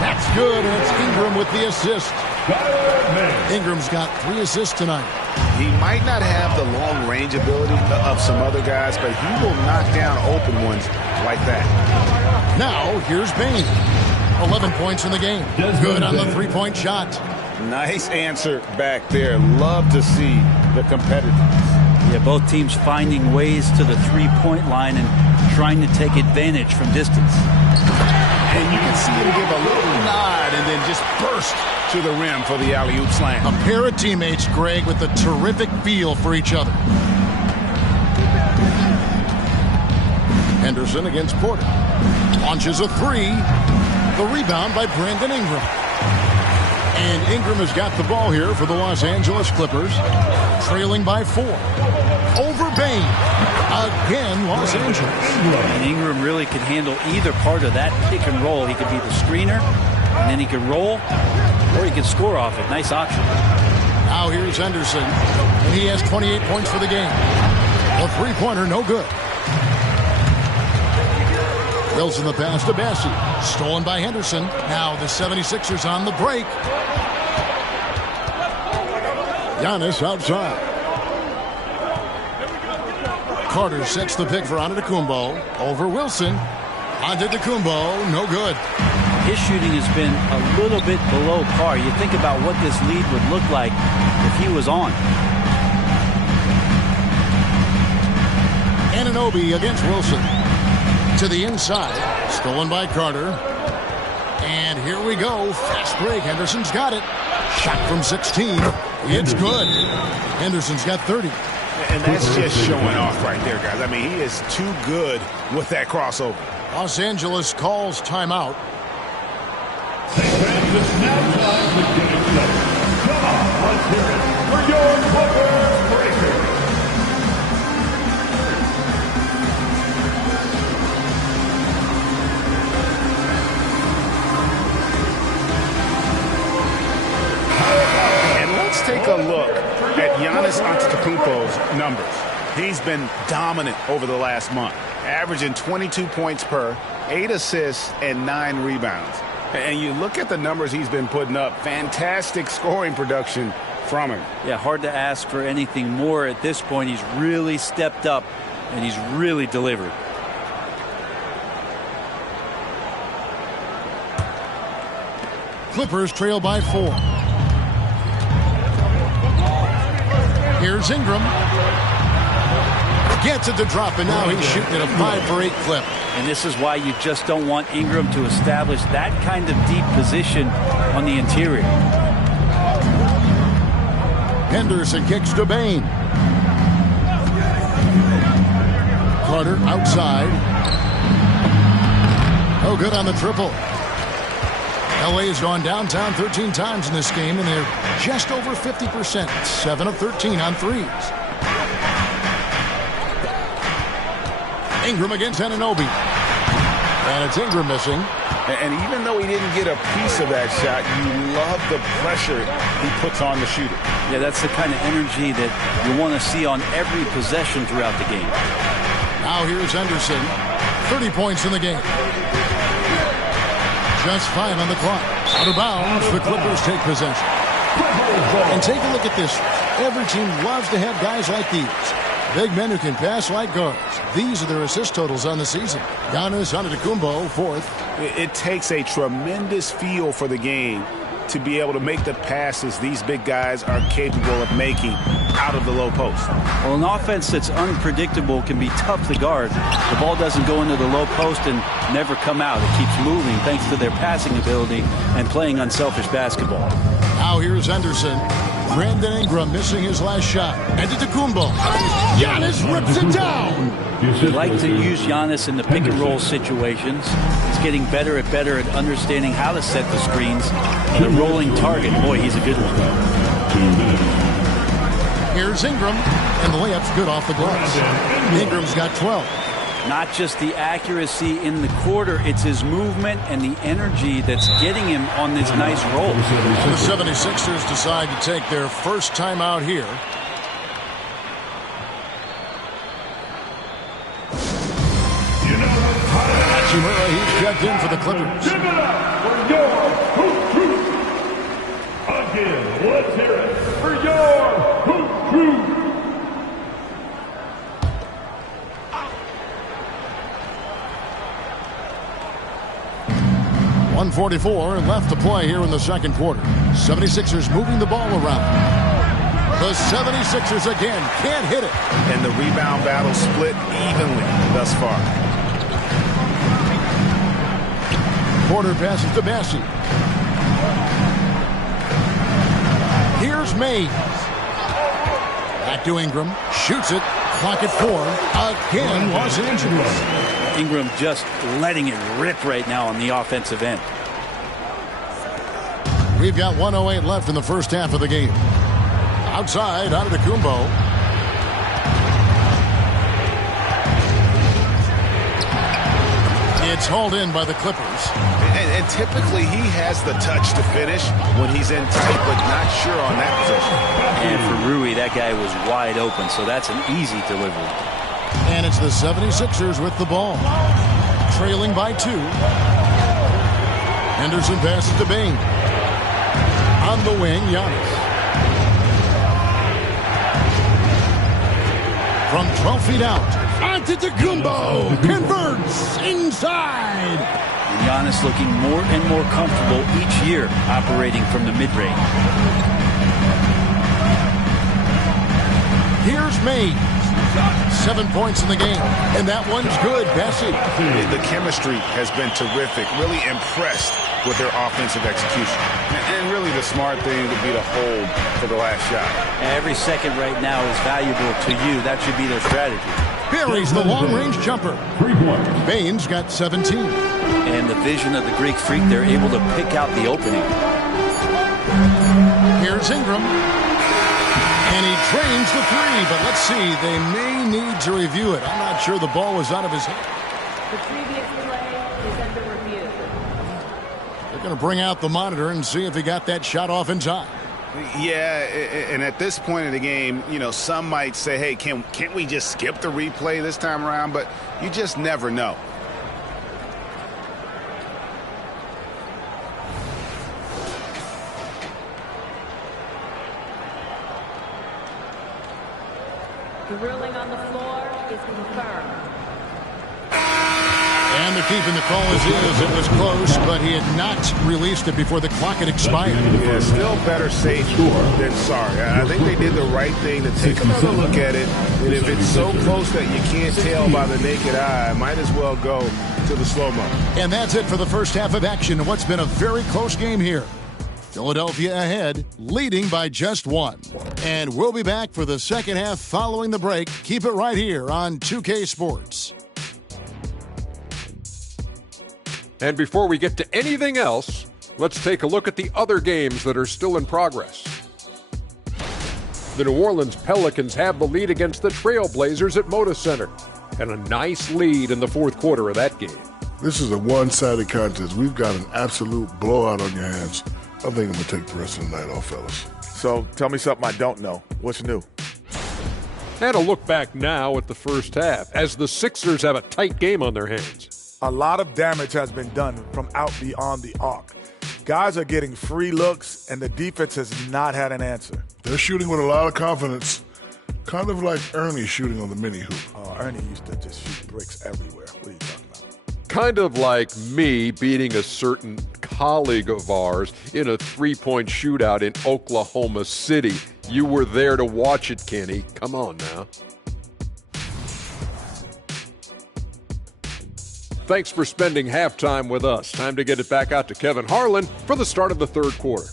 That's good, and it's Ingram with the assist. Ingram's got 3 assists tonight. He might not have the long-range ability of some other guys, but he will knock down open ones like that. Now, here's Bain. 11 points in the game. Good on the three-point shot. Nice answer back there. Love to see the competitiveness. Yeah, both teams finding ways to the three-point line and trying to take advantage from distance. And you can see him give a little nod and then just burst to the rim for the alley-oop slam. A pair of teammates, Greg, with a terrific feel for each other. Henderson against Porter. Launches a three. The rebound by Brandon Ingram. And Ingram has got the ball here for the Los Angeles Clippers. Trailing by 4. Over Bain. Again, Los Angeles. And Ingram really could handle either part of that pick and roll. He could be the screener, and then he could roll, or he could score off it. Nice option. Now here's Henderson, and he has 28 points for the game. A three-pointer, no good. Wilson the pass to Bassett. Stolen by Henderson. Now the 76ers on the break. Giannis outside. Carter sets the pick for Antetokounmpo. Over Wilson. Antetokounmpo, no good. His shooting has been a little bit below par. You think about what this lead would look like if he was on. Anunoby against Wilson. To the inside. Stolen by Carter. And here we go. Fast break. Henderson's got it. Shot from 16. It's good. Henderson's got 30. And that's just showing off right there, guys. I mean, he is too good with that crossover. Los Angeles calls timeout. It's now time to get it set. Come on, let's hear it for your Clippers breaker. And let's take a look at Giannis Antetokounmpo's numbers. He's been dominant over the last month, averaging 22 points per, 8 assists, and 9 rebounds. And you look at the numbers he's been putting up, fantastic scoring production from him. Yeah, hard to ask for anything more at this point. He's really stepped up, and he's really delivered. Clippers trail by 4. Here's Ingram. Gets it to drop, and now he's shooting at a 5-for-8 clip. And this is why you just don't want Ingram to establish that kind of deep position on the interior. Henderson kicks to Bain. Carter outside. Oh, good on the triple. LA has gone downtown 13 times in this game, and they're just over 50%, 7 of 13 on threes. Ingram against Anunoby. And it's Ingram missing. And even though he didn't get a piece of that shot, you love the pressure he puts on the shooter. Yeah, that's the kind of energy that you want to see on every possession throughout the game. Now here's Henderson. 30 points in the game. Just 5 on the clock. Out of bounds, the Clippers take possession. And take a look at this. Every team loves to have guys like these. Big men who can pass like guards. These are their assist totals on the season. Giannis Antetokounmpo, 4th. It takes a tremendous feel for the game to be able to make the passes these big guys are capable of making out of the low post. Well, an offense that's unpredictable can be tough to guard. The ball doesn't go into the low post and never come out. It keeps moving thanks to their passing ability and playing unselfish basketball. Now here's Henderson. Brandon Ingram missing his last shot. Antetokounmpo. Giannis rips it down. We like to use Giannis in the pick and roll situations. He's getting better at understanding how to set the screens. And a rolling target, boy, he's a good one. Here's Ingram, and the layup's good off the glass. Ingram's got 12. Not just the accuracy in the quarter, it's his movement and the energy that's getting him on this nice roll. The 76ers decide to take their first time out here. Hachimura, he's checked in for the Clippers. Give it up for your Hoop Crew. Again, let's hear it for your Hoop Crew. 1:44 left to play here in the second quarter. 76ers moving the ball around. The 76ers again can't hit it. And the rebound battle split evenly thus far. Porter passes to Massey. Here's Mays. Back to Ingram. Shoots it. Clock at 4. Again, Los Angeles. Ingram just letting it rip right now on the offensive end. We've got 1:08 left in the first half of the game. Outside, Antetokounmpo. It's hauled in by the Clippers. And typically he has the touch to finish when he's in tight, but not sure on that position. And for Rui, that guy was wide open, so that's an easy delivery. And it's the 76ers with the ball. Trailing by 2. Henderson passes to Bain. On the wing, Giannis. From 12 feet out, Antetokounmpo converts inside. And Giannis looking more and more comfortable each year operating from the mid-range. Here's Mays. 7 points in the game, and that one's good. Bessie. The chemistry has been terrific. Really impressed with their offensive execution. And really the smart thing would be to hold for the last shot. Every second right now is valuable to you. That should be their strategy. Buries the long-range jumper. 3 points. Bain's got 17. And the vision of the Greek freak, they're able to pick out the opening. Here's Ingram. And he drains the 3, but let's see. They may need to review it. I'm not sure the ball was out of his hand. The previous play is under review. They're going to bring out the monitor and see if he got that shot off in time. Yeah, and at this point in the game, you know, some might say, hey, can't we just skip the replay this time around? But you just never know. The ruling on the floor is confirmed. And the keeping the call as is. It was close, but he had not released it before the clock had expired. Yeah, still better safe than sorry. I think they did the right thing to take another look at it. And if it's so close that you can't tell by the naked eye, might as well go to the slow-mo. And that's it for the first half of action in what's been a very close game here. Philadelphia ahead, leading by just 1. And we'll be back for the second half following the break. Keep it right here on 2K Sports. And before we get to anything else, let's take a look at the other games that are still in progress. The New Orleans Pelicans have the lead against the Trailblazers at Moda Center, and a nice lead in the fourth quarter of that game. This is a one-sided contest. We've got an absolute blowout on your hands. I think I'm going to take the rest of the night off, fellas. So tell me something I don't know. What's new? And a look back now at the first half as the Sixers have a tight game on their hands. A lot of damage has been done from out beyond the arc. Guys are getting free looks, and the defense has not had an answer. They're shooting with a lot of confidence, kind of like Ernie shooting on the mini hoop. Ernie used to just shoot bricks everywhere. What are you talking about? Kind of like me beating a certain colleague of ours in a three-point shootout in Oklahoma City. You were there to watch it, Kenny. Come on now. Thanks for spending halftime with us. Time to get it back out to Kevin Harlan for the start of the third quarter.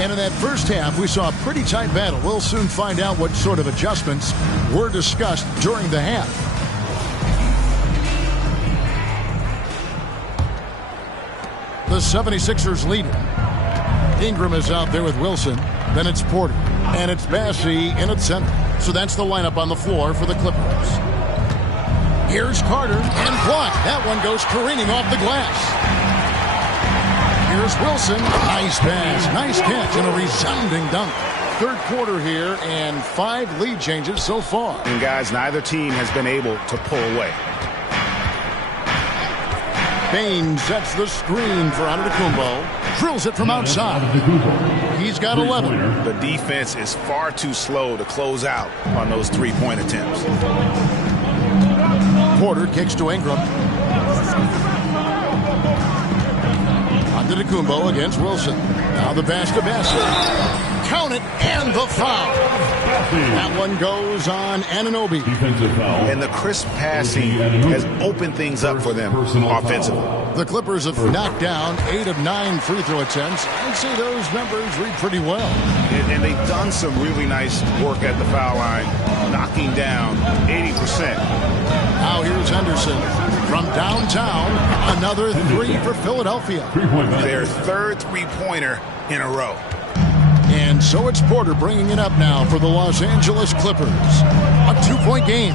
And in that first half, we saw a pretty tight battle. We'll soon find out what sort of adjustments were discussed during the half. The 76ers lead it. Ingram is out there with Wilson. Then it's Porter. And it's Bassey in at center. So that's the lineup on the floor for the Clippers. Here's Carter and blocked. That one goes careening off the glass. Here's Wilson. Nice pass. Nice catch and a resounding dunk. Third quarter here and 5 lead changes so far. And guys, neither team has been able to pull away. Bain sets the screen for Antetokounmpo. Drills it from outside. He's got 11. The defense is far too slow to close out on those three-point attempts. Porter kicks to Ingram. Antetokounmpo against Wilson. Now the pass to Bassett. Count it, and the foul. That one goes on Anunoby. And the crisp passing has opened things up for them offensively. The Clippers have knocked down 8 of 9 free throw attempts. I'd say those numbers read pretty well. And they've done some really nice work at the foul line, knocking down 80%. Now here's Henderson from downtown. Another 3 for Philadelphia. Their third three-pointer in a row. And so it's Porter bringing it up now for the Los Angeles Clippers. A 2-point game.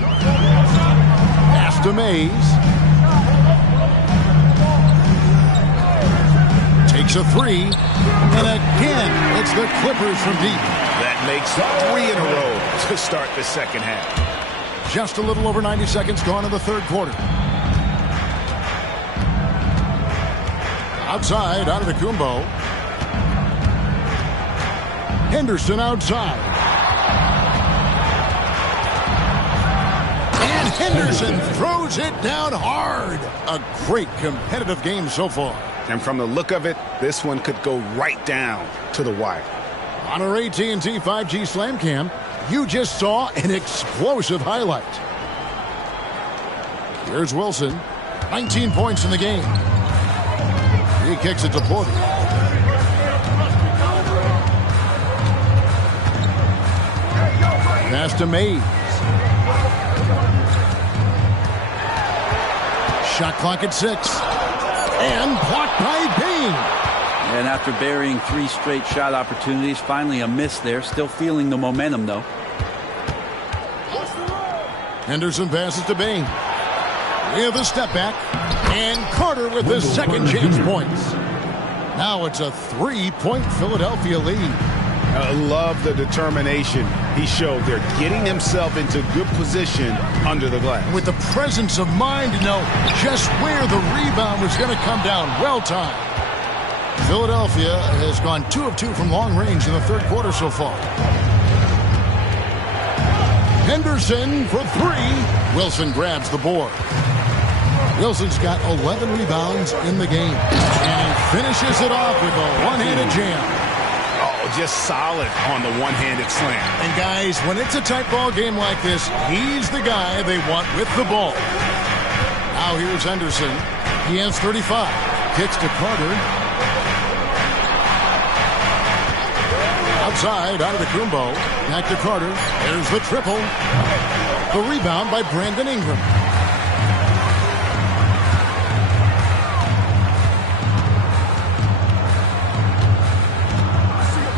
Pass to Mays. Takes a 3. And again, it's the Clippers from deep. That makes 3 in a row to start the second half. Just a little over 90 seconds gone in the third quarter. Outside, Antetokounmpo. Henderson outside. And Henderson throws it down hard. A great competitive game so far. And from the look of it, this one could go right down to the wire. On our AT&T 5G Slam Cam, you just saw an explosive highlight. Here's Wilson. 19 points in the game. He kicks it to Porter. Pass to Mays. Shot clock at 6. And blocked by Bain. And after burying 3 straight shot opportunities, finally a miss there. Still feeling the momentum, though. Henderson passes to Bain. With a step back. And Carter with his second chance points. Now it's a 3-point Philadelphia lead. I love the determination he showed there, getting himself into good position under the glass. With the presence of mind to know just where the rebound was going to come down. Well timed. Philadelphia has gone 2 of 2 from long range in the third quarter so far. Henderson for 3. Wilson grabs the board. Wilson's got 11 rebounds in the game. And he finishes it off with a one-handed jam. Just solid on the one-handed slam. And guys, when it's a tight ball game like this, he's the guy they want with the ball. Now here's Henderson. He has 35. Kicks to Carter. Outside, out of the Kumbo. Back to Carter. There's the triple. The rebound by Brandon Ingram.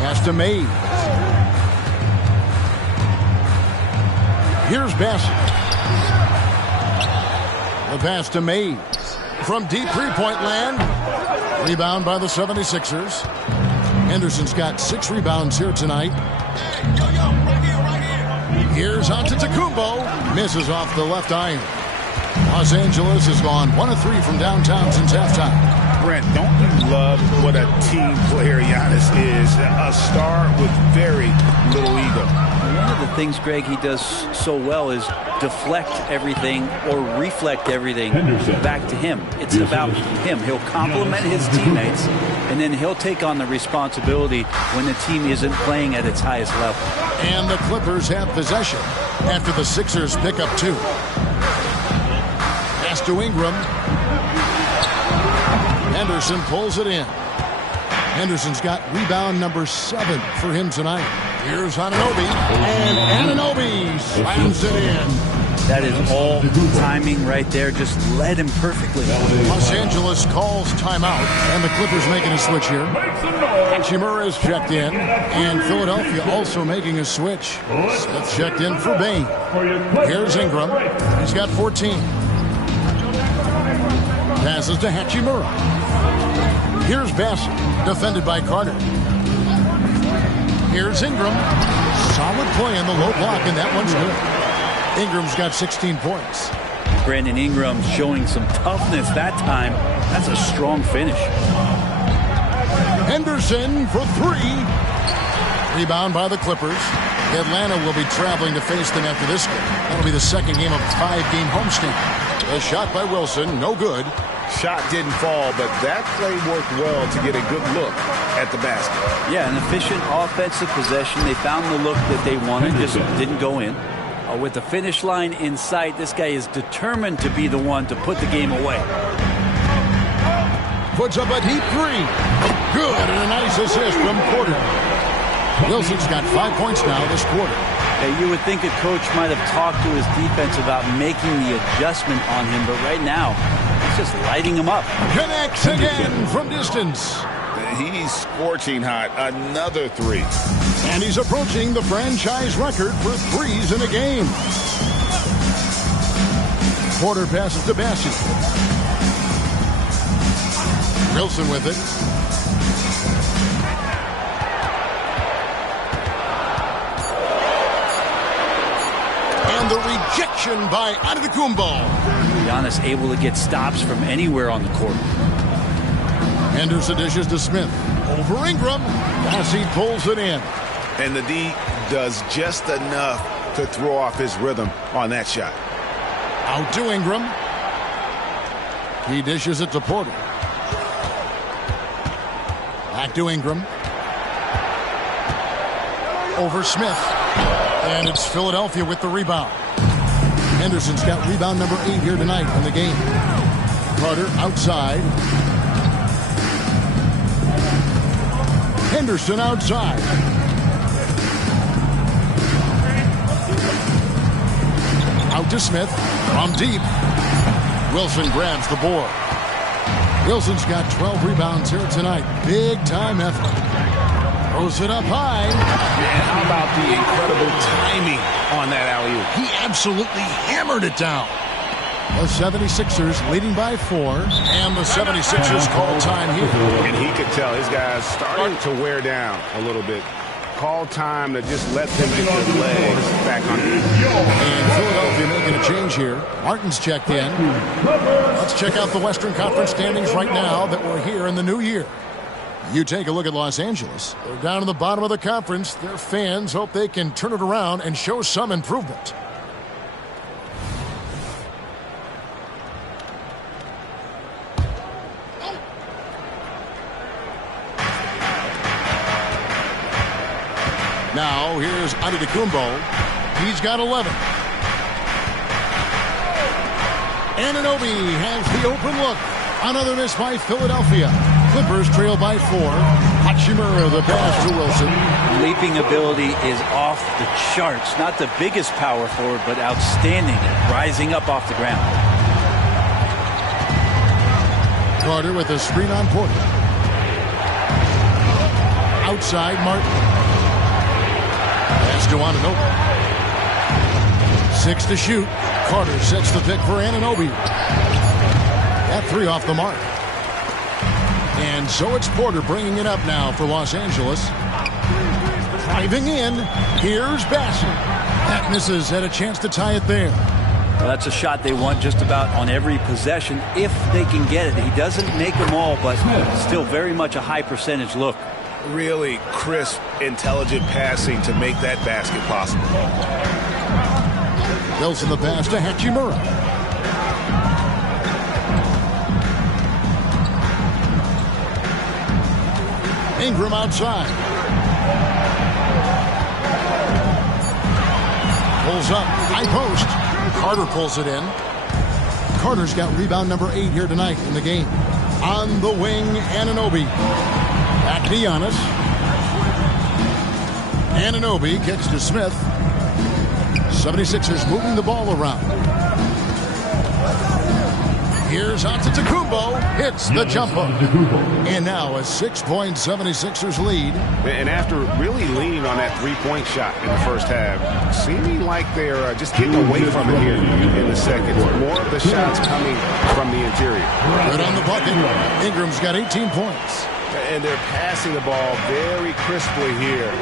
Pass to Mays. Here's Bassett. The pass to Mays. From deep three-point land. Rebound by the 76ers. Henderson's got 6 rebounds here tonight. Here's Antetokounmpo. Misses off the left iron. Los Angeles has gone 1 of 3 from downtown since halftime. Brent, don't you love what a team player Giannis is? A star with very little ego. One of the things, Greg, he does so well is deflect everything or reflect everything back to him. It's about him. He'll compliment his teammates, and then he'll take on the responsibility when the team isn't playing at its highest level. And the Clippers have possession after the Sixers pick up 2. Pass to Ingram. Henderson pulls it in. Henderson's got rebound number 7 for him tonight. Here's Anunoby, and Anunoby slams it in. That is all timing right there. Just led him perfectly. Los Angeles calls timeout, and the Clippers making a switch here. Hachimura is checked in, and Philadelphia also making a switch. Smith checked in for Bain. Here's Ingram. He's got 14. Passes to Hachimura. Here's Bassett, defended by Carter. Here's Ingram. Solid play in the low block, and that one's good. Ingram's got 16 points. Brandon Ingram showing some toughness that time. That's a strong finish. Henderson for 3. Rebound by the Clippers. Atlanta will be traveling to face them after this game. That'll be the second game of a 5-game homestand. A shot by Wilson, no good. Shot didn't fall, but that play worked well to get a good look at the basket. Yeah, an efficient offensive possession. They found the look that they wanted, just didn't go in. With the finish line in sight, this guy is determined to be the one to put the game away. Puts up a deep 3. Good, and a nice assist from Porter. Wilson's got 5 points now this quarter. You would think a coach might have talked to his defense about making the adjustment on him, but right now, he's just lighting him up. Connects again from distance. He's scorching hot. Another 3. And he's approaching the franchise record for 3s in a game. Porter passes to Bassett. Wilson with it. And the rejection by Antetokounmpo. Giannis able to get stops from anywhere on the court. Henderson dishes to Smith. Over Ingram. Bassett pulls it in. And the D does just enough to throw off his rhythm on that shot. Out to Ingram. He dishes it to Porter. Back to Ingram. Over Smith. And it's Philadelphia with the rebound. Henderson's got rebound number 8 here tonight in the game. Carter outside. Henderson outside. Out to Smith. From deep. Wilson grabs the board. Wilson's got 12 rebounds here tonight. Big time effort. Throws it up high. And how about the incredible timing on that alley-oop? He absolutely hammered it down. The 76ers leading by 4. And the 76ers call time here. And he could tell his guys starting to wear down a little bit. Call time to just let them get their legs back on the And Philadelphia making a change here. Martin's checked in. Let's check out the Western Conference standings right now that we're here in the new year. You take a look at Los Angeles. They're down in the bottom of the conference. Their fans hope they can turn it around and show some improvement. Now, here's Antetokounmpo. He's got 11. Anunoby has the open look. Another miss by Philadelphia. Clippers trail by 4. Hachimura, the pass to Wilson. Leaping ability is off the charts. Not the biggest power forward, but outstanding at rising up off the ground. Carter with a screen on Porter. Outside, Martin. Pass to Anunoby. 6 to shoot. Carter sets the pick for Anunoby. That 3 off the mark. And so it's Porter bringing it up now for Los Angeles. Driving in. Here's Bassett. That misses. Had a chance to tie it there. Well, that's a shot they want just about on every possession if they can get it. He doesn't make them all, but still very much a high percentage look. Really crisp, intelligent passing to make that basket possible. Wilson the pass to Hachimura. Ingram outside. Pulls up. High post. Carter pulls it in. Carter's got rebound number 8 here tonight in the game. On the wing, Anunoby. Back to Giannis. Anunoby kicks to Smith. 76ers moving the ball around. Here's Antetokounmpo. Hits the jumper. And now a 6-point 76ers lead. And after really leaning on that three-point shot in the first half, seeming like they're just getting away from it here in the second. More of the shots coming from the interior. Good on the bucket. Ingram's got 18 points. And they're passing the ball very crisply here.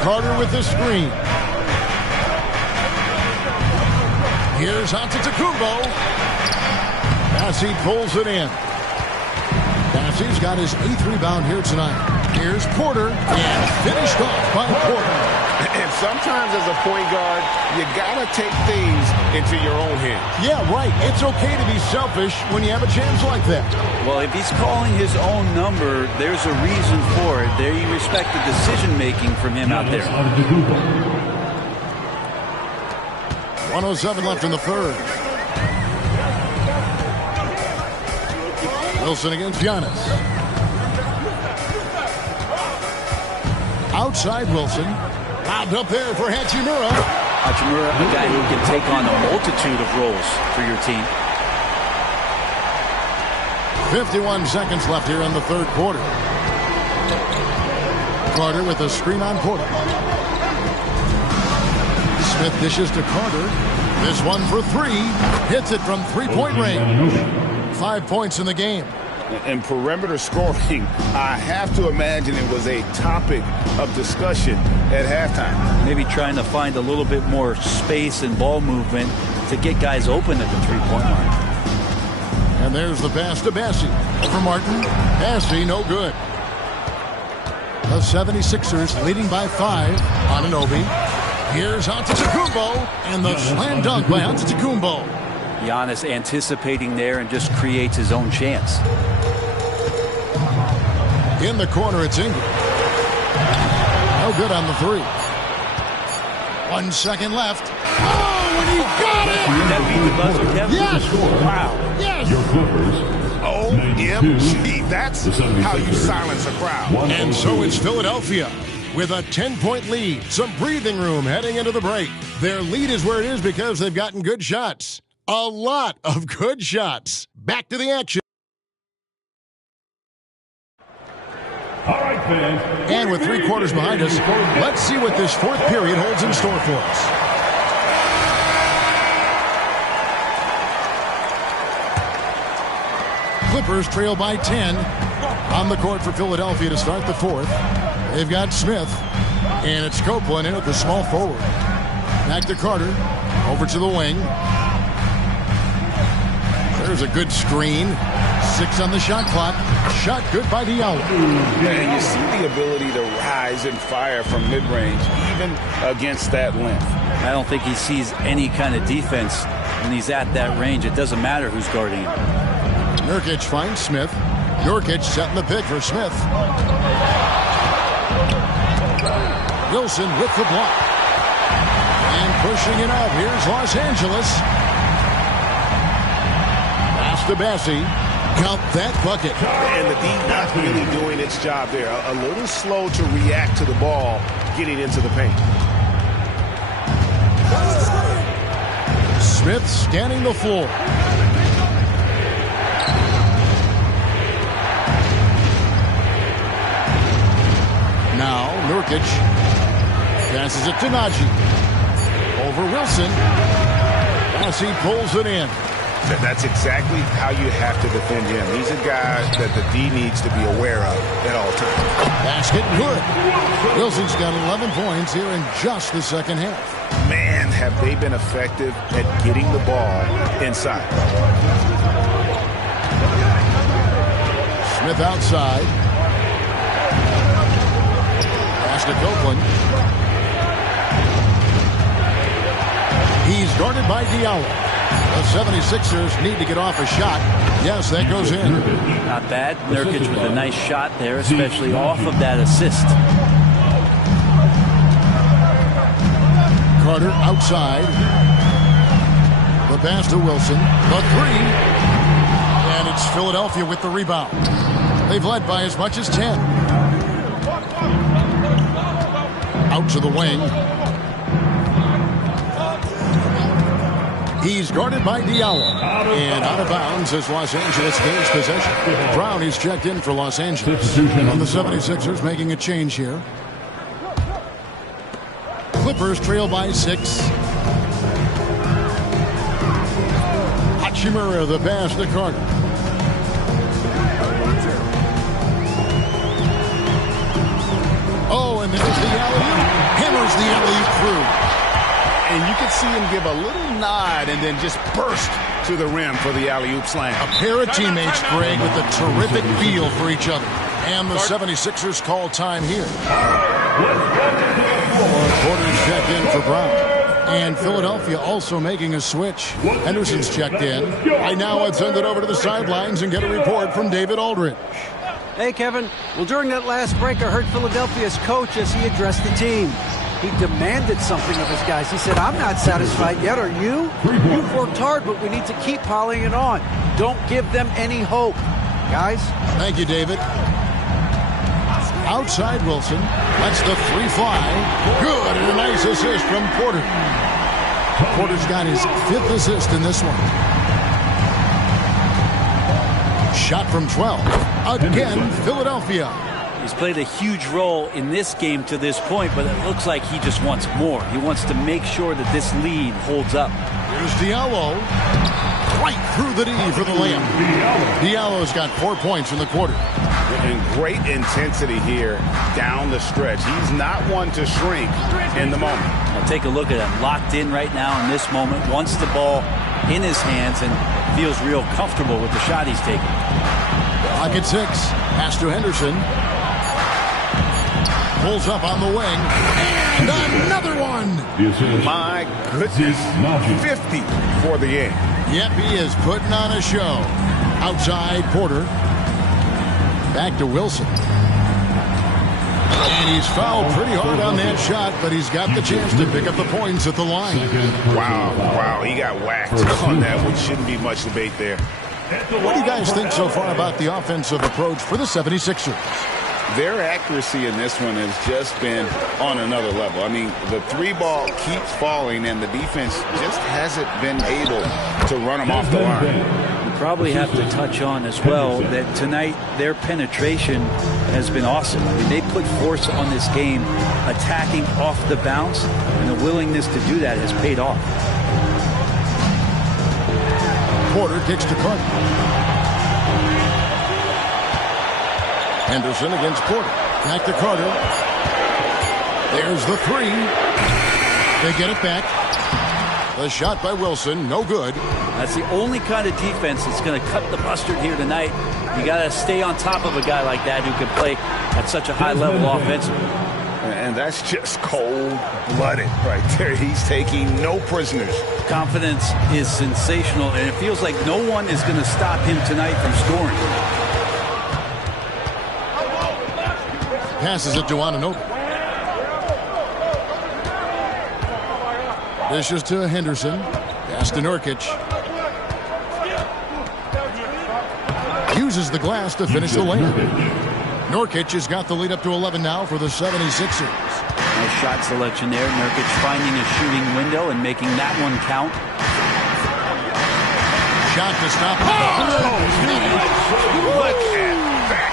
Carter with the screen. Here's Antetokounmpo. Bassey pulls it in. Bassey's got his 8th rebound here tonight. Here's Porter, and finished off by Porter. And sometimes as a point guard, you gotta take things into your own hands. Yeah, right. It's okay to be selfish when you have a chance like that. Well, if he's calling his own number, there's a reason for it. There you respect the decision-making from him out there. 1:07 left in the third. Wilson against Giannis. Outside Wilson. Lobbed up there for Hachimura. Hachimura, a guy who can take on a multitude of roles for your team. 51 seconds left here in the third quarter. Carter with a screen on Porter. Smith dishes to Carter. This one for 3. Hits it from 3-point range. 5 points in the game. And perimeter scoring, I have to imagine it was a topic of discussion at halftime. Maybe trying to find a little bit more space and ball movement to get guys open at the 3-point line. And there's the pass to Bassey. Over Martin. Bassey, no good. The 76ers leading by 5. Anunoby. Here's Antetokounmpo. And the slam dunk by Antetokounmpo. Giannis anticipating there and just creates his own chance. In the corner, it's Ingram. No good on the 3. 1 second left. Oh, and he got it! Did that beat the buzzer, Kevin? Yes! Wow. Yes! Your Clippers. OMG, that's how you silence a crowd. And so it's Philadelphia with a 10-point lead. Some breathing room heading into the break. Their lead is where it is because they've gotten good shots. A lot of good shots. Back to the action. All right, fans. And with 3 quarters behind us, let's see what this 4th period holds in store for us. Clippers trail by 10. On the court for Philadelphia to start the 4th. They've got Smith. And it's Copeland in at the small forward. Back to Carter. Over to the wing. There's a good screen. 6 on the shot clock. Shot good by Diallo. And you see the ability to rise and fire from mid-range, even against that length. I don't think he sees any kind of defense when he's at that range. It doesn't matter who's guarding him. Nurkic finds Smith. Nurkic setting the pick for Smith. Wilson with the block. And pushing it up. Here's Los Angeles. Pass to Bassey. Count that bucket. And the D not really doing its job there. A little slow to react to the ball getting into the paint. Smith scanning the floor. Now Nurkic passes it to Najee. Over Wilson. As he pulls it in. That's exactly how you have to defend him. He's a guy that the D needs to be aware of at all times. Basket good. Wilson's got 11 points here in just the second half. Man, have they been effective at getting the ball inside. Smith outside. Pass to Copeland. He's guarded by Diallo. The 76ers need to get off a shot. Yes, that goes in. Not bad. Nurkic with a nice shot there, especially off of that assist. Carter outside. The pass to Wilson. The three. And it's Philadelphia with the rebound. They've led by as much as 10. Out to the wing. He's guarded by Diallo. And out of bounds as Los Angeles gains possession. Brown is checked in for Los Angeles. On the 76ers making a change here. Clippers trail by 6. Hachimura the pass to Carter. Oh, and there's the alley-oop. Hammers the alley-oop through. And you can see him give a little nod and then just burst to the rim for the alley-oop slam. A pair of teammates, Greg, with a terrific feel for each other. And the 76ers call time here. Porter's checked in for Brown. And Philadelphia also making a switch. Henderson's checked in. Right now, let's send it over to the sidelines and get a report from David Aldridge. Hey, Kevin. Well, during that last break, I heard Philadelphia's coach as he addressed the team. He demanded something of his guys. He said, I'm not satisfied yet. Are you? You've worked hard, but we need to keep piling it on. Don't give them any hope. Guys? Thank you, David. Outside Wilson. Lets the three fly. Good, and a nice assist from Porter. Porter's got his 5th assist in this one. Shot from 12. Again, Philadelphia. He's played a huge role in this game to this point, but it looks like he just wants more. He wants to make sure that this lead holds up. Here's Diallo. Right through the D for the layup. Diallo's got 4 points in the quarter. And great intensity here down the stretch. He's not one to shrink in the moment. Now take a look at him. Locked in right now in this moment. Wants the ball in his hands and feels real comfortable with the shot he's taking. Clock at 6. Pass to Henderson. Pulls up on the wing. And another one. My goodness. 50 for the game. Yep, he is putting on a show. Outside Porter. Back to Wilson. And he's fouled pretty hard on that shot, but he's got the chance to pick up the points at the line. Wow. He got whacked on that, which shouldn't be much debate there. What do you guys think so far about the offensive approach for the 76ers? Their accuracy in this one has just been on another level. I mean, the three ball keeps falling, and the defense just hasn't been able to run them off the line. We probably have to touch on as well that tonight their penetration has been awesome. I mean, they put force on this game, attacking off the bounce, and the willingness to do that has paid off. Porter kicks to Carter. Henderson against Porter. Back to Carter. There's the three. They get it back. The shot by Wilson, no good. That's the only kind of defense that's going to cut the mustard here tonight. You got to stay on top of a guy like that who can play at such a high level offensively. And that's just cold-blooded right there. He's taking no prisoners. Confidence is sensational, and it feels like no one is going to stop him tonight from scoring. Passes it to Anunoby. Dishes to Henderson. Pass to Nurkic. uses the glass to finish the layup. Nurkic has got the lead up to 11 now for the 76ers. Nice shot selection there. Nurkic finding a shooting window and making that one count. Shot to stop. Look at that.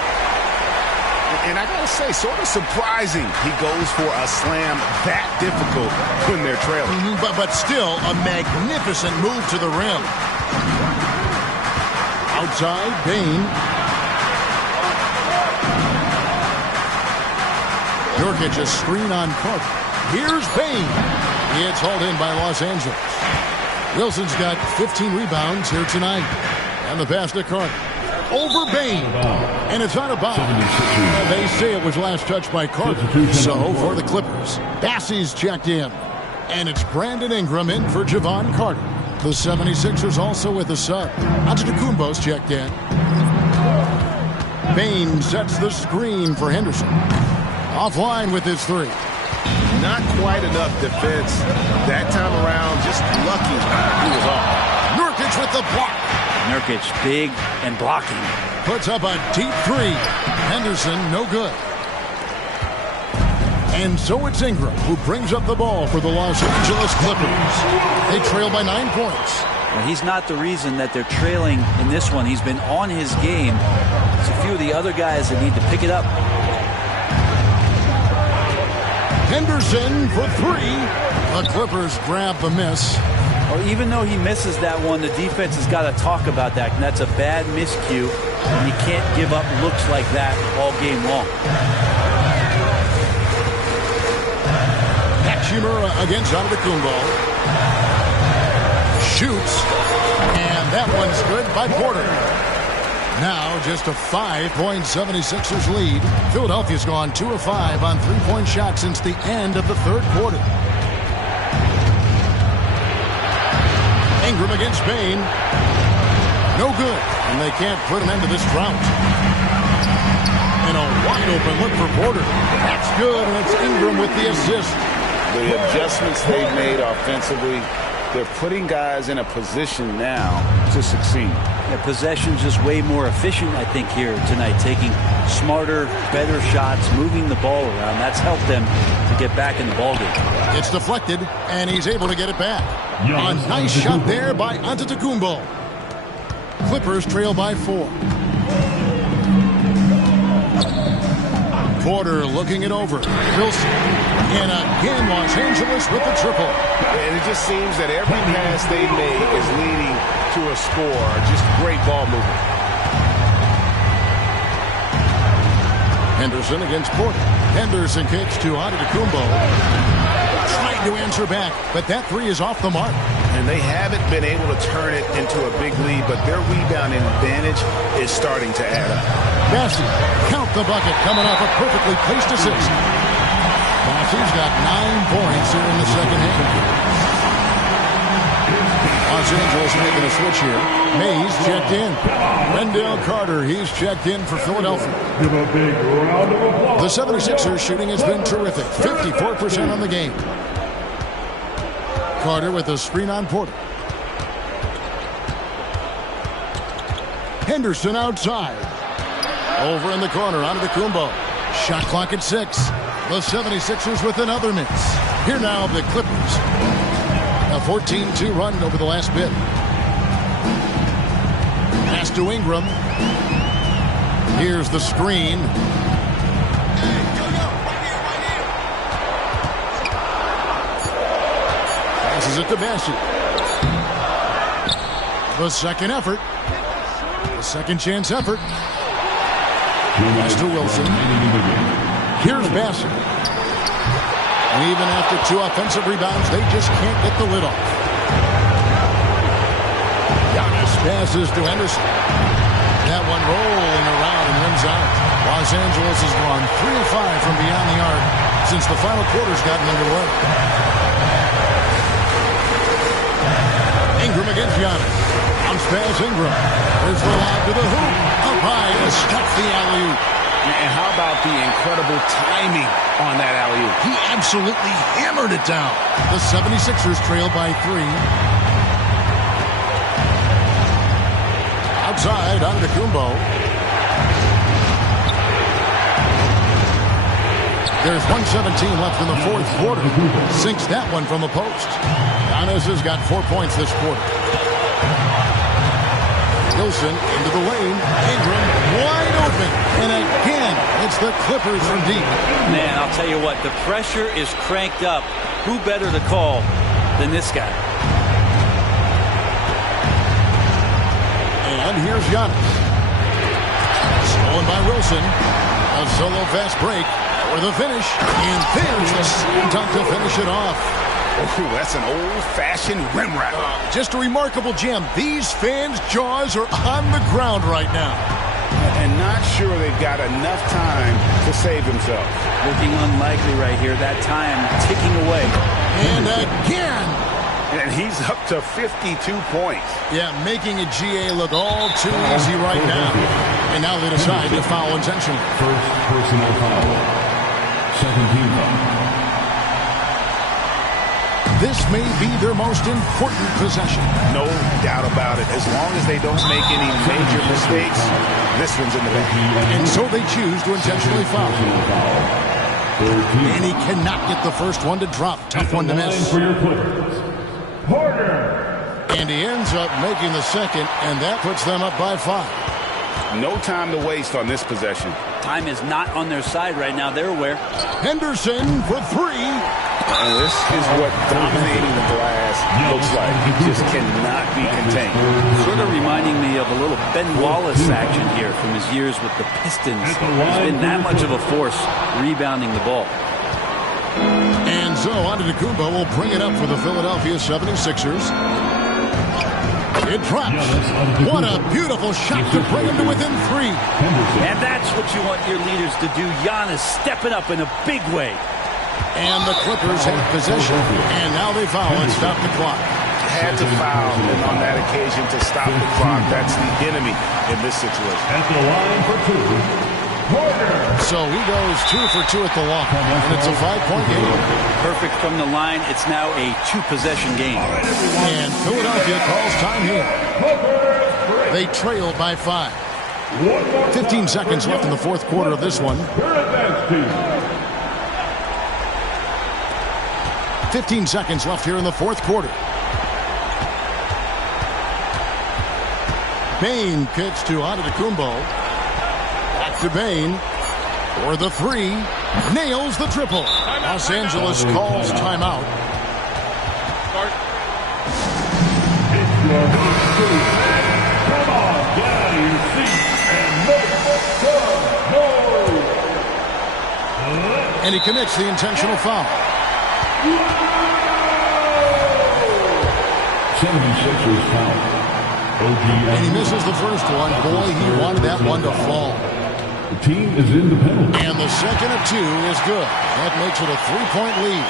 And I got to say, sort of surprising he goes for a slam that difficult when they're trailing. But still, a magnificent move to the rim. Outside, Bane. Nurkic a screen on Carter. Here's Bane. It's hauled in by Los Angeles. Wilson's got 15 rebounds here tonight. And the pass to Carter. Over Bane. And it's on a bounce. They say it was last touched by Carter. So for the Clippers, Bassey's checked in. And it's Brandon Ingram in for Javon Carter. The 76ers also with a sub. Antetokounmpo's checked in. Bane sets the screen for Henderson. Offline with his three. Not quite enough defense that time around. Just lucky he was off. Nurkic with the block. Nurkic big and blocking. Puts up a deep three. Henderson no good. And so it's Ingram who brings up the ball for the Los Angeles Clippers. They trail by 9 points. Well, he's not the reason that they're trailing in this one. He's been on his game. It's a few of the other guys that need to pick it up. Henderson for three. The Clippers grab the miss. Well, even though he misses that one, the defense has got to talk about that. And that's a bad miscue. And you can't give up looks like that all game long. Hachimura against Antetokounmpo. Shoots. And that one's good by Porter. Now just a 5-point 76ers lead. Philadelphia's gone 2 of 5 on three-point shots since the end of the third quarter. Ingram against Bane. No good. And they can't put an end to this drought. And a wide-open look for Porter. That's good, and it's Ingram with the assist. The adjustments they've made offensively, they're putting guys in a position now to succeed. Yeah, possession's just way more efficient, I think, here tonight. Taking smarter, better shots, moving the ball around. That's helped them to get back in the ballgame. It's deflected, and he's able to get it back. A nice shot there by Antetokounmpo. Clippers trail by 4. Porter looking it over. Wilson. And again, Los Angeles with the triple. And it just seems that every pass they make is leading to a score. Just great ball movement. Henderson against Porter. Henderson kicks to Antetokounmpo. Trying to answer back, but that three is off the mark. And they haven't been able to turn it into a big lead, but their rebounding advantage is starting to add up. Bassey, count the bucket, coming off a perfectly placed assist. Bassey's got 9 points here in the second half. Los Angeles making a switch here. Mays checked in. Wendell Carter, he's checked in for Philadelphia. Give a big round of applause. The 76ers shooting has been terrific. 54% on the game. Carter with a screen on Porter. Henderson outside. Over in the corner, Antetokounmpo. Shot clock at 6. The 76ers with another miss. Here now the Clippers. A 14-2 run over the last bit. Pass to Ingram. Here's the screen. Passes it to Bassey. The second effort. The second chance effort. Pass to Wilson. Here's Bassey. And even after 2 offensive rebounds, they just can't get the lid off. Giannis passes to Henderson. That one rolling around and rims out. Los Angeles has gone 3 of 5 from beyond the arc since the final quarter's gotten underway. Ingram against Giannis. Bounce pass Ingram. There's the lob to the hoop. Up high and stuff the alley-oop. And how about the incredible timing on that alley-oop? He absolutely hammered it down. The 76ers trail by 3. Outside, Antetokounmpo. There's 1:17 left in the fourth quarter. Sinks that one from the post. Giannis has got 4 points this quarter. Wilson into the lane. Ingram wide open. And again, it's the Clippers from deep. Man, I'll tell you what, the pressure is cranked up. Who better to call than this guy? And here's Giannis. Stolen by Wilson. A solo fast break for the finish. And there's the slam dunk to finish it off. Oh, that's an old-fashioned rim wrap. Just a remarkable jam. These fans' jaws are on the ground right now. And not sure they've got enough time to save themselves. Looking unlikely right here. That time ticking away. And again. And he's up to 52 points. Yeah, making a GA look all too easy right now. And now they decide to foul intentionally. First personal foul. Second team foul. This may be their most important possession. No doubt about it. As long as they don't make any major mistakes, this one's in the bag. And so they choose to intentionally foul. And he cannot get the first one to drop. Tough one to miss. And he ends up making the second, and that puts them up by 5. No time to waste on this possession. Time is not on their side right now. They're aware. Henderson for 3. And this is what dominating the glass looks like. It just cannot be contained. Sort of reminding me of a little Ben Wallace action here from his years with the Pistons. He's been that much of a force rebounding the ball. And so Antetokounmpo will bring it up for the Philadelphia 76ers. It drops. What a beautiful shot to bring him to within 3. And that's what you want your leaders to do. Giannis stepping up in a big way. And the Clippers have possession. And now they foul and stop the clock. Had to foul, and on that occasion to stop the clock. That's the enemy in this situation. At the line for 2. So he goes 2 for 2 at the line. And it's a 5-point game. Perfect from the line. It's now a 2-possession game. And Philadelphia calls time here. They trail by 5. 15 seconds left in the fourth quarter of this one. 15 seconds left here in the fourth quarter. Bane kicks to Antetokounmpo. Back to Bane for the 3. Nails the triple. Los Angeles calls timeout. Come on, get out of your seat and make some noise. And he commits the intentional foul. 76ers foul. And he misses the first one. Boy, he wanted that one to fall. The team is in the penalty. And the second of 2 is good. That makes it a 3-point lead.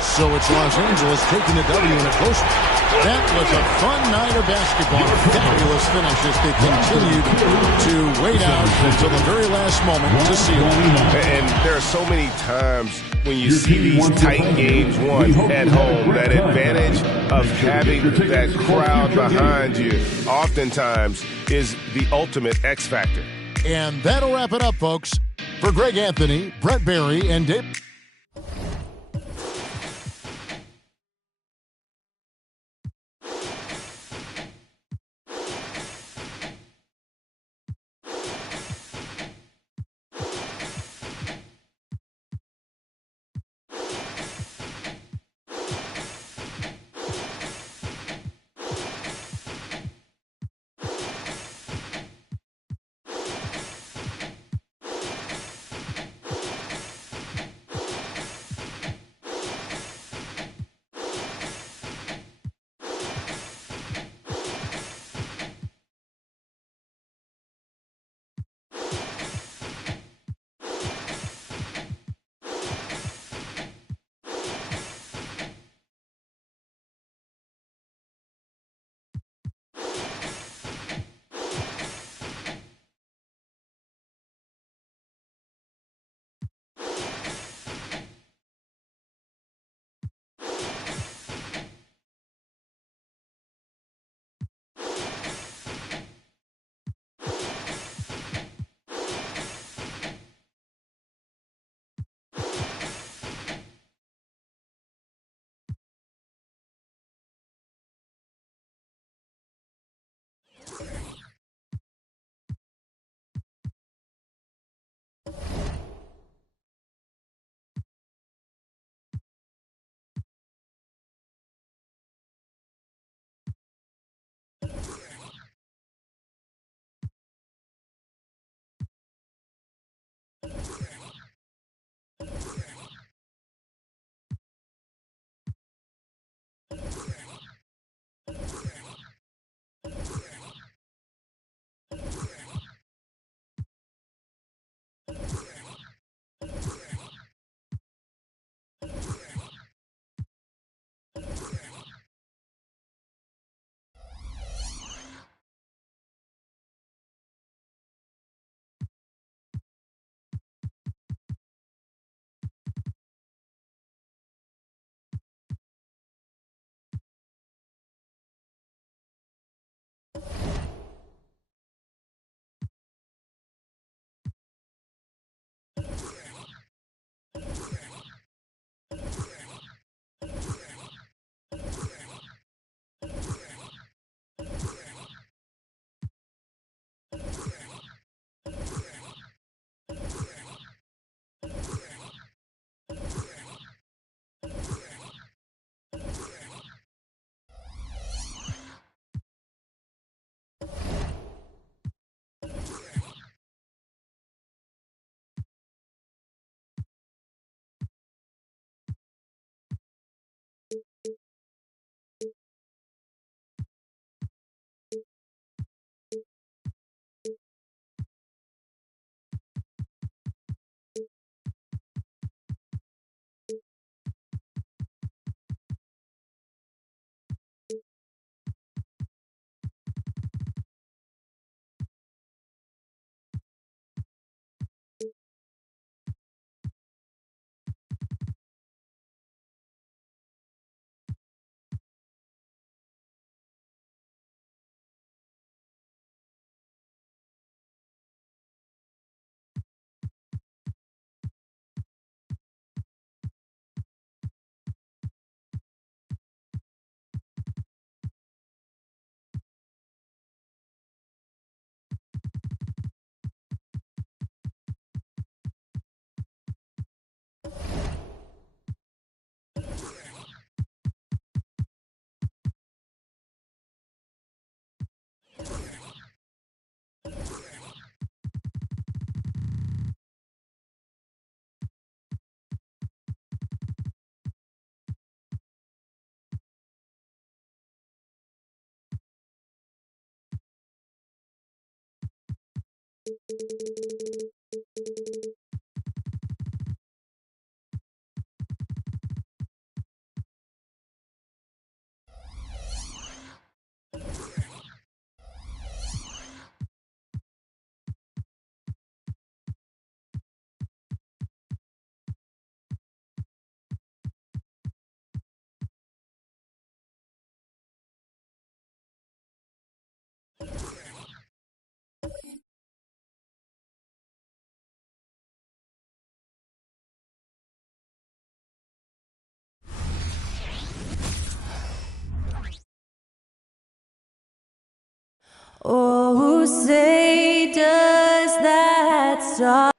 So it's Los Angeles taking the W in a close one. That was a fun night of basketball. Fabulous finish as they continued to wait out until the very last moment to seal it. And there are so many times when you see these tight games won at home, that advantage of having that crowd behind you oftentimes is the ultimate X factor. And that'll wrap it up, folks. For Greg Anthony, Brett Barry, and Dave. Oh, say does that song.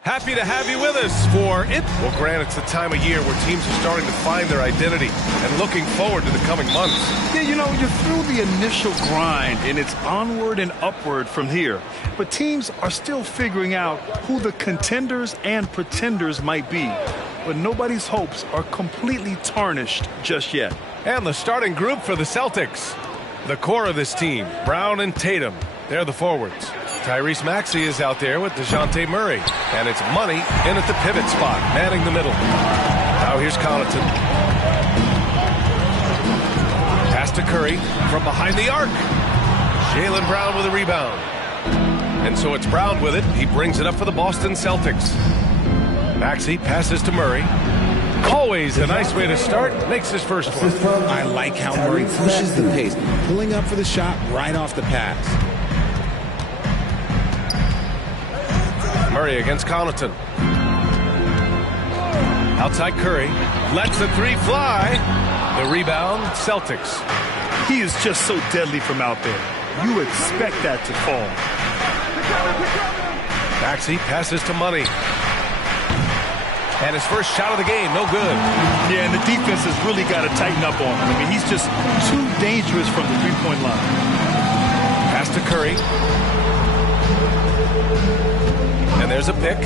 Happy to have you with us for it. Well, Grant, it's the time of year where teams are starting to find their identity and looking forward to the coming months. Yeah, you know, you're through the initial grind, and it's onward and upward from here. But teams are still figuring out who the contenders and pretenders might be. But nobody's hopes are completely tarnished just yet. And the starting group for the Celtics. The core of this team, Brown and Tatum. They're the forwards. Tyrese Maxey is out there with DeJounte Murray. And it's Money in at the pivot spot, manning the middle. Now here's Connaughton. Pass to Curry from behind the arc. Jaylen Brown with a rebound. And so it's Brown with it. He brings it up for the Boston Celtics. Maxey passes to Murray. Always a nice way to start. Makes his first one. I like how Murray pushes the pace, pulling up for the shot right off the pass. Murray against Connaughton. Outside Curry. Lets the three fly. The rebound, Celtics. He is just so deadly from out there. You expect that to fall. Maxey passes to Money. And his first shot of the game, no good. Yeah, and the defense has really got to tighten up on him. I mean, he's just too dangerous from the three-point line. Pass to Curry. And there's a pick.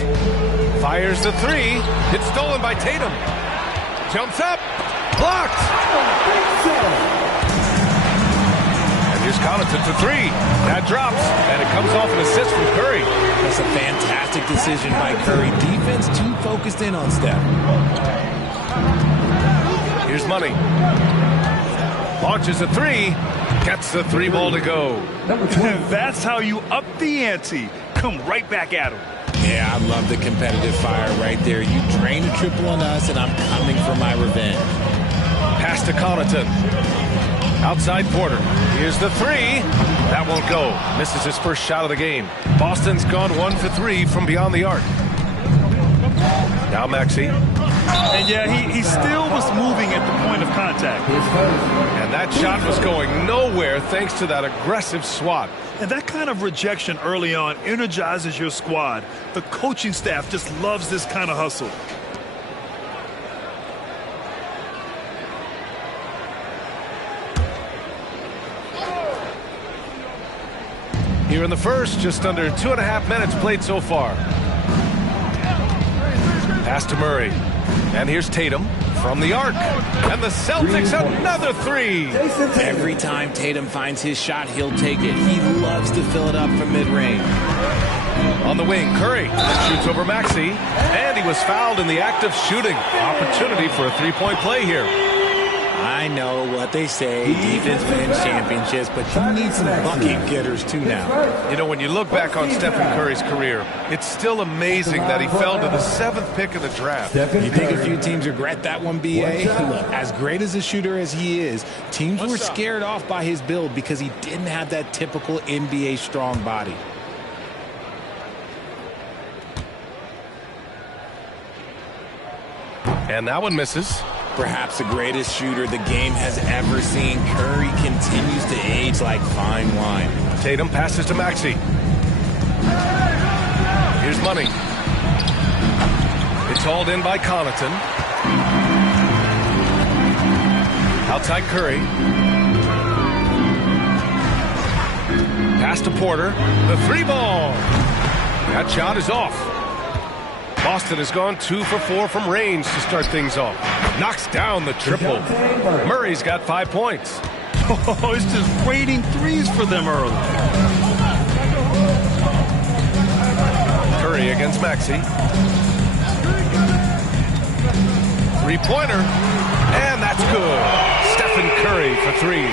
Fires the three. It's stolen by Tatum. Jumps up. Blocked. And here's Connaughton for three. That drops. And it comes off an assist from Curry. That's a fantastic decision by Curry. Defense too focused in on Steph. Here's Money. Launches a three. Gets the three ball to go. That's how you up the ante. Come right back at him. Yeah, I love the competitive fire right there. You drain a triple on us, and I'm coming for my revenge. Pass to Connaughton. Outside Porter. Here's the three. That won't go. Misses his first shot of the game. Boston's gone 1 for 3 from beyond the arc. Now Maxey. And yeah, he still was moving at the point of contact. And that shot was going nowhere thanks to that aggressive swat. And that kind of rejection early on energizes your squad. The coaching staff just loves this kind of hustle. Here in the first, just under 2.5 minutes played so far. Pass to Murray. And here's Tatum from the arc. And the Celtics another three. Every time Tatum finds his shot, he'll take it. He loves to fill it up from mid-range. On the wing, Curry shoots over Maxey. And he was fouled in the act of shooting. Opportunity for a three-point play here. I know what they say, defense wins championships, but you need some bucket getters too now. You know, when you look back on Stephen Curry's career, it's still amazing that he fell to the 7th pick in the draft. You think a few teams regret that one, B.A.? Look, as great as a shooter as he is, teams were scared off by his build because he didn't have that typical NBA strong body. And that one misses. Perhaps the greatest shooter the game has ever seen. Curry continues to age like fine wine. Tatum passes to Maxey. Here's Money. It's hauled in by Connaughton. Outside Curry. Pass to Porter. The three ball. That shot is off. Boston has gone 2 for 4 from range to start things off. Knocks down the triple. Murray's got 5 points. Oh, it's just raining threes for them early. Curry against Maxey. Three-pointer. And that's good. Stephen Curry for 3.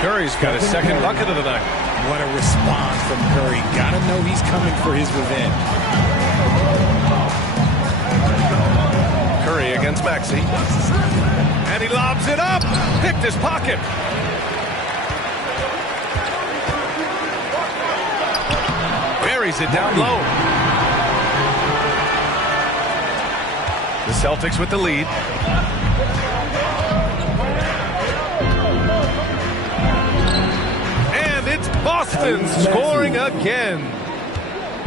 Curry's got his second bucket of the night. What a response from Curry. Gotta know he's coming for his revenge. Curry against Maxey. And he lobs it up. Picked his pocket. Buries it down low. The Celtics with the lead. And it's Boston scoring again.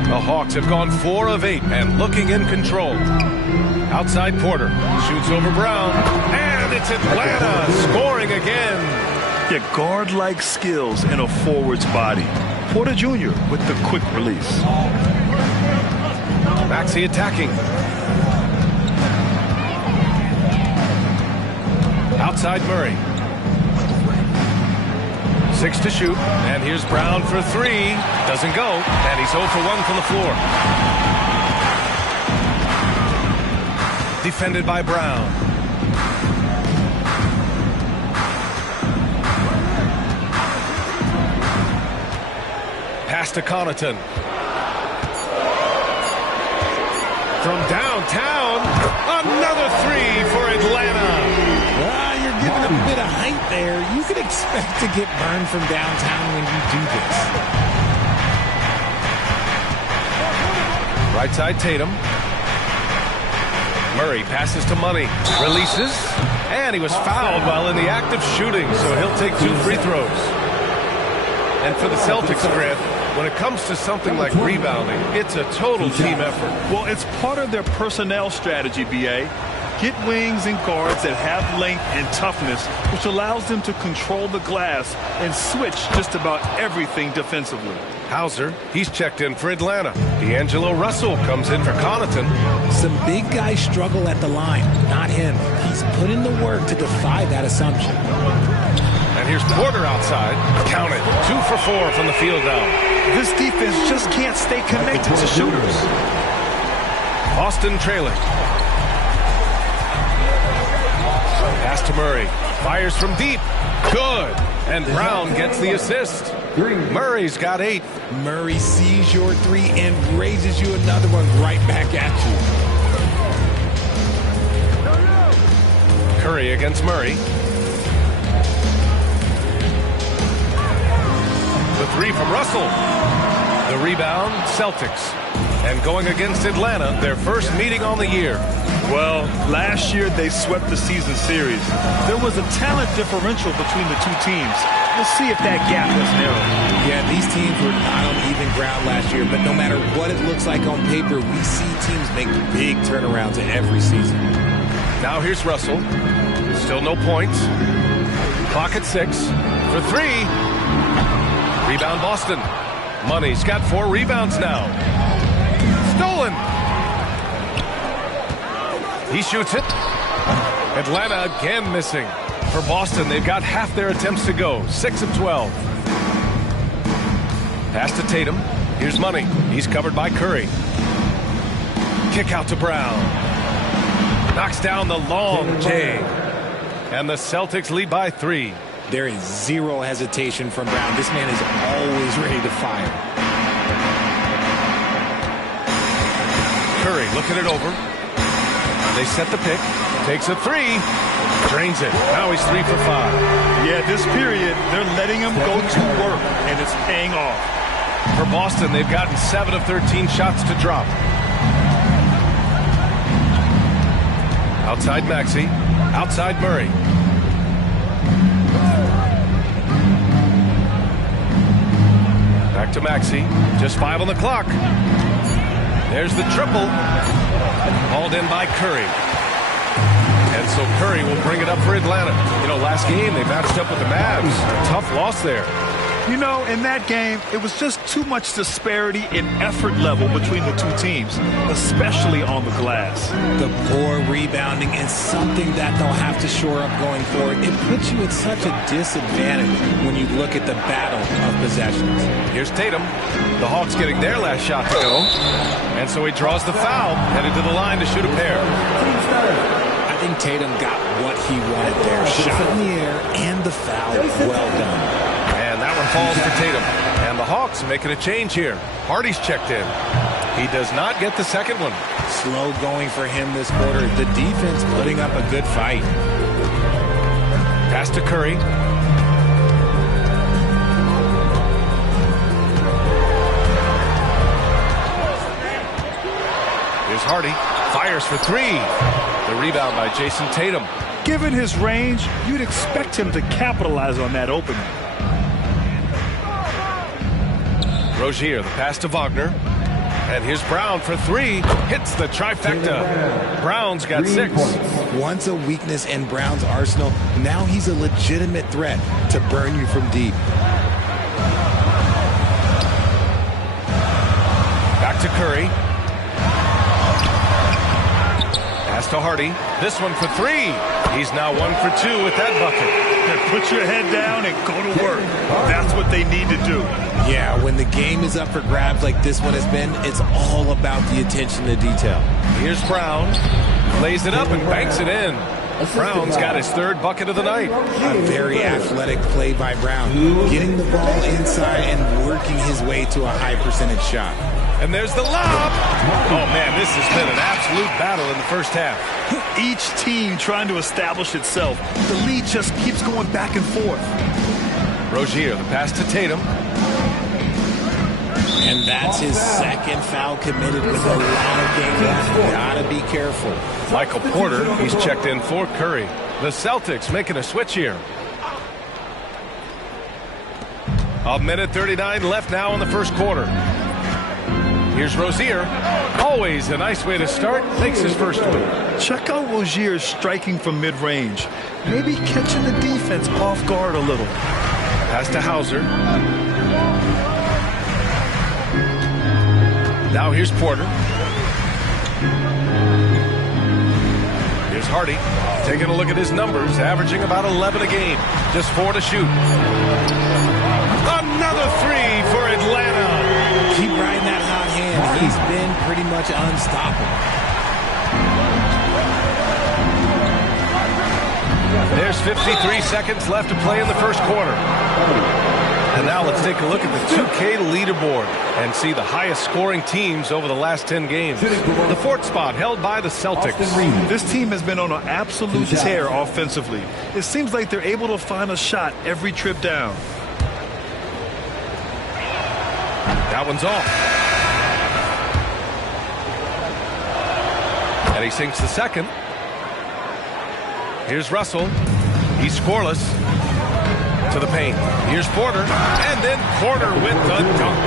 The Hawks have gone 4 of 8 and looking in control. Outside Porter shoots over Brown, and it's Atlanta scoring again. Yeah, guard-like skills in a forward's body. Porter Jr. with the quick release. Maxey attacking. Outside Murray. 6 to shoot, and here's Brown for 3. Doesn't go, and he's 0 for 1 from the floor. Defended by Brown. Pass to Connaughton. From downtown, another 3 for Atlanta. Well, you're giving a bit of height there. You could expect to get burned from downtown when you do this. Right side Tatum. Murray passes to Money, releases, and he was fouled while in the act of shooting, so he'll take 2 free throws. And for the Celtics, Grant, when it comes to something like rebounding, it's a total team effort. Well, it's part of their personnel strategy, B.A. Get wings and guards that have length and toughness, which allows them to control the glass and switch just about everything defensively. Hauser, he's checked in for Atlanta. D'Angelo Russell comes in for Connaughton. Some big guys struggle at the line, not him. He's put in the work to defy that assumption. And here's Porter outside. Count it. 2 for 4 from the field now. This defense just can't stay connected to shooters. Boston trailing. Pass to Murray. Fires from deep. Good. And Brown gets the assist. Murray's got 8. Murray sees your 3 and raises you another one right back at you. Curry against Murray. The 3 from Russell. The rebound, Celtics. And going against Atlanta, their first meeting on the year. Well, last year they swept the season series. There was a talent differential between the two teams. We'll see if that gap has narrowed. Yeah, these teams were not on even ground last year, but no matter what it looks like on paper, we see teams make big turnarounds every season. Now here's Russell. Still no points. Clock at 6. For 3. Rebound Boston. Money's got 4 rebounds now. Stolen. He shoots it. Atlanta again missing. For Boston, they've got half their attempts to go. 6 of 12. Pass to Tatum. Here's Money. He's covered by Curry. Kick out to Brown. Knocks down the long J. And the Celtics lead by 3. There is zero hesitation from Brown. This man is always ready to fire. Curry looking it over. They set the pick. Takes a 3. Drains it. Now he's 3 for 5. Yeah, this period, they're letting him go to work, and it's paying off. For Boston, they've gotten 7 of 13 shots to drop. Outside Maxey. Outside Murray. Back to Maxey. Just 5 on the clock. There's the triple. Hauled in by Curry. And so Curry will bring it up for Atlanta. You know, last game they matched up with the Mavs. Tough loss there. You know, in that game, it was just too much disparity in effort level between the two teams, especially on the glass. The poor rebounding is something that they'll have to shore up going forward. It puts you at such a disadvantage when you look at the battle of possessions. Here's Tatum. The Hawks getting their last shot to go. And so he draws the foul, headed to the line to shoot a pair. I think Tatum got what he wanted there. Shot in the air and the foul. Well done. And that one falls for Tatum. And the Hawks making a change here. Hardy's checked in. He does not get the second one. Slow going for him this quarter. The defense putting up a good fight. Pass to Curry. Here's Hardy. Fires for three. The rebound by Jason Tatum. Given his range, you'd expect him to capitalize on that opening. Rozier, the pass to Wagner. And here's Brown for three. Hits the trifecta. Brown's got 6. Once a weakness in Brown's arsenal, now he's a legitimate threat to burn you from deep. Back to Curry. Pass to Hardy. This one for 3. He's now 1 for 2 with that bucket. Put your head down and go to work. That's what they need to do. Yeah, when the game is up for grabs like this one has been, it's all about the attention to detail. Here's Brown. Lays it up and banks it in. Brown's got his 3rd bucket of the night. A very athletic play by Brown. Getting the ball inside and working his way to a high percentage shot. And there's the lob. Oh, man, this has been an absolute battle in the first half. Each team trying to establish itself. The lead just keeps going back and forth. Rozier, the pass to Tatum. And that's his 2nd foul committed with a lot of game left. Gotta be careful. Michael Porter, he's checked in for Curry. The Celtics making a switch here. 1:39 left now in the first quarter. Here's Rozier. Always a nice way to start. Makes his first one. Check out Rozier's striking from mid-range. Maybe catching the defense off guard a little. Pass to Hauser. Now here's Porter. Here's Hardy. Taking a look at his numbers, averaging about 11 a game. Just 4 to shoot. Another 3 for Atlanta. Keep riding that hot hand. He's been pretty much unstoppable. There's 53 seconds left to play in the first quarter. And now let's take a look at the 2K leaderboard and see the highest scoring teams over the last 10 games. The 4th spot held by the Celtics. This team has been on an absolute tear offensively. It seems like they're able to find a shot every trip down. That one's off. And he sinks the second. Here's Russell. He's scoreless. To the paint. Here's Porter. And then Porter with the dunk.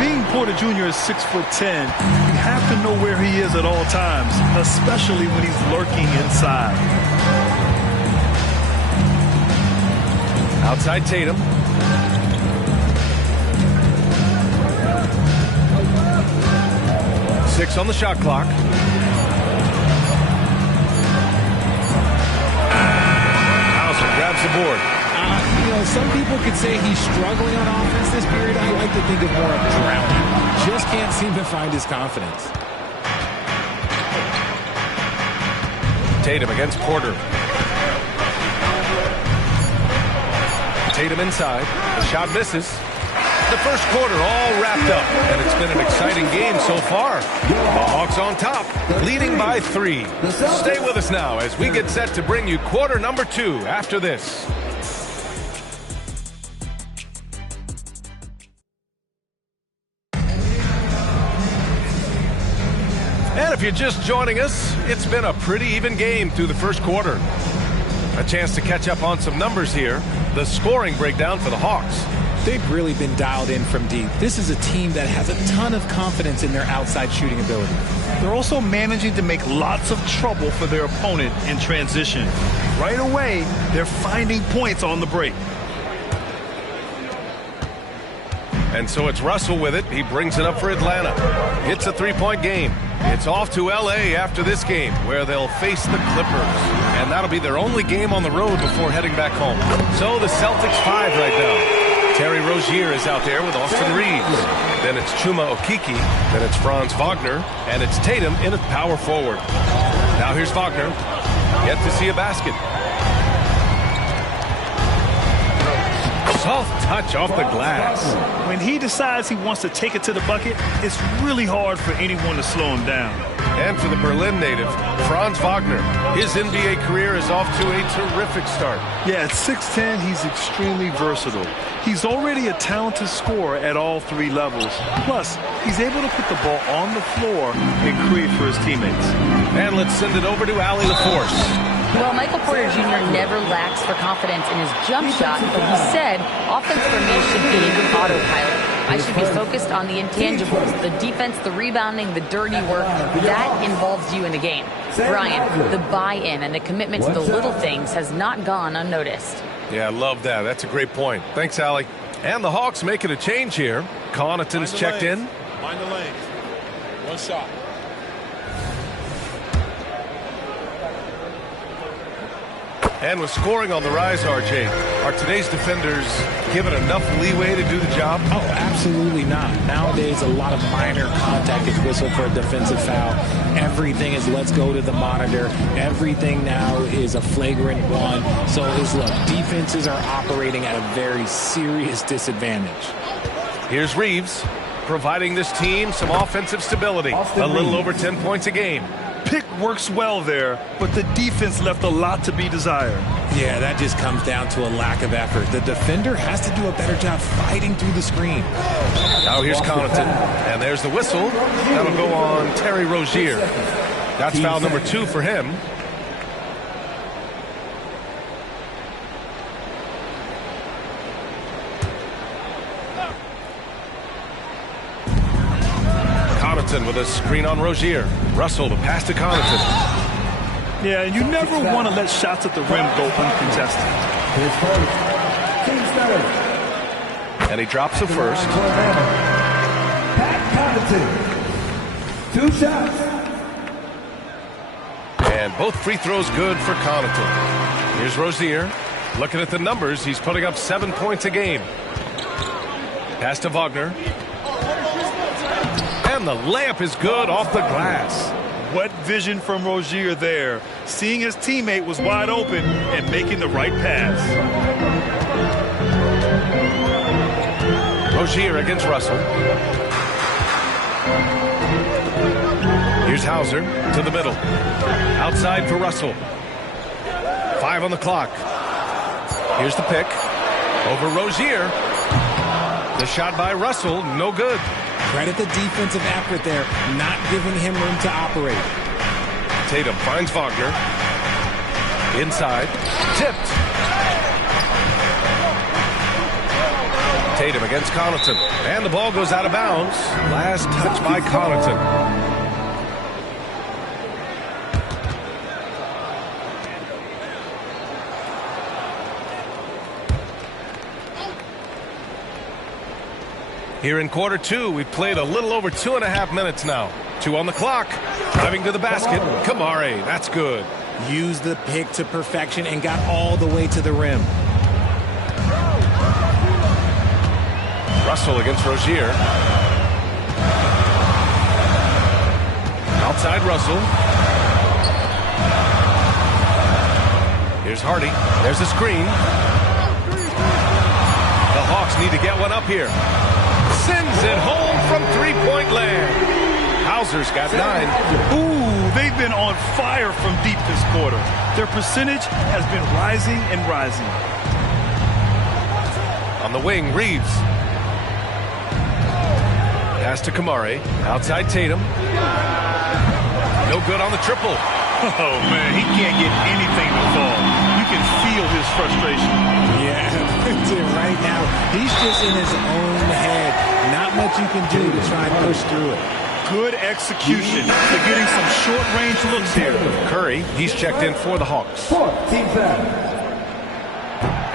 Being Porter Jr. is 6'10", you have to know where he is at all times, especially when he's lurking inside. Outside Tatum. Six on the shot clock. Hauser grabs the board. You know, some people could say he's struggling on offense this period. I like to think of more of drowning. Just can't seem to find his confidence. Tatum against Porter. Tatum inside. The shot misses. The first quarter all wrapped up, and it's been an exciting game so far. The Hawks on top, leading by 3. Stay with us now as we get set to bring you quarter number 2 after this. And if you're just joining us, it's been a pretty even game through the first quarter. A chance to catch up on some numbers here. The scoring breakdown for the Hawks. They've really been dialed in from deep. This is a team that has a ton of confidence in their outside shooting ability. They're also managing to make lots of trouble for their opponent in transition. Right away, they're finding points on the break. And so it's Russell with it. He brings it up for Atlanta. It's a 3-point game. It's off to L.A. after this game, where they'll face the Clippers. And that'll be their only game on the road before heading back home. So the Celtics 5 right now. Terry Rozier is out there with Austin Reeves. Then it's Chuma Okeke. Then it's Franz Wagner. And it's Tatum in at power forward. Now here's Wagner. Yet to see a basket. Soft touch off the glass. When he decides he wants to take it to the bucket, it's really hard for anyone to slow him down. And for the Berlin native, Franz Wagner. His NBA career is off to a terrific start. Yeah, at 6'10", he's extremely versatile. He's already a talented scorer at all 3 levels. Plus, he's able to put the ball on the floor and create for his teammates. And let's send it over to Allie LaForce. Well, Michael Porter Jr. never lacks for confidence in his jump shot, but he said, offense for me should be autopilot. I should be focused on the intangibles, the defense, the rebounding, the dirty work. That involves you in the game. Brian, the buy-in and the commitment to the little things has not gone unnoticed. Yeah, I love that. That's a great point. Thanks, Allie. And the Hawks making a change here. Connaughton's checked in. Mind the lane. One shot. And with scoring on the rise, RJ, are today's defenders given enough leeway to do the job? Oh, absolutely not. Nowadays, a lot of minor contact is whistled for a defensive foul. Everything is let's go to the monitor. Everything now is a flagrant one. So look, defenses are operating at a very serious disadvantage. Here's Reeves, providing this team some offensive stability. A little over 10 points a game. Pick works well there, but the defense left a lot to be desired. Yeah, that just comes down to a lack of effort. The defender has to do a better job fighting through the screen. Now here's Connaughton, and there's the whistle. That'll go on Terry Rozier. That's foul number 2 for him. With a screen on Rozier. Russell to pass to Connaughton. Yeah, and you never want to let shots at the rim go uncontested. And he drops the first. Connaughton. 2 shots. And both free throws good for Connaughton. Here's Rozier. Looking at the numbers, he's putting up 7 points a game. Pass to Wagner. And the layup is good off the glass. What vision from Rozier there. Seeing his teammate was wide open and making the right pass. Rozier against Russell. Here's Hauser to the middle. Outside for Russell. 5 on the clock. Here's the pick. Over Rozier. The shot by Russell, no good. Credit the defensive effort there, not giving him room to operate. Tatum finds Wagner. Inside. Tipped. Tatum against Connaughton. And the ball goes out of bounds. Last touch by Connaughton. Here in quarter 2, we've played a little over 2.5 minutes now. 2 on the clock. Driving to the basket. Kamari, that's good. Used the pick to perfection and got all the way to the rim. Russell against Rozier. Outside Russell. Here's Hardy. There's a screen. The Hawks need to get one up here. Sends it home from 3-point land. Hauser's got 9. Ooh, they've been on fire from deep this quarter. Their percentage has been rising and rising. On the wing, Reeves. Pass to Kamari. Outside Tatum. No good on the triple. Oh, man, he can't get anything to fall. You can feel his frustration. Yeah, right now, he's just in his own head. Not much you can do to try and push through it. Good execution. They're getting some short-range looks here. Curry, he's checked in for the Hawks. Team foul.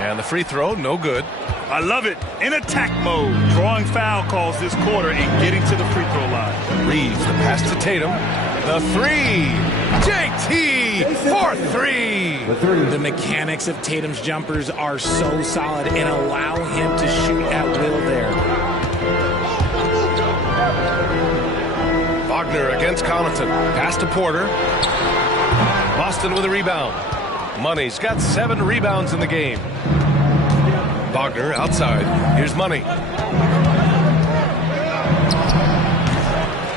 And the free throw, no good. I love it. In attack mode. Drawing foul calls this quarter and getting to the free throw line. Reeves, the pass to Tatum. The three. JT for three. The mechanics of Tatum's jumpers are so solid and allow him to shoot at will there. Wagner against Connaughton. Pass to Porter. Boston with a rebound. Money's got 7 rebounds in the game. Wagner outside. Here's Money.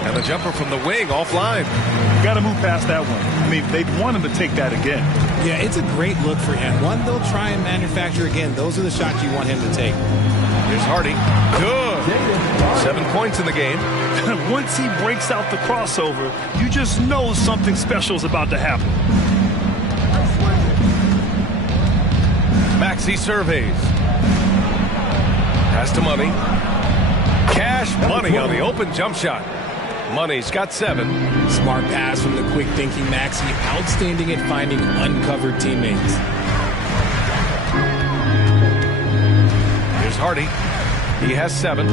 And the jumper from the wing offline. Got to move past that one. I mean, they'd want him to take that again. Yeah, it's a great look for him. One they'll try and manufacture again. Those are the shots you want him to take. Here's Hardy. Good. 7 points in the game. Once he breaks out the crossover, you just know something special is about to happen. Maxey surveys. Pass to Money. Cash Money on the open jump shot. Money's got 7. Smart pass from the quick thinking Maxey. Outstanding at finding uncovered teammates. Here's Hardy. He has 7.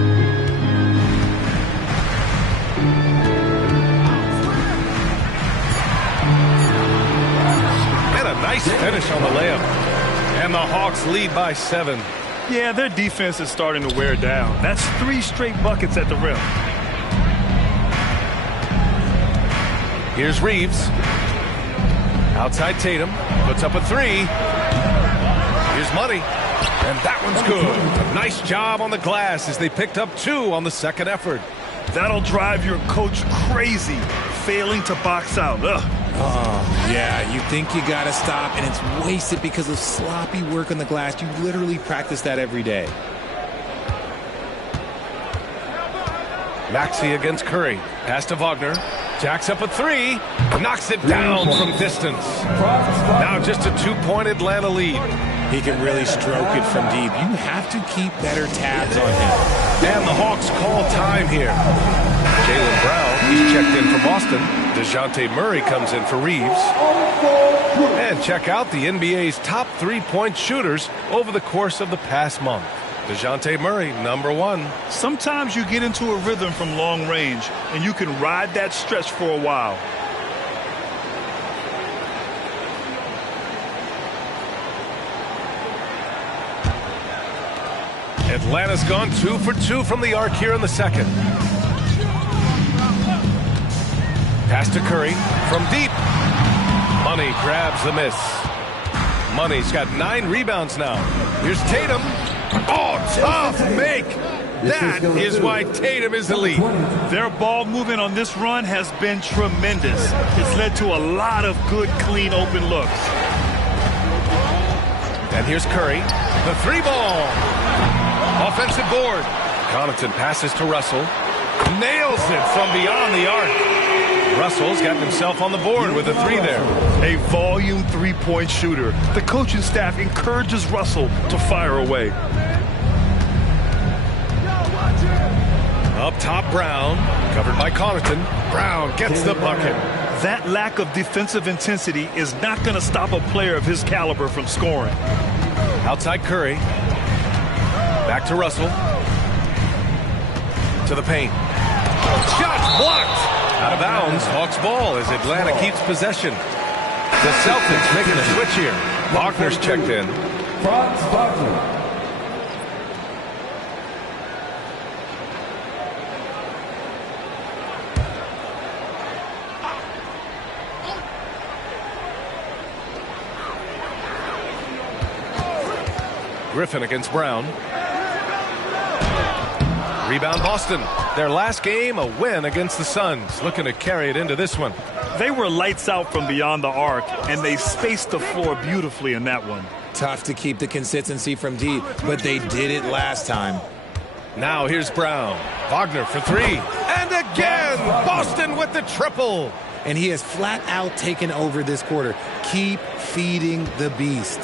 And a nice finish on the layup. And the Hawks lead by 7. Yeah, their defense is starting to wear down. That's 3 straight buckets at the rim. Here's Reeves. Outside Tatum. Puts up a 3. Here's Money. And that one's good. Nice job on the glass as they picked up 2 on the second effort. That'll drive your coach crazy, failing to box out. Ugh. Oh, yeah, you think you got to stop, and it's wasted because of sloppy work on the glass. You literally practice that every day. Maxey against Curry. Pass to Wagner. Jacks up a 3. Knocks it down from distance. Now just a 2-point Atlanta lead. He can really stroke it from deep. You have to keep better tabs on him. And the Hawks call time here. Jaylen Brown, he's checked in for Boston. DeJounte Murray comes in for Reeves. And check out the NBA's top 3-point shooters over the course of the past month. DeJounte Murray, number 1. Sometimes you get into a rhythm from long range, and you can ride that stretch for a while. Atlanta's gone 2 for 2 from the arc here in the second. Pass to Curry from deep. Money grabs the miss. Money's got 9 rebounds now. Here's Tatum. Oh, tough make. That is why Tatum is elite. Their ball movement on this run has been tremendous. It's led to a lot of good, clean, open looks. And here's Curry. The 3-ball. Offensive board. Connaughton passes to Russell. Nails it from beyond the arc. Russell's gotten himself on the board with a 3 there. A volume 3-point shooter. The coaching staff encourages Russell to fire away. Up top, Brown. Covered by Connaughton. Brown gets the bucket. That lack of defensive intensity is not going to stop a player of his caliber from scoring. Outside Curry. Back to Russell. To the paint. Shot blocked. Out of bounds. Hawks ball as Atlanta keeps possession. The Celtics making a switch here. Wagner's checked in. Franz Wagner. Griffin against Brown. Rebound Boston. Their last game, a win against the Suns. Looking to carry it into this one. They were lights out from beyond the arc, and they spaced the floor beautifully in that one. Tough to keep the consistency from deep, but they did it last time. Now here's Brown. Wagner for 3. And again, Boston with the triple. And he has flat out taken over this quarter. Keep feeding the beast.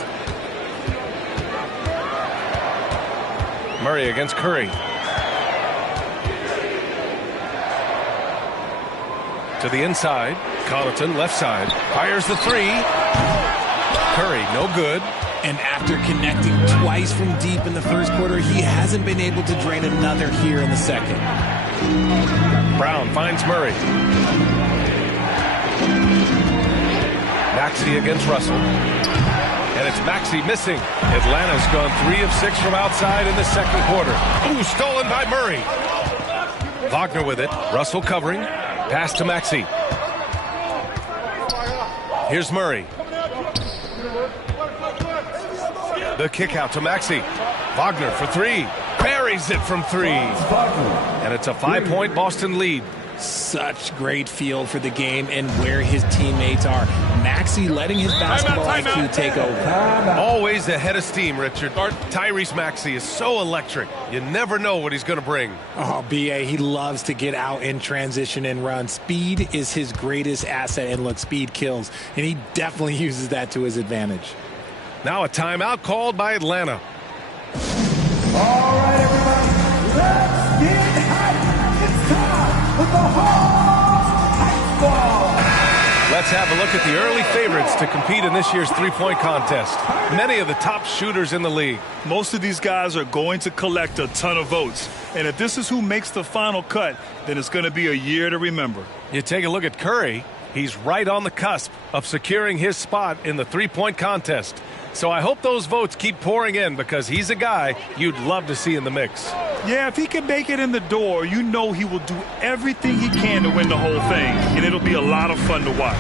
Murray against Curry. To the inside. Connaughton left side. Fires the 3. Curry no good. And after connecting twice from deep in the first quarter, he hasn't been able to drain another here in the second. Brown finds Murray. Maxey against Russell. And it's Maxey missing. Atlanta's gone 3 of 6 from outside in the second quarter. Ooh, stolen by Murray. Wagner with it. Russell covering. Pass to Maxey. Here's Murray. The kick out to Maxey. Wagner for 3. Buries it from 3. And it's a 5-point Boston lead. Such great feel for the game and where his teammates are. Maxey letting his basketball IQ take over. Always ahead of steam, Richard. Tyrese Maxey is so electric. You never know what he's going to bring. Oh, B.A., he loves to get out in transition and run. Speed is his greatest asset, and look, speed kills. And he definitely uses that to his advantage. Now a timeout called by Atlanta. All right, everybody, let's get hyped. It's time for the Hawks Hype Ball. Let's have a look at the early favorites to compete in this year's three-point contest. Many of the top shooters in the league. Most of these guys are going to collect a ton of votes. And if this is who makes the final cut, then it's going to be a year to remember. You take a look at Curry. He's right on the cusp of securing his spot in the three-point contest. So I hope those votes keep pouring in because he's a guy you'd love to see in the mix. Yeah, if he can make it in the door, you know he will do everything he can to win the whole thing, and it'll be a lot of fun to watch.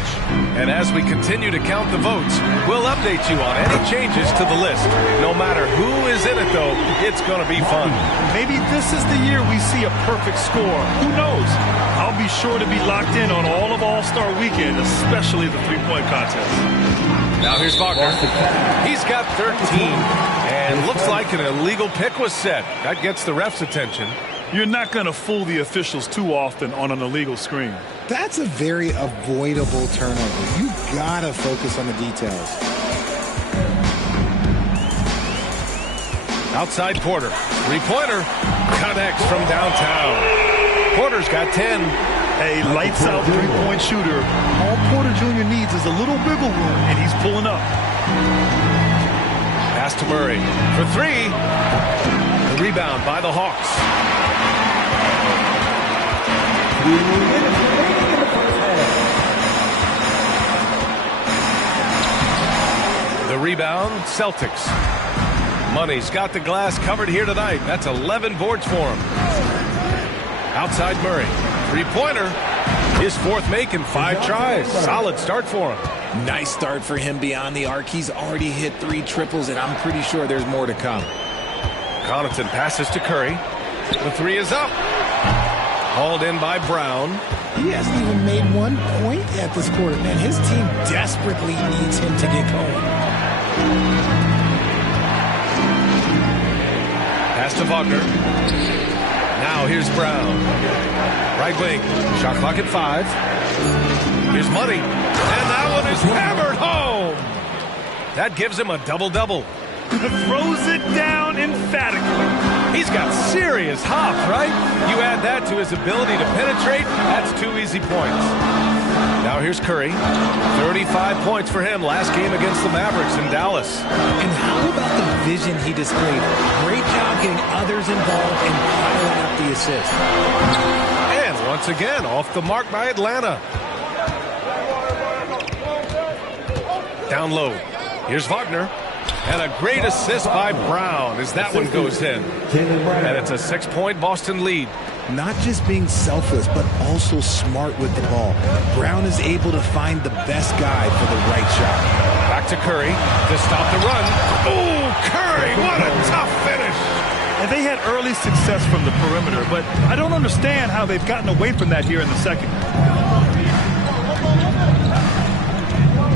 And as we continue to count the votes, we'll update you on any changes to the list. No matter who is in it, though, it's going to be fun. Maybe this is the year we see a perfect score. Who knows? I'll be sure to be locked in on all of All-Star Weekend, especially the three-point contest. Now here's Wagner. He's got 13, and looks like an illegal pick was set. That gets the ref's attention. You're not going to fool the officials too often on an illegal screen. That's a very avoidable turnover. You got to focus on the details. Outside Porter. Three-pointer. Connects from downtown. Porter's got 10. A lights-out three-point shooter. All Porter Jr. needs is a little wiggle room, and he's pulling up. Pass to Murray for 3. The rebound by the Hawks. The rebound, Celtics. Money's got the glass covered here tonight. That's 11 boards for him. Outside Murray. Three-pointer. His fourth make in 5 tries. Solid start for him. Nice start for him beyond the arc. He's already hit 3 triples, and I'm pretty sure there's more to come. Connaughton passes to Curry. The 3 is up. Hauled in by Brown. He hasn't even made 1 point at this quarter. Man, his team desperately needs him to get going. Pass to Wagner. Now here's Brown. Right wing. Shot clock at 5. Here's Money. And that one is hammered home. That gives him a double-double. Throws it down emphatically. He's got serious hop, right? You add that to his ability to penetrate, that's 2 easy points. Now here's Curry. 35 points for him last game against the Mavericks in Dallas. And how about the vision he displayed? Great job getting others involved and piling up the assist. And once again, off the mark by Atlanta. Down low. Here's Wagner. And a great assist by Brown as that one goes in. And it's a 6-point Boston lead. Not just being selfless, but also smart with the ball. Brown is able to find the best guy for the right shot. Back to Curry to stop the run. Oh, Curry, what a tough finish. And they had early success from the perimeter, but I don't understand how they've gotten away from that here in the second.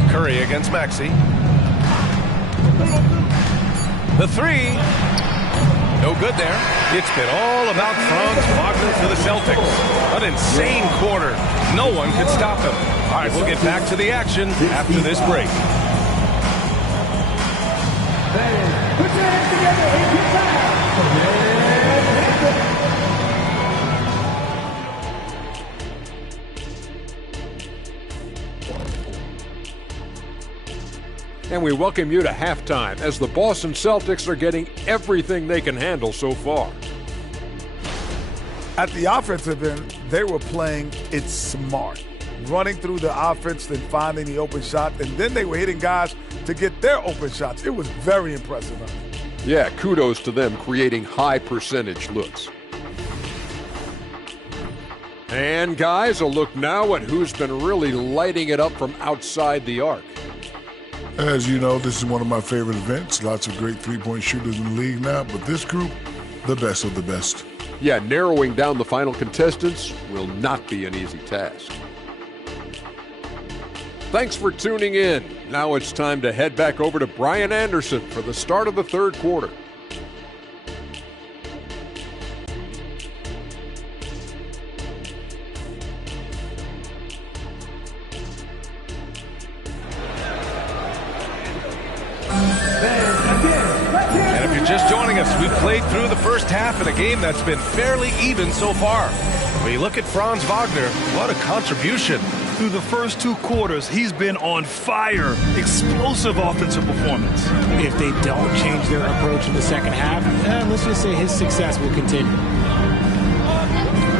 Curry against Maxey. The 3. No good there. It's been all about Franz Wagner for the Celtics. An insane quarter. No one could stop him. All right, we'll get back to the action after this break. Put your hands together and get back. And we welcome you to halftime as the Boston Celtics are getting everything they can handle so far. At the offensive end, they were playing it smart, running through the offense, then finding the open shot, and then they were hitting guys to get their open shots. It was very impressive. Yeah, kudos to them creating high percentage looks. And guys, a look now at who's been really lighting it up from outside the arc. As you know, this is one of my favorite events. Lots of great three-point shooters in the league now, but this group, the best of the best. Yeah, narrowing down the final contestants will not be an easy task. Thanks for tuning in. Now it's time to head back over to Brian Anderson for the start of the third quarter. And if you're just joining us, we've played through the first half in a game that's been fairly even so far. When you look at Franz Wagner, what a contribution. Through the first 2 quarters, he's been on fire. Explosive offensive performance. If they don't change their approach in the second half, let's just say his success will continue.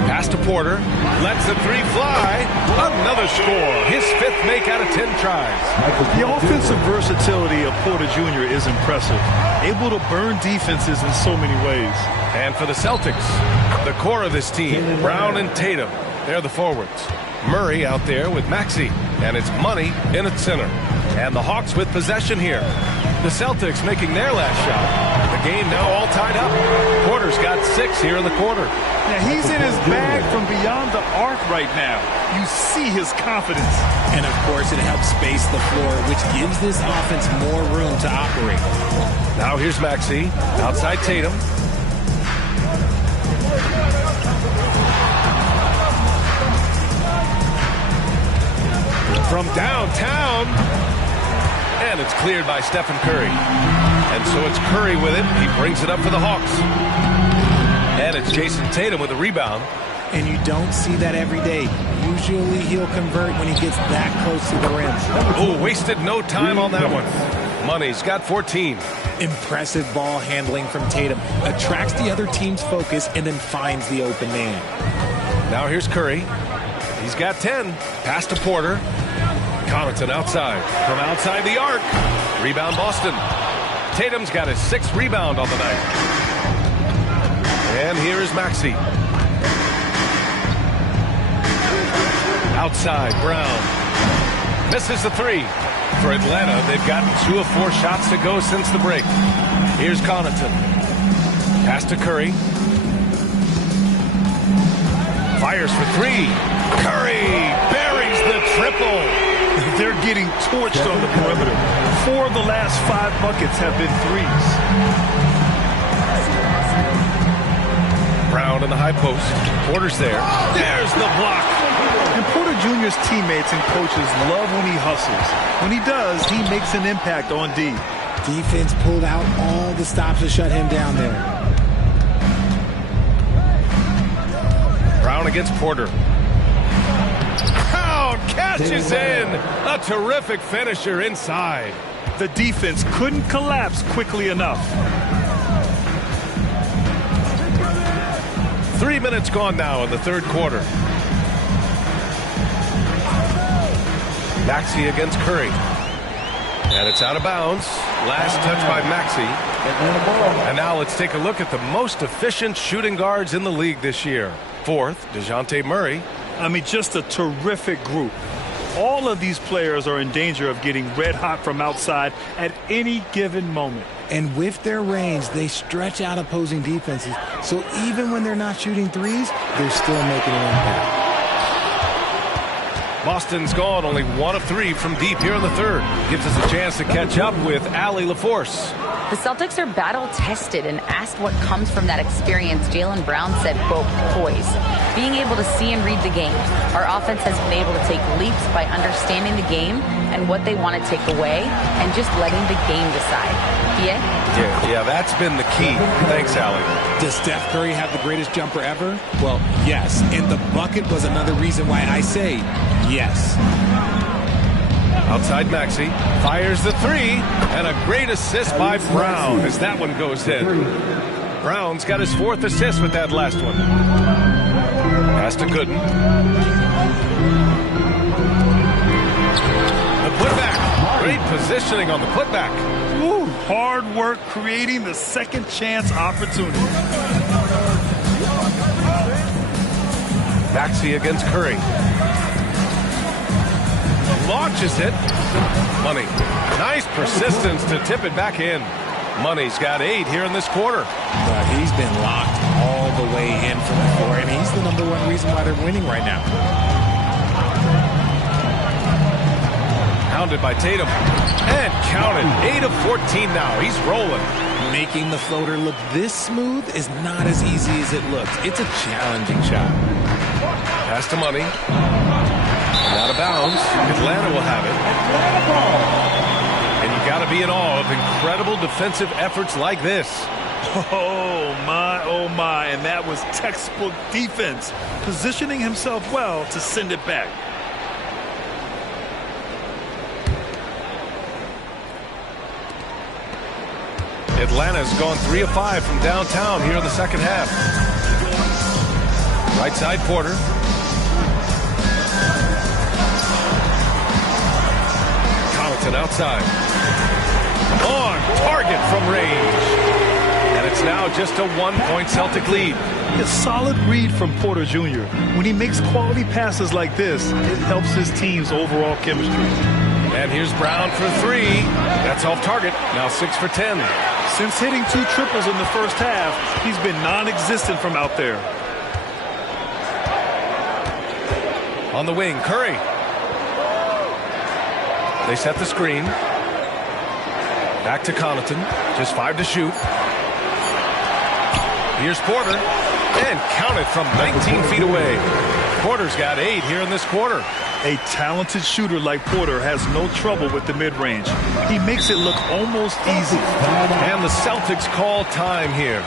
Pass to Porter. Lets the three fly. Another score. His 5th make out of 10 tries. The offensive versatility of Porter Jr. is impressive. Able to burn defenses in so many ways. And for the Celtics, the core of this team, Brown and Tatum, they're the forwards. Murray out there with Maxey, and it's Money in at center. And the Hawks with possession here. The Celtics making their last shot. The game now all tied up. Porter's got 6 here in the quarter. Now he's in his bag from beyond the arc right now. You see his confidence. And of course it helps space the floor, which gives this offense more room to operate. Now here's Maxey, outside Tatum. From downtown, and it's cleared by Stephen Curry. And so it's Curry with it. He brings it up for the Hawks. And it's Jason Tatum with a rebound. And you don't see that every day. Usually he'll convert when he gets that close to the rim. Oh, wasted no time on that one. Money's got 14. Impressive ball handling from Tatum. Attracts the other team's focus and then finds the open man. Now here's Curry. He's got 10. Pass to Porter. Connaughton outside. From outside the arc. Rebound Boston. Tatum's got his 6th rebound on the night. And here is Maxey. Outside, Brown. Misses the 3. For Atlanta, they've gotten 2 of 4 shots to go since the break. Here's Connaughton. Pass to Curry. Fires for 3. Curry buries the triple. They're getting torched on the perimeter. 4 of the last 5 buckets have been threes. Brown in the high post. Porter's there. There's the block. And Porter Jr.'s teammates and coaches love when he hustles. When he does, he makes an impact on D. Defense pulled out all the stops to shut him down there. Brown against Porter. Brown catches in. A terrific finisher inside. The defense couldn't collapse quickly enough. 3 minutes gone now in the third quarter. Maxey against Curry. And it's out of bounds. Last touch by Maxey. And now let's take a look at the most efficient shooting guards in the league this year. 4th, DeJounte Murray. I mean, just a terrific group. All of these players are in danger of getting red hot from outside at any given moment. And with their range, they stretch out opposing defenses. So even when they're not shooting threes, they're still making an impact. Boston's gone only 1 of 3 from deep here in the third. Gives us a chance to catch up with Allie LaForce. The Celtics are battle-tested, and asked what comes from that experience, Jaylen Brown said, quote, poise. Being able to see and read the game. Our offense has been able to take leaps by understanding the game and what they want to take away and just letting the game decide. Yeah, that's been the key. Thanks, Allie. Does Steph Curry have the greatest jumper ever? Well, yes. And the bucket was another reason why I say yes. Outside Maxey. Fires the three. And a great assist by Brown as that one goes in. Brown's got his 4th assist with that last one. Pass to Gooden. The putback. Great positioning on the putback. Ooh, hard work creating the second chance opportunity. Maxey against Curry. Launches it. Money. Nice persistence to tip it back in. Money's got 8 here in this quarter. But he's been locked all the way in from the floor, and he's the #1 reason why they're winning right now. Hounded by Tatum. And counted. 8 of 14 now. He's rolling. Making the floater look this smooth is not as easy as it looks. It's a challenging shot. Pass to Money. Out of bounds. Atlanta will have it. And you got to be in awe of incredible defensive efforts like this. Oh my, and that was textbook defense, positioning himself well to send it back. Atlanta's gone 3 of 5 from downtown here in the second half. Right side Porter. Connaughton outside. On target from range. And it's now just a 1-point Celtic lead. A solid read from Porter Jr. When he makes quality passes like this, it helps his team's overall chemistry. And here's Brown for 3. That's off target. Now 6 for 10. Since hitting 2 triples in the first half, he's been non-existent from out there. On the wing, Curry. They set the screen. Back to Connaughton. Just 5 to shoot. Here's Porter. And counted from 19 feet away. Porter's got 8 here in this quarter. A talented shooter like Porter has no trouble with the mid-range. He makes it look almost easy. And the Celtics call time here.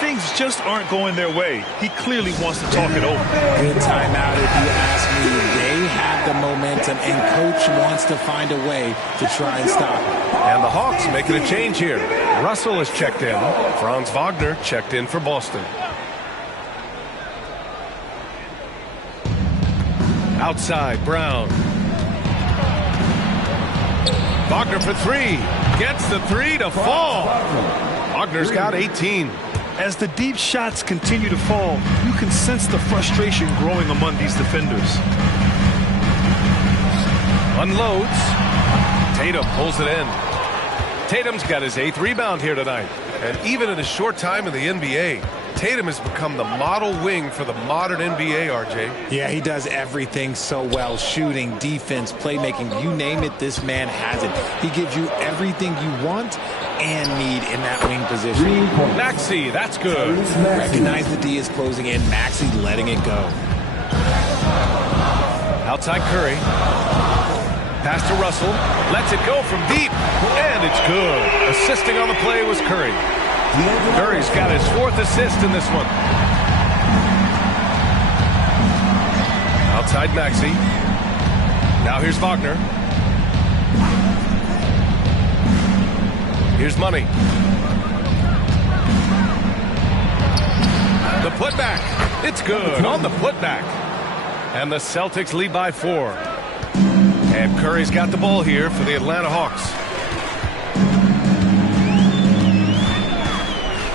Things just aren't going their way. He clearly wants to talk it over. Good timeout if you ask me. They have the momentum, and Coach wants to find a way to try and stop it. And the Hawks making a change here. Russell is checked in. Franz Wagner checked in for Boston. Outside, Brown. Wagner for 3. Gets the 3 to fall. Wagner's got 18. As the deep shots continue to fall, you can sense the frustration growing among these defenders. Unloads. Tatum pulls it in. Tatum's got his 8th rebound here tonight. And even in a short time in the NBA, Tatum has become the model wing for the modern NBA, RJ. Yeah, he does everything so well. Shooting, defense, playmaking, you name it, this man has it. He gives you everything you want and need in that wing position. Maxey, that's good. Recognize the D is closing in. Maxey letting it go. Outside Curry. Pass to Russell. Lets it go from deep. And it's good. Assisting on the play was Curry. Curry's got his 4th assist in this one. Outside Maxey. Now here's Wagner. Here's Money. The putback. It's good on the putback. And the Celtics lead by 4. And Curry's got the ball here for the Atlanta Hawks.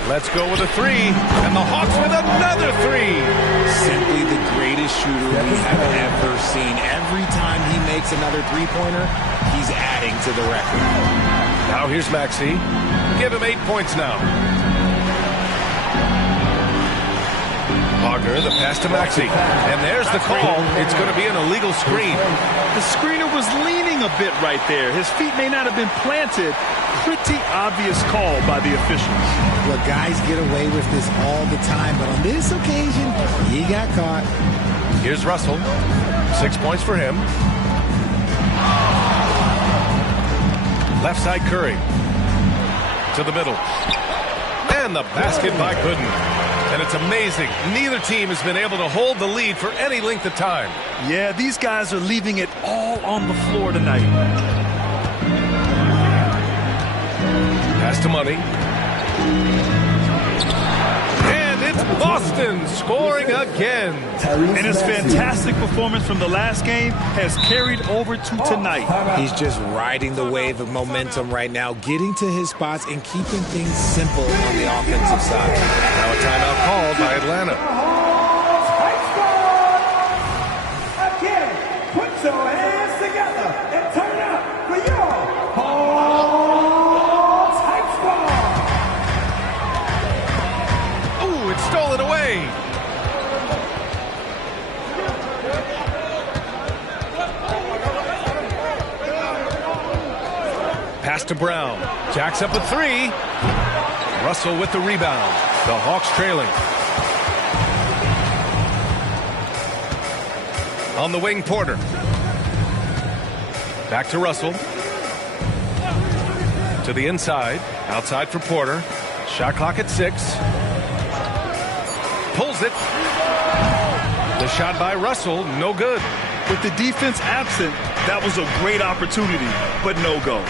Let's go with a 3. And the Hawks with another 3. Simply the greatest shooter we have ever seen. Every time he makes another three-pointer, he's adding to the record. Now here's Maxey. Give him 8 points now. Wagner, the pass to Maxey. And there's the call. It's going to be an illegal screen. The screener was leaning a bit right there. His feet may not have been planted. Pretty obvious call by the officials. Look, guys get away with this all the time, but on this occasion, he got caught. Here's Russell. 6 points for him. Left side Curry. To the middle. And the basket by Gooden. And it's amazing. Neither team has been able to hold the lead for any length of time. Yeah, these guys are leaving it all on the floor tonight. Pass to Money. And it's Boston scoring again. And his fantastic performance from the last game has carried over to tonight. He's just riding the wave of momentum right now, getting to his spots and keeping things simple on the offensive side. Now a timeout called by Atlanta. Again, put your hands together and turn up for your Heights ball. Ooh, it's stolen away. Pass to Brown. Jacks up a three. Russell with the rebound. The Hawks trailing. On the wing, Porter. Back to Russell. To the inside. Outside for Porter. Shot clock at 6. Pulls it. The shot by Russell, no good. With the defense absent, that was a great opportunity, but no go.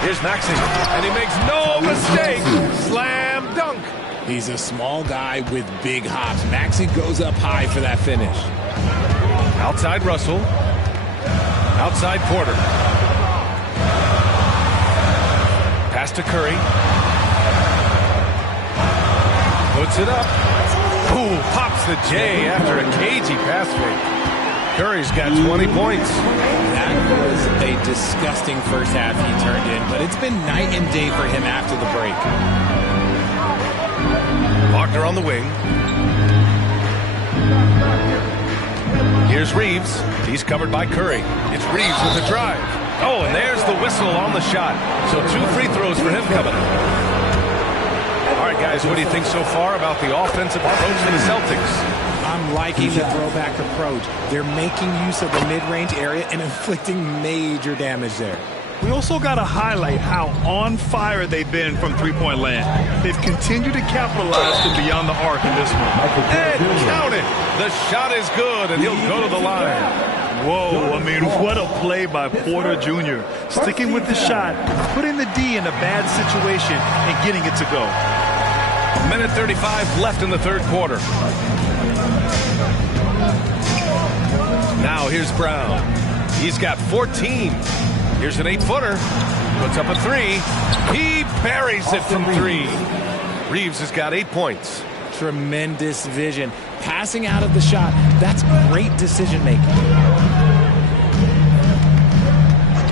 Here's Maxey, and he makes no mistake. Slam dunk. He's a small guy with big hops. Maxey goes up high for that finish. Outside Russell. Outside Porter. Pass to Curry. Puts it up. Ooh, pops the J after a cagey pass fake. Curry's got 20 points. That was a disgusting first half he turned in, but it's been night and day for him after the break. Wagner on the wing. Here's Reeves. He's covered by Curry. It's Reeves with the drive. Oh, and there's the whistle on the shot. So 2 free throws for him coming up. All right, guys, what do you think so far about the offensive approach for the Celtics? I'm liking the throwback approach. They're making use of the mid-range area and inflicting major damage there. We also got to highlight how on fire they've been from three-point land. They've continued to capitalize from beyond the arc in this one. And count it. The shot is good, and he'll go to the line. Whoa, I mean, what a play by Porter Jr. Sticking with the shot, putting the D in a bad situation, and getting it to go. 1:35 left in the third quarter. Now here's Brown. He's got 14. Here's an 8-footer. Puts up a 3. He buries it from 3. Reeves has got 8 points. Tremendous vision. Passing out of the shot. That's great decision making.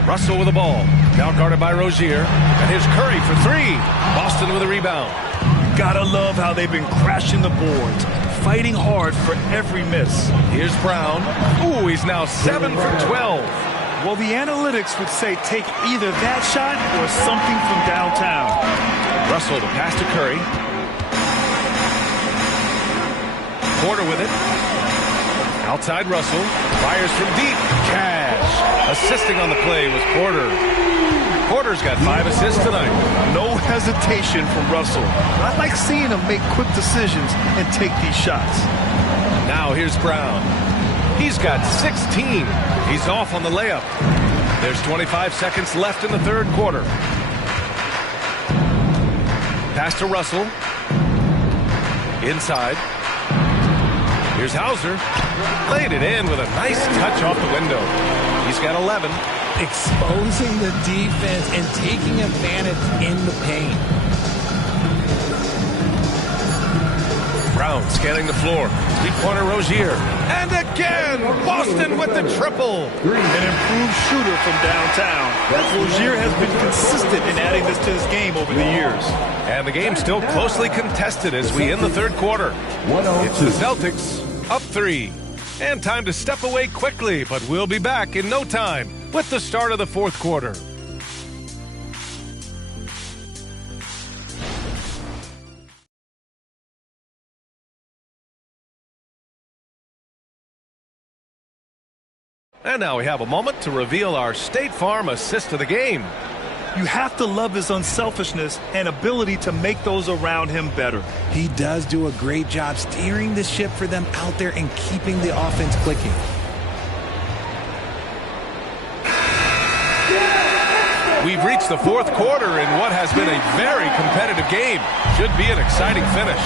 Russell with the ball. Now guarded by Rozier. And here's Curry for 3. Boston with a rebound. Gotta love how they've been crashing the boards, fighting hard for every miss. Here's Brown. Ooh, he's now 7 for 12. Well, the analytics would say take either that shot or something from downtown. Russell, the pass to Curry. Porter with it. Outside Russell. Fires from deep. Cash. Assisting on the play was Porter. Porter's got 5 assists tonight. No hesitation from Russell. I like seeing him make quick decisions and take these shots. Now here's Brown. He's got 16. He's off on the layup. There's 25 seconds left in the third quarter. Pass to Russell. Inside. Here's Hauser. Laid it in with a nice touch off the window. He's got 11. Exposing the defense and taking advantage in the paint. Brown scanning the floor. Three-pointer Rozier. And again, Boston with the triple. An improved shooter from downtown. Rozier has been consistent in adding this to his game over the years. And the game's still closely contested as we end the third quarter. It's the Celtics up 3. And time to step away quickly, but we'll be back in no time with the start of the fourth quarter. And now we have a moment to reveal our State Farm assist of the game. You have to love his unselfishness and ability to make those around him better. He does do a great job steering the ship for them out there and keeping the offense clicking. We've reached the fourth quarter in what has been a very competitive game. Should be an exciting finish.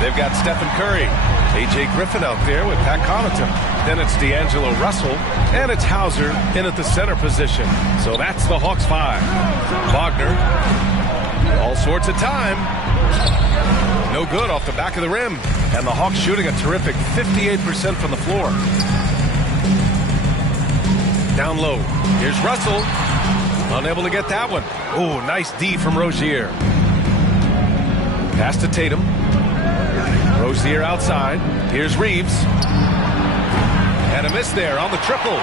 They've got Stephen Curry, A.J. Griffin out there with Pat Connaughton. Then it's D'Angelo Russell, and it's Hauser in at the center position. So that's the Hawks 5. Wagner, all sorts of time. No good off the back of the rim. And the Hawks shooting a terrific 58% from the floor. Down low. Here's Russell. Unable to get that one. Oh, nice D from Rozier. Pass to Tatum. Rozier outside. Here's Reeves. And a miss there on the triple.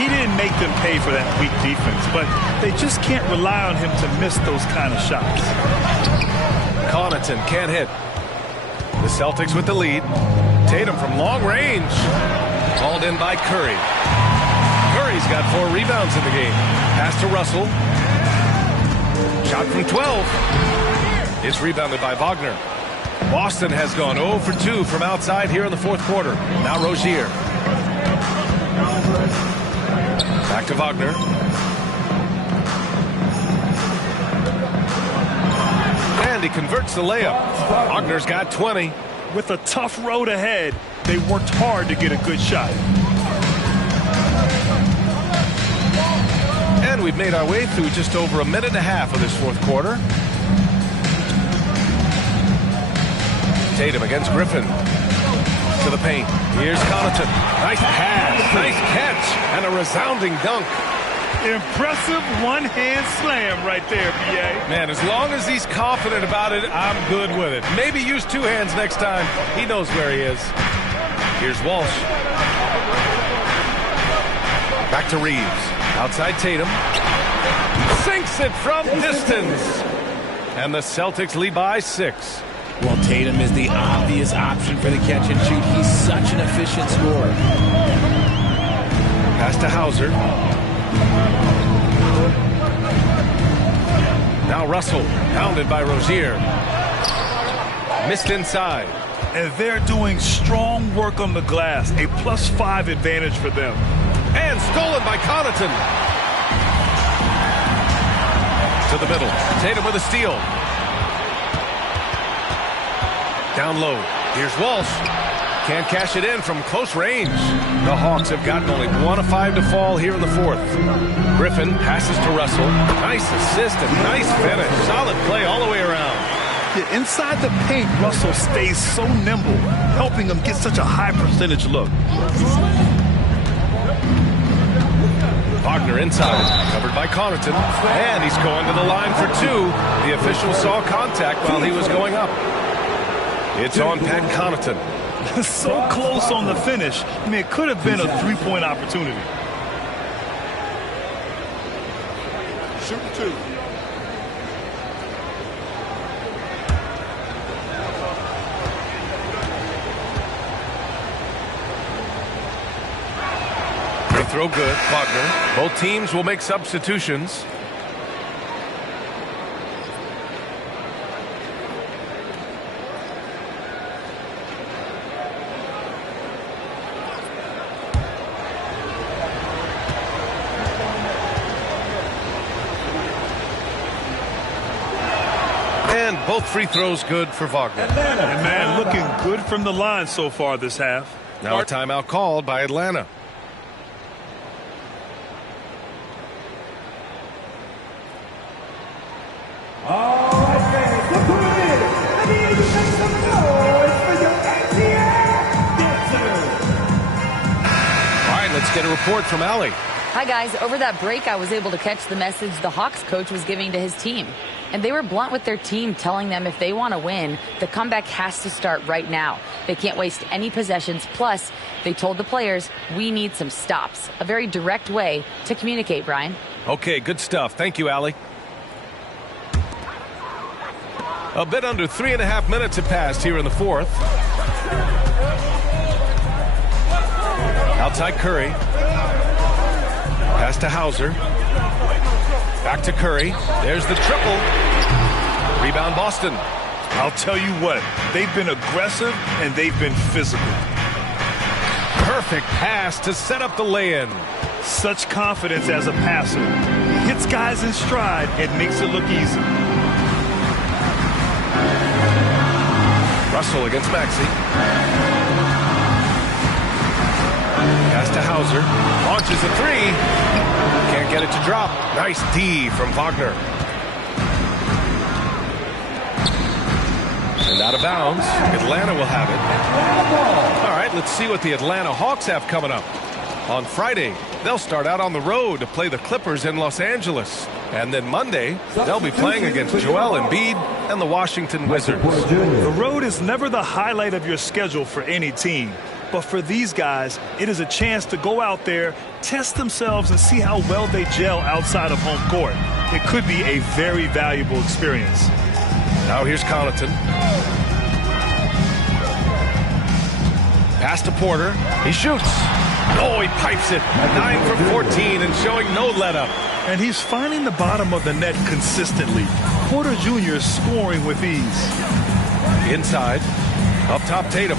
He didn't make them pay for that weak defense, but they just can't rely on him to miss those kind of shots. Connaughton can't hit. The Celtics with the lead. Tatum from long range. Called in by Curry. Curry's got 4 rebounds in the game. Pass to Russell. Shot from 12. It's rebounded by Wagner. Boston has gone 0 for 2 from outside here in the fourth quarter. Now Rozier. Back to Wagner. And he converts the layup. Wagner's got 20. With a tough road ahead, they worked hard to get a good shot. And we've made our way through just over a minute and a half of this fourth quarter. Tatum against Griffin. To the paint. Here's Connaughton. Nice pass. Nice catch. And a resounding dunk. Impressive one-hand slam right there, PA. Man, as long as he's confident about it, I'm good with it. Maybe use 2 hands next time. He knows where he is. Here's Walsh. Back to Reeves. Outside Tatum. Sinks it from distance. And the Celtics lead by 6. Well, Tatum is the obvious option for the catch and shoot. He's such an efficient scorer. Pass to Hauser. Now Russell, pounded by Rozier. Missed inside. And they're doing strong work on the glass. A +5 advantage for them. And stolen by Connaughton. To the middle. Tatum with a steal. Down low. Here's Walsh. Can't cash it in from close range. The Hawks have gotten only 1 of 5 to fall here in the fourth. Griffin passes to Russell. Nice assist and nice finish. Solid play all the way around. Yeah, inside the paint, Russell stays so nimble, helping him get such a high percentage look. Wagner inside, covered by Connaughton, and he's going to the line for 2. The official saw contact while he was going up. It's on Pat Connaughton. So close on the finish. I mean, it could have been a 3-point opportunity. Shoot 2. Free throw good, Wagner. Both teams will make substitutions. And both free throws good for Wagner. And man, looking good from the line so far this half. Now a timeout called by Atlanta. All right, fans, look who it is. I need you to make some noise for your ATL dancers. All right, let's get a report from Allie. Hi, guys. Over that break, I was able to catch the message the Hawks coach was giving to his team. And they were blunt with their team, telling them if they want to win, the comeback has to start right now. They can't waste any possessions. Plus, they told the players, we need some stops. A very direct way to communicate, Brian. Okay, good stuff. Thank you, Allie. A bit under 3.5 minutes have passed here in the fourth. Outside Curry. Pass to Hauser. Back to Curry. There's the triple. Rebound Boston. I'll tell you what, they've been aggressive and they've been physical. Perfect pass to set up the lay-in. Such confidence as a passer. He hits guys in stride and makes it look easy. Russell against Maxey. Pass to Hauser. Launches a three. Can't get it to drop. Nice D from Wagner. And out of bounds. Atlanta will have it. All right, let's see what the Atlanta Hawks have coming up. On Friday, they'll start out on the road to play the Clippers in Los Angeles. And then Monday, they'll be playing against Joel Embiid and the Washington Wizards. The road is never the highlight of your schedule for any team. But for these guys, it is a chance to go out there, test themselves, and see how well they gel outside of home court. It could be a very valuable experience. Now here's Connaughton. Pass to Porter. He shoots. Oh, he pipes it. 9 for 14 and showing no let-up. And he's finding the bottom of the net consistently. Porter Jr. is scoring with ease. Inside. Up top, Tatum.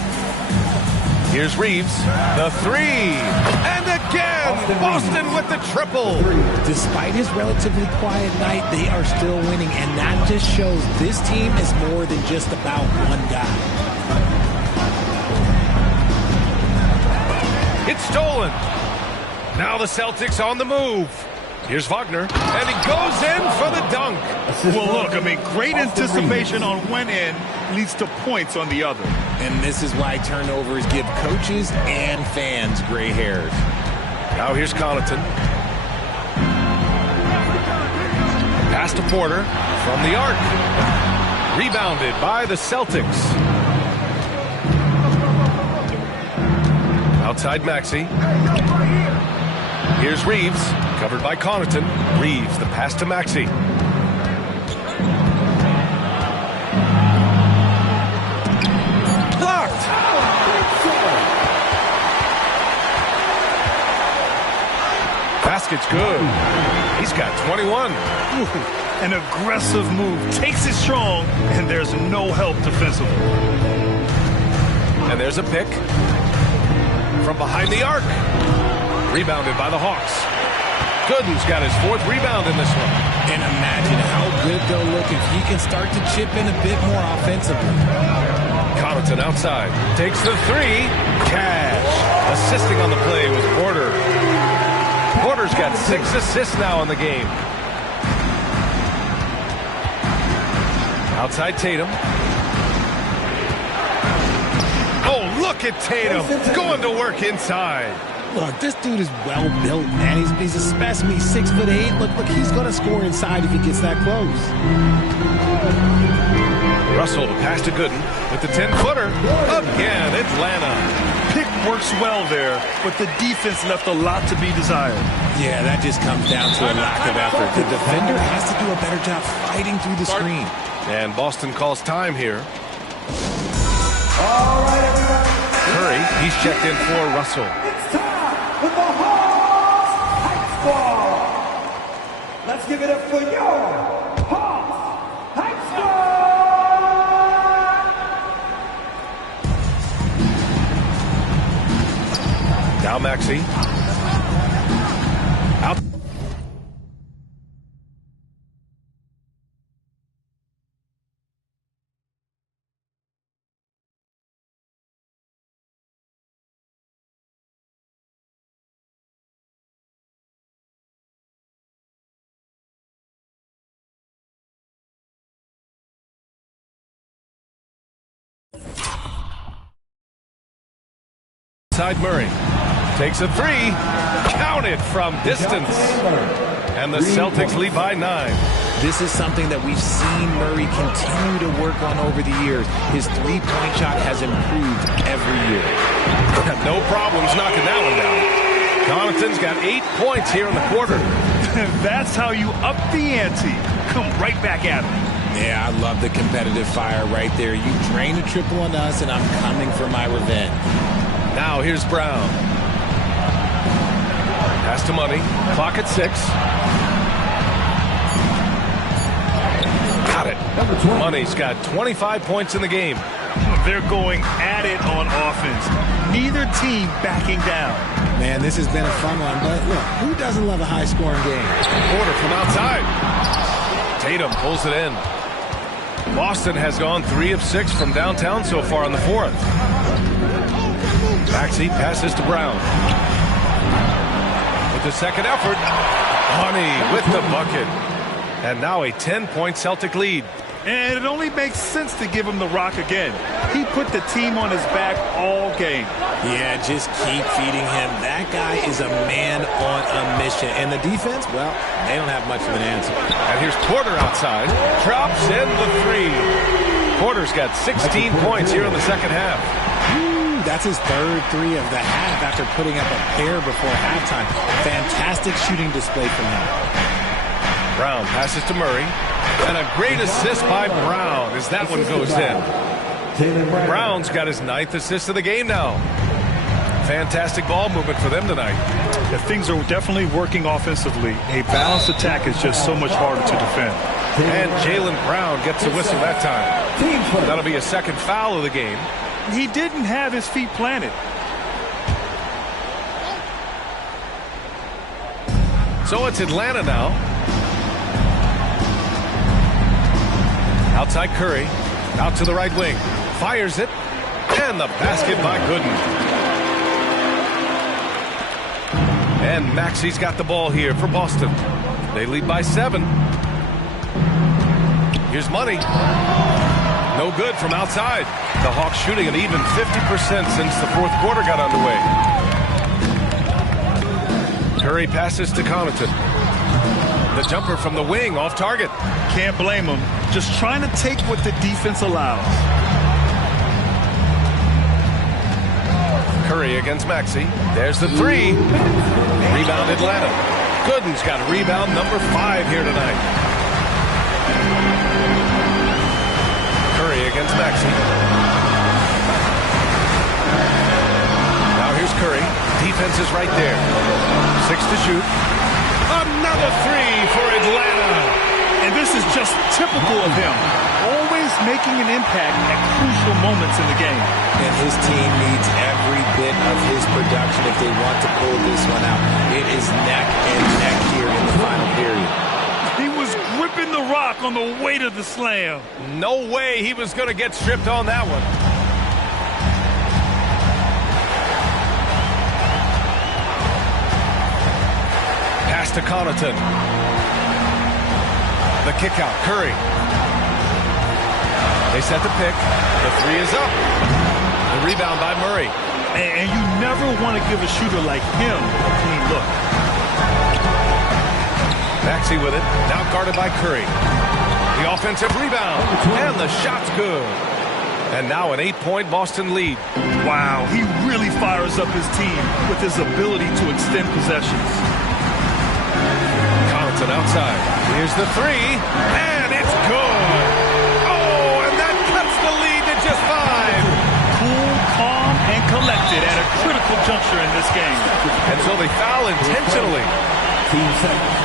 Here's Reeves. The three. And again, Boston with the triple. Despite his relatively quiet night, they are still winning. And that just shows this team is more than just about one guy. It's stolen. Now the Celtics on the move. Here's Wagner, and he goes in for the dunk. Well, look, I mean, great anticipation on one end leads to points on the other. And this is why turnovers give coaches and fans gray hairs. Now here's Connaughton. Pass to Porter from the arc. Rebounded by the Celtics. Outside Maxey. Here's Reeves, covered by Connaughton. Reeves, the pass to Maxey. Blocked! Basket's good. He's got 21. An aggressive move. Takes it strong, and there's no help defensively. And there's a pick. From behind the arc. Rebounded by the Hawks. Gooden's got his 4th rebound in this one. And imagine how good they'll look if he can start to chip in a bit more offensively. Connaughton outside. Takes the three. Cash. Assisting on the play was Porter. Porter's got 6 assists now in the game. Outside Tatum. Oh, look at Tatum going to work inside. Look, this dude is well built, man. He's a specimen. He's 6'8". Look, he's going to score inside if he gets that close. Russell pass to Gooden with the 10-footer. Again, Atlanta. Pick works well there, but the defense left a lot to be desired. Yeah, that just comes down to a lack of effort. The defender has to do a better job fighting through the screen. And Boston calls time here. All right, everybody. Curry, he's checked in for Russell. It's time with the Hawks Hype Squad. Let's give it up for your Hawks Hype Squad. Now Maxey. Out. Inside Murray. Takes a three. Counted from distance. And the Celtics lead by 9. This is something that we've seen Murray continue to work on over the years. His three-point shot has improved every year. No problems knocking that one down. Connaughton's got 8 points here in the quarter. That's how you up the ante. Come right back at him. Yeah, I love the competitive fire right there. You drain a triple on us, and I'm coming for my revenge. Now here's Brown. Pass to Money. Clock at 6. Money's got 25 points in the game. They're going at it on offense. Neither team backing down. Man, this has been a fun one, but look, who doesn't love a high-scoring game? Porter from outside. Tatum pulls it in. Boston has gone 3 of 6 from downtown so far in the fourth. Maxey passes to Brown. With the second effort, Money with the bucket. And now a 10-point Celtic lead. And it only makes sense to give him the rock again. He put the team on his back all game. Yeah, just keep feeding him. That guy is a man on a mission. And the defense, well, they don't have much of an answer. And here's Porter outside. Drops in the 3. Porter's got 16 points here in the second half. That's his third 3 of the half after putting up a pair before halftime. Fantastic shooting display from him. Brown passes to Murray. And a great assist by Brown as that one goes in. Brown's got his 9th assist of the game now. Fantastic ball movement for them tonight. Yeah, things are definitely working offensively. A balanced attack is just so much harder to defend. And Jaylen Brown gets a whistle that time. That'll be a second foul of the game. He didn't have his feet planted. So it's Atlanta now. Outside Curry, out to the right wing, fires it, and the basket by Gooden. And Maxey's got the ball here for Boston. They lead by 7. Here's Money. No good from outside. The Hawks shooting an even 50% since the fourth quarter got underway. Curry passes to Connaughton. The jumper from the wing off target. Can't blame him. Just trying to take what the defense allows. Curry against Maxey. There's the 3. Rebound Atlanta. Gooden's got rebound number 5 here tonight. Curry against Maxey. Now here's Curry. Defense is right there. 6 to shoot. Another 3 for Atlanta. And this is just typical of him. Always making an impact at crucial moments in the game. And his team needs every bit of his production if they want to pull this one out. It is neck and neck here in the final period. He was gripping the rock on the weight of the slam. No way he was going to get stripped on that one. Pass to Connaughton. The kick out, Curry. They set the pick. The 3 is up. The rebound by Murray. And you never want to give a shooter like him a clean look. Maxey with it. Now guarded by Curry. The offensive rebound. And the shot's good. And now an 8-point Boston lead. Wow, he really fires up his team with his ability to extend possessions. Connaughton outside. Here's the 3. And it's good. Oh, and that cuts the lead to just 5. Cool, calm, and collected at a critical juncture in this game. And so they foul intentionally. Team seconds.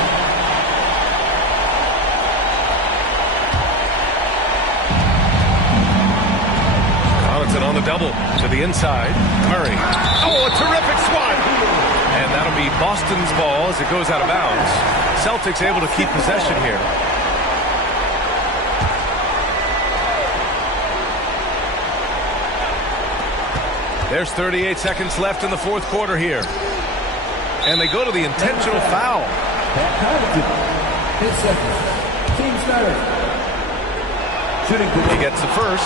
On the double to the inside. Murray. Oh, a terrific swat. And that'll be Boston's ball as it goes out of bounds. Celtics able to keep possession here. There's 38 seconds left in the fourth quarter here. And they go to the intentional foul. Team starter. He gets the first,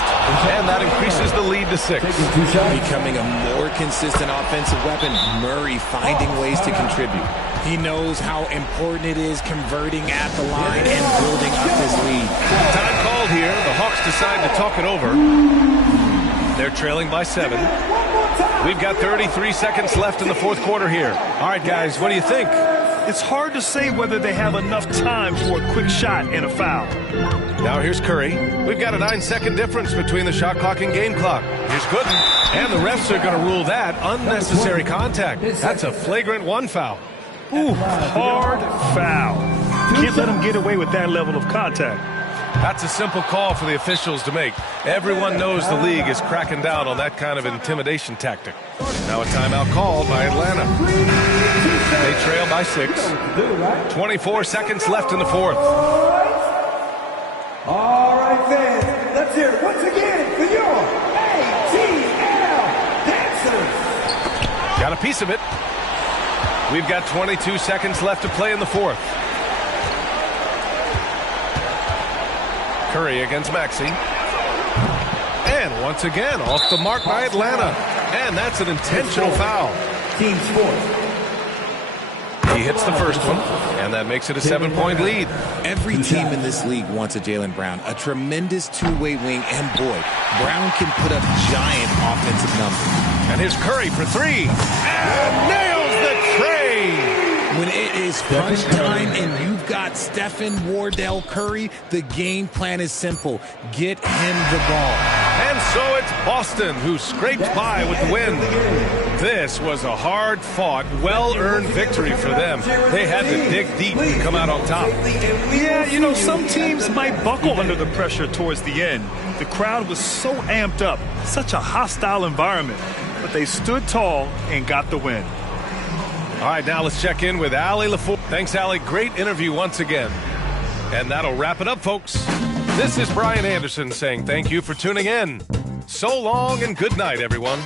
and that increases the lead to 6. Becoming a more consistent offensive weapon, Murray finding ways to contribute. He knows how important it is converting at the line and building up his lead. Time called here. The Hawks decide to talk it over. They're trailing by 7. We've got 33 seconds left in the fourth quarter here. All right, guys, what do you think? It's hard to say whether they have enough time for a quick shot and a foul. Now here's Curry. We've got a 9-second difference between the shot clock and game clock. Here's Gooden. And the refs are going to rule that unnecessary contact. That's a flagrant 1 foul. Ooh, hard foul. Can't let him get away with that level of contact. That's a simple call for the officials to make. Everyone knows the league is cracking down on that kind of intimidation tactic. Now a timeout called by Atlanta. They trail by 6. 24 seconds left in the fourth. All right, fans, let's hear it once again for your ATL Dancers. Got a piece of it. We've got 22 seconds left to play in the fourth. Curry against Maxey. And once again, off the mark by Atlanta. And that's an intentional foul. Team fourth. He hits the first one, and that makes it a 7-point lead. Every team in this league wants a Jaylen Brown, a tremendous two-way wing, and boy, Brown can put up giant offensive numbers. And here's Curry for 3, and nails the tray. When it is crunch time and you've got Stephen Wardell Curry, the game plan is simple. Get him the ball. And so it's Boston who scraped by with the win. This was a hard-fought, well-earned victory for them. They had to dig deep and come out on top. Yeah, you know, some teams might buckle under the pressure towards the end. The crowd was so amped up, such a hostile environment. But they stood tall and got the win. All right, now let's check in with Allie LaFour. Thanks, Allie. Great interview once again. And that'll wrap it up, folks. This is Brian Anderson saying thank you for tuning in. So long and good night, everyone.